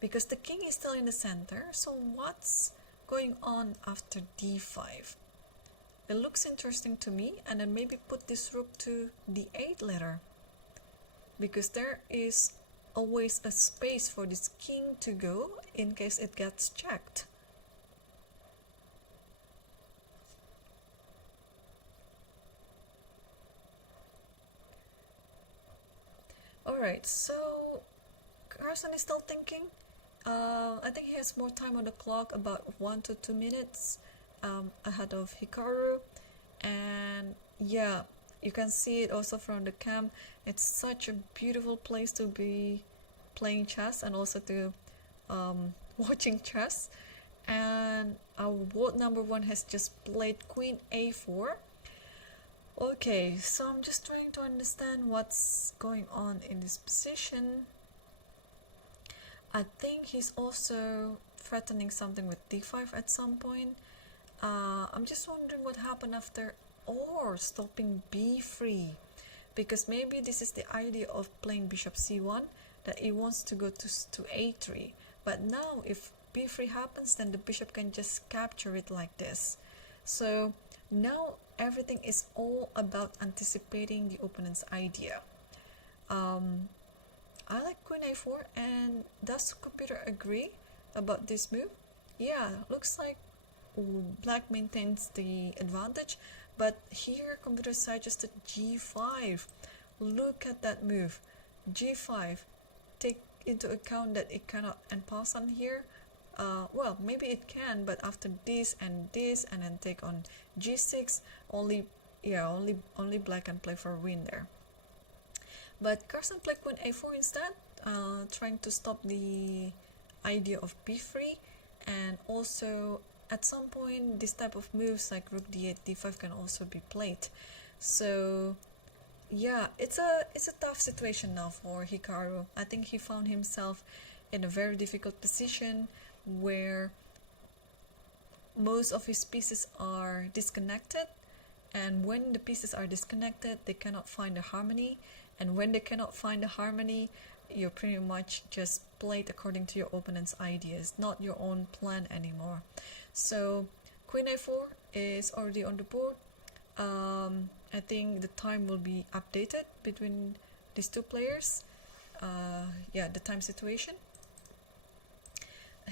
because the king is still in the center. So what's going on after d5? It looks interesting to me. And then maybe put this rook to d8 later, because there is always a space for this king to go in case it gets checked. Alright, so Carson is still thinking. I think he has more time on the clock, about 1 to 2 minutes ahead of Hikaru. And yeah, you can see it also from the cam. It's such a beautiful place to be playing chess, and also to watching chess. And our vote number 1 has just played queen a4. Okay, so I'm just trying to understand what's going on in this position. I think he's also threatening something with d5 at some point. I'm just wondering what happened after or stopping b3, because maybe this is the idea of playing bishop c1, that he wants to go to a3. But now if b3 happens, then the bishop can just capture it like this. So now everything is all about anticipating the opponent's idea. I like queen a4, and does computer agree about this move? Yeah, looks like black maintains the advantage, but here computer suggested g5. Look at that move, g5. Take into account that it cannot and pass on here. Well, maybe it can, but after this, and then take on g6, only black can play for a win there. But Carson played queen a4 instead, trying to stop the idea of b3, and also at some point this type of moves like rook d8, d5 can also be played. So yeah, it's a tough situation now for Hikaru. I think he found himself in a very difficult position where most of his pieces are disconnected, and when the pieces are disconnected, they cannot find a harmony, and when they cannot find a harmony, you're pretty much just played according to your opponent's ideas, not your own plan anymore. So queen a4 is already on the board. I think the time will be updated between these two players. Yeah, the time situation.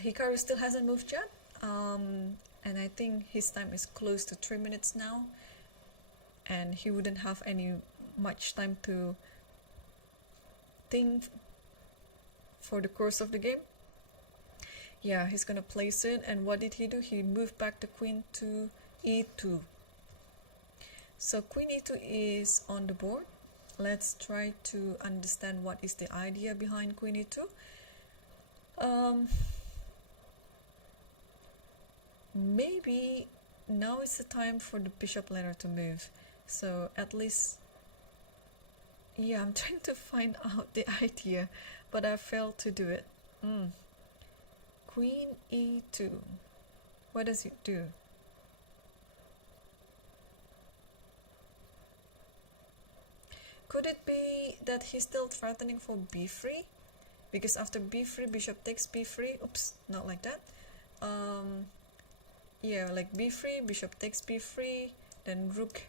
Hikaru still hasn't moved yet, and I think his time is close to 3 minutes now, and he wouldn't have much time to think for the course of the game. Yeah, he's gonna play soon. And what did he do? He moved back the queen to e2. So queen e2 is on the board. Let's try to understand what is the idea behind queen e2. Maybe now is the time for the bishop ladder to move. So at least, yeah, I'm trying to find out the idea, but I failed to do it. Queen e2. What does it do? Could it be that he's still threatening for b3? Because after b3, bishop takes b3. Oops, not like that. Yeah, like b3, bishop takes b3, then rook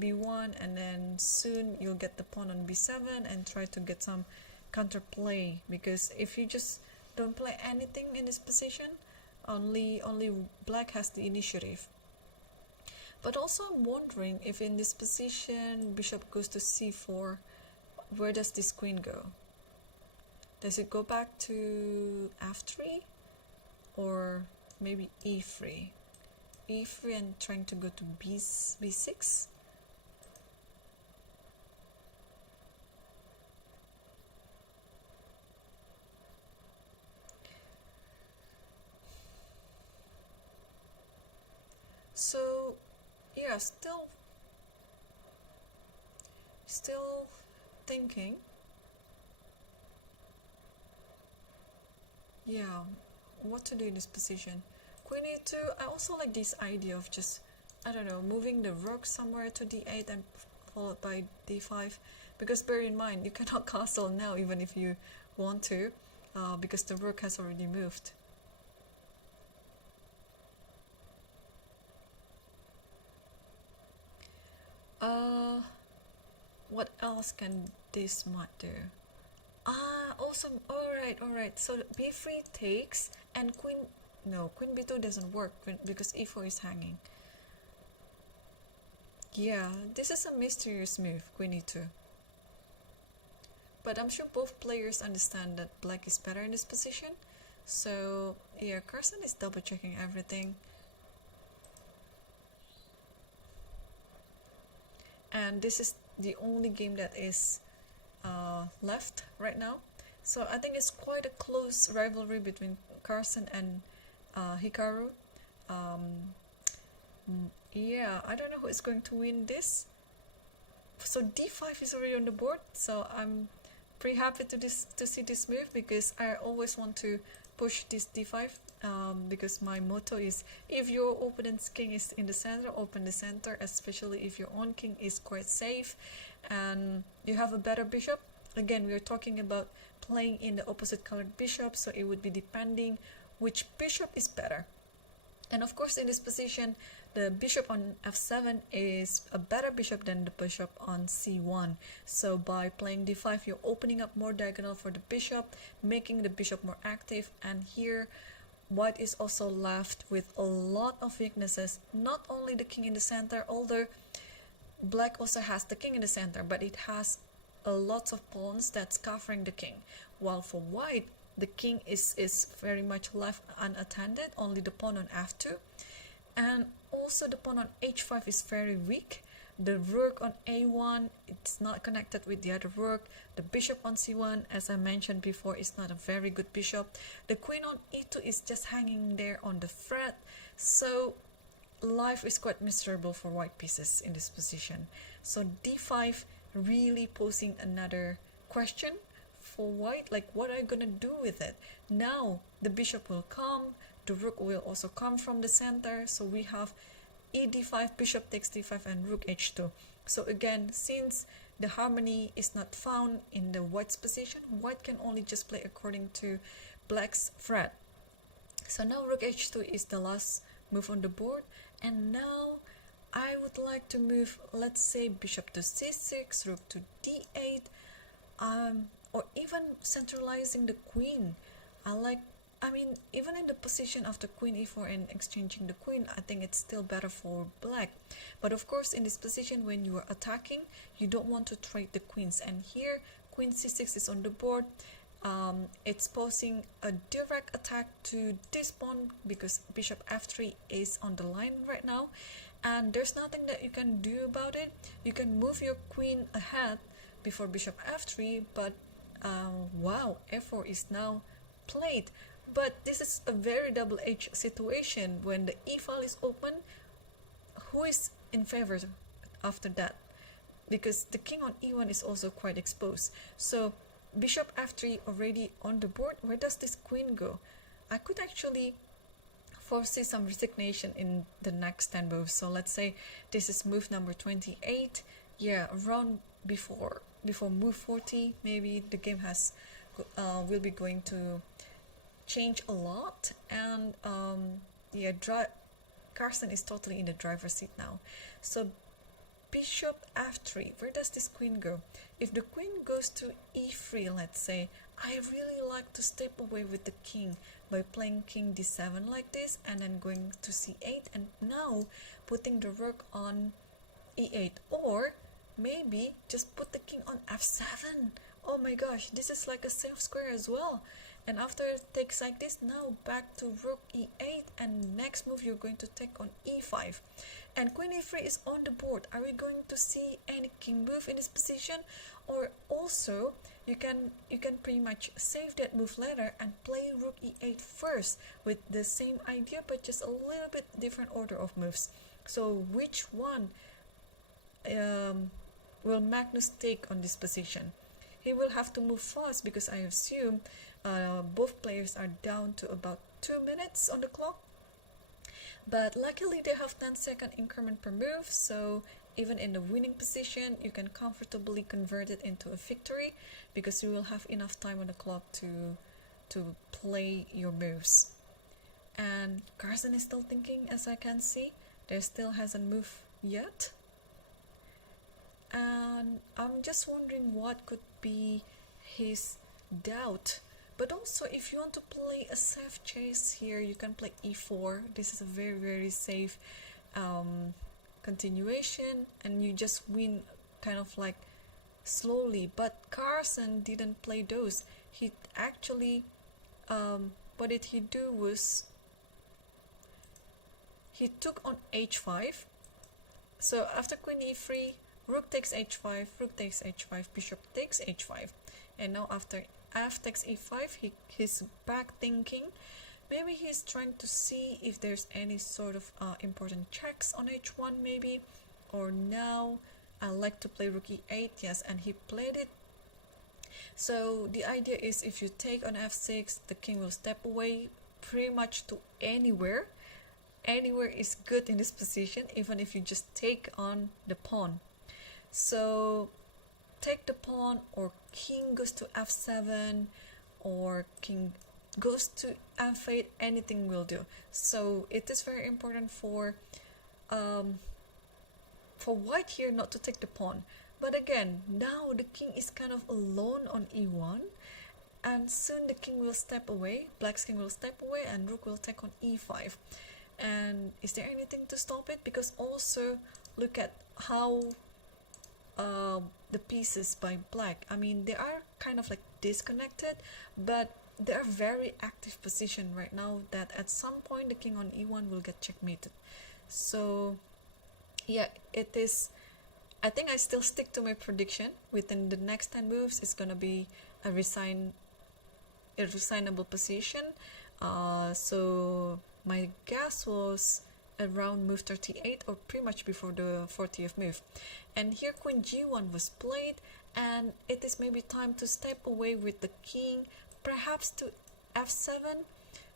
b1, and then soon you'll get the pawn on b7 and try to get some counterplay. Because if you just don't play anything in this position, only black has the initiative. But also I'm wondering if in this position bishop goes to c4, where does this queen go? Does it go back to f3, or maybe e3? e3 and trying to go to b6. So yeah, still thinking. Yeah, what to do in this position. Queen e2, I also like this idea of just, I don't know, moving the rook somewhere to d8 and followed by d5. Because bear in mind, you cannot castle now even if you want to, because the rook has already moved. What else can this mat do? Awesome. Alright. So b3 takes, and queen b2 doesn't work because e4 is hanging. Yeah, this is a mysterious move, queen e2. But I'm sure both players understand that black is better in this position. So yeah, Carson is double checking everything. And this is the only game that is left right now. So I think it's quite a close rivalry between Carson and Hikaru. Yeah, I don't know who is going to win this. So d5 is already on the board, so I'm pretty happy to see this move, because I always want to push this d5, because my motto is, if your opponent's king is in the center, open the center, especially if your own king is quite safe and you have a better bishop. again, we are talking about playing in the opposite colored bishop, so it would be depending which bishop is better. And of course, in this position, the bishop on f7 is a better bishop than the bishop on c1. So by playing d5, you're opening up more diagonal for the bishop, making the bishop more active. And here, white is also left with a lot of weaknesses. Not only the king in the center, although black also has the king in the center, but it has a lot of pawns that's covering the king. While for white, the king is very much left unattended, only the pawn on f2, and also the pawn on h5 is very weak. The rook on a1, it's not connected with the other rook. The bishop on c1, as I mentioned before, is not a very good bishop. The queen on e2 is just hanging there on the thread. So life is quite miserable for white pieces in this position. So d5 really posing another question for white, like what are you gonna do with it? Now the bishop will come, the rook will also come from the center, so we have e d5, bishop takes d5, and rook h2. So again, since the harmony is not found in the white's position, white can only just play according to black's threat. So now rook h2 is the last move on the board, and now I would like to move, let's say, bishop to c6, rook to d8, or even centralizing the queen. I mean, even in the position of the queen e4 and exchanging the queen, I think it's still better for black. But of course, in this position, when you are attacking, you don't want to trade the queens. And here, queen c6 is on the board. It's posing a direct attack to this pawn because bishop f3 is on the line right now. And there's nothing that you can do about it. You can move your queen ahead before bishop f3, but wow, f4 is now played. But this is a very double-edged situation. When the e file is open, who is in favor after that? Because the king on e1 is also quite exposed. So bishop f3 already on the board. Where does this queen go? I could actually foresee some resignation in the next 10 moves. So let's say this is move number 28. Yeah, around before move 40, maybe the game has will be going to change a lot. And yeah, Carson is totally in the driver's seat now. So bishop f3, where does this queen go? If the queen goes to e3, let's say, I really like to step away with the king by playing king d7 like this, and then going to c8, and now putting the rook on e8, or maybe just put the king on f7. Oh my gosh, this is like a safe square as well. And after it takes like this, now back to rook e8, and next move you're going to take on e5. And queen e3 is on the board. Are we going to see any king move in this position? Or also, you can pretty much save that move later and play rook e8 first with the same idea, but just a little bit different order of moves. So which one will Magnus take on this position? He will have to move fast because I assume both players are down to about 2 minutes on the clock. But luckily they have 10-second increment per move, so even in the winning position you can comfortably convert it into a victory because you will have enough time on the clock to play your moves. And Carson is still thinking, as I can see. There still hasn't moved yet. And I'm just wondering what could be his doubt. But also, if you want to play a safe chase here, you can play e4. This is a very, very safe continuation, and you just win kind of like slowly. But Carson didn't play those. He actually, what did he do was, he took on h5. So after queen e3, rook takes h5, rook takes h5, bishop takes h5. And now after f takes e5, he's back thinking. Maybe he's trying to see if there's any sort of important checks on h1 maybe. Or now I like to play rook e8, yes, and he played it. So the idea is if you take on f6, the king will step away pretty much to anywhere. Anywhere is good in this position, even if you just take on the pawn. So take the pawn, or king goes to f7, or king goes to f8, anything will do. So it is very important for white here not to take the pawn. But again, now the king is kind of alone on e1, and soon the king will step away, black's king will step away, and rook will take on e5. And is there anything to stop it? Because also look at how the pieces by black, I mean, they are kind of like disconnected, but they are very active position right now that at some point the king on e1 will get checkmated. So yeah, it is, I think I still stick to my prediction. Within the next 10 moves, it's gonna be a resignable position. So my guess was around move 38, or pretty much before the 40th move. And here queen g1 was played, and it is maybe time to step away with the king, perhaps to f7.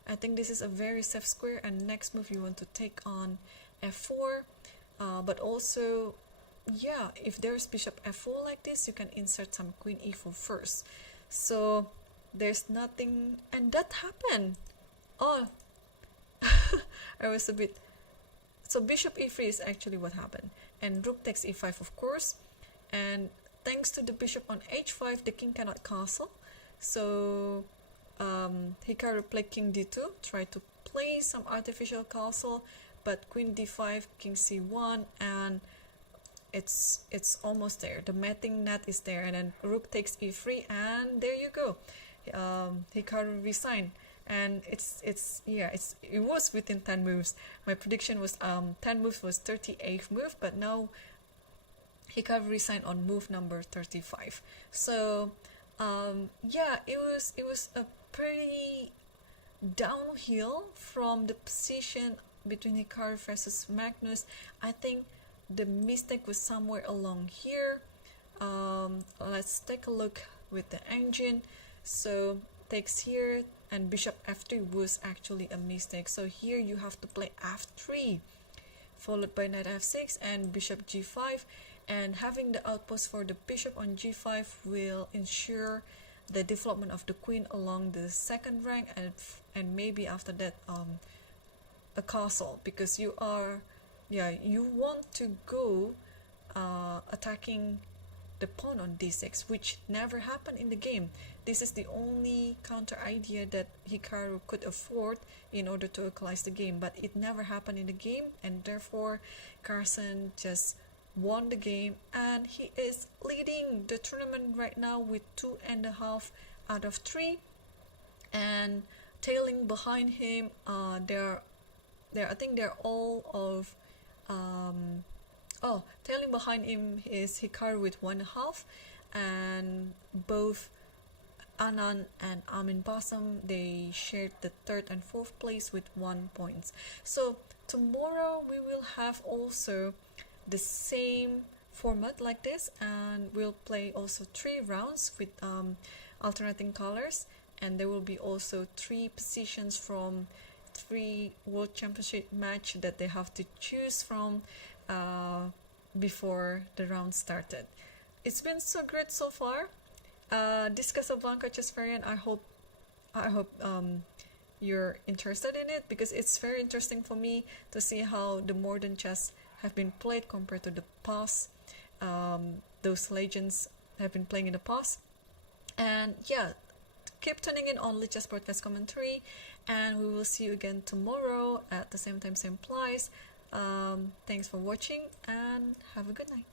I think this is a very safe square, and next move you want to take on f4. But also, yeah, if there's bishop f4 like this, you can insert some queen e4 first. So there's nothing, and that happened. Oh, I was a bit, so bishop e3 is actually what happened, and rook takes e5, of course, and thanks to the bishop on h5, the king cannot castle. So Hikaru played king d2, tried to play some artificial castle, but queen d5, king c1, and it's almost there. The mating net is there, and then rook takes e3, and there you go. Hikaru resigned, and it was within 10 moves. My prediction was 10 moves was 38th move, but now Hikaru resigned on move number 35. So yeah, it was a pretty downhill from the position between Hikaru versus Magnus. I think the mistake was somewhere along here. Let's take a look with the engine. So takes here, and bishop f3 was actually a mistake. So here you have to play f3, followed by knight f6 and bishop g5. And having the outpost for the bishop on g5 will ensure the development of the queen along the second rank, and maybe after that a castle, because you want to go attacking the pawn on d6, which never happened in the game. This is the only counter idea that Hikaru could afford in order to equalize the game, but it never happened in the game, and therefore Carson just won the game, and he is leading the tournament right now with 2.5 out of 3, and tailing behind him I think they're all of tailing behind him is Hikaru with 1.5, and both Anand and Amin Basam, they shared the 3rd and 4th place with 1 point. So tomorrow we will have also the same format like this, and we'll play also 3 rounds with alternating colors, and there will be also 3 positions from 3 World Championship match that they have to choose from before the round started. It's been so great so far. This Casablanca chess variant, I hope you're interested in it, because it's very interesting for me to see how the modern chess have been played compared to the past. Those legends have been playing in the past. And yeah, keep tuning in on Lichess Broadcast Commentary, and we will see you again tomorrow at the same time, same place. Thanks for watching, and have a good night.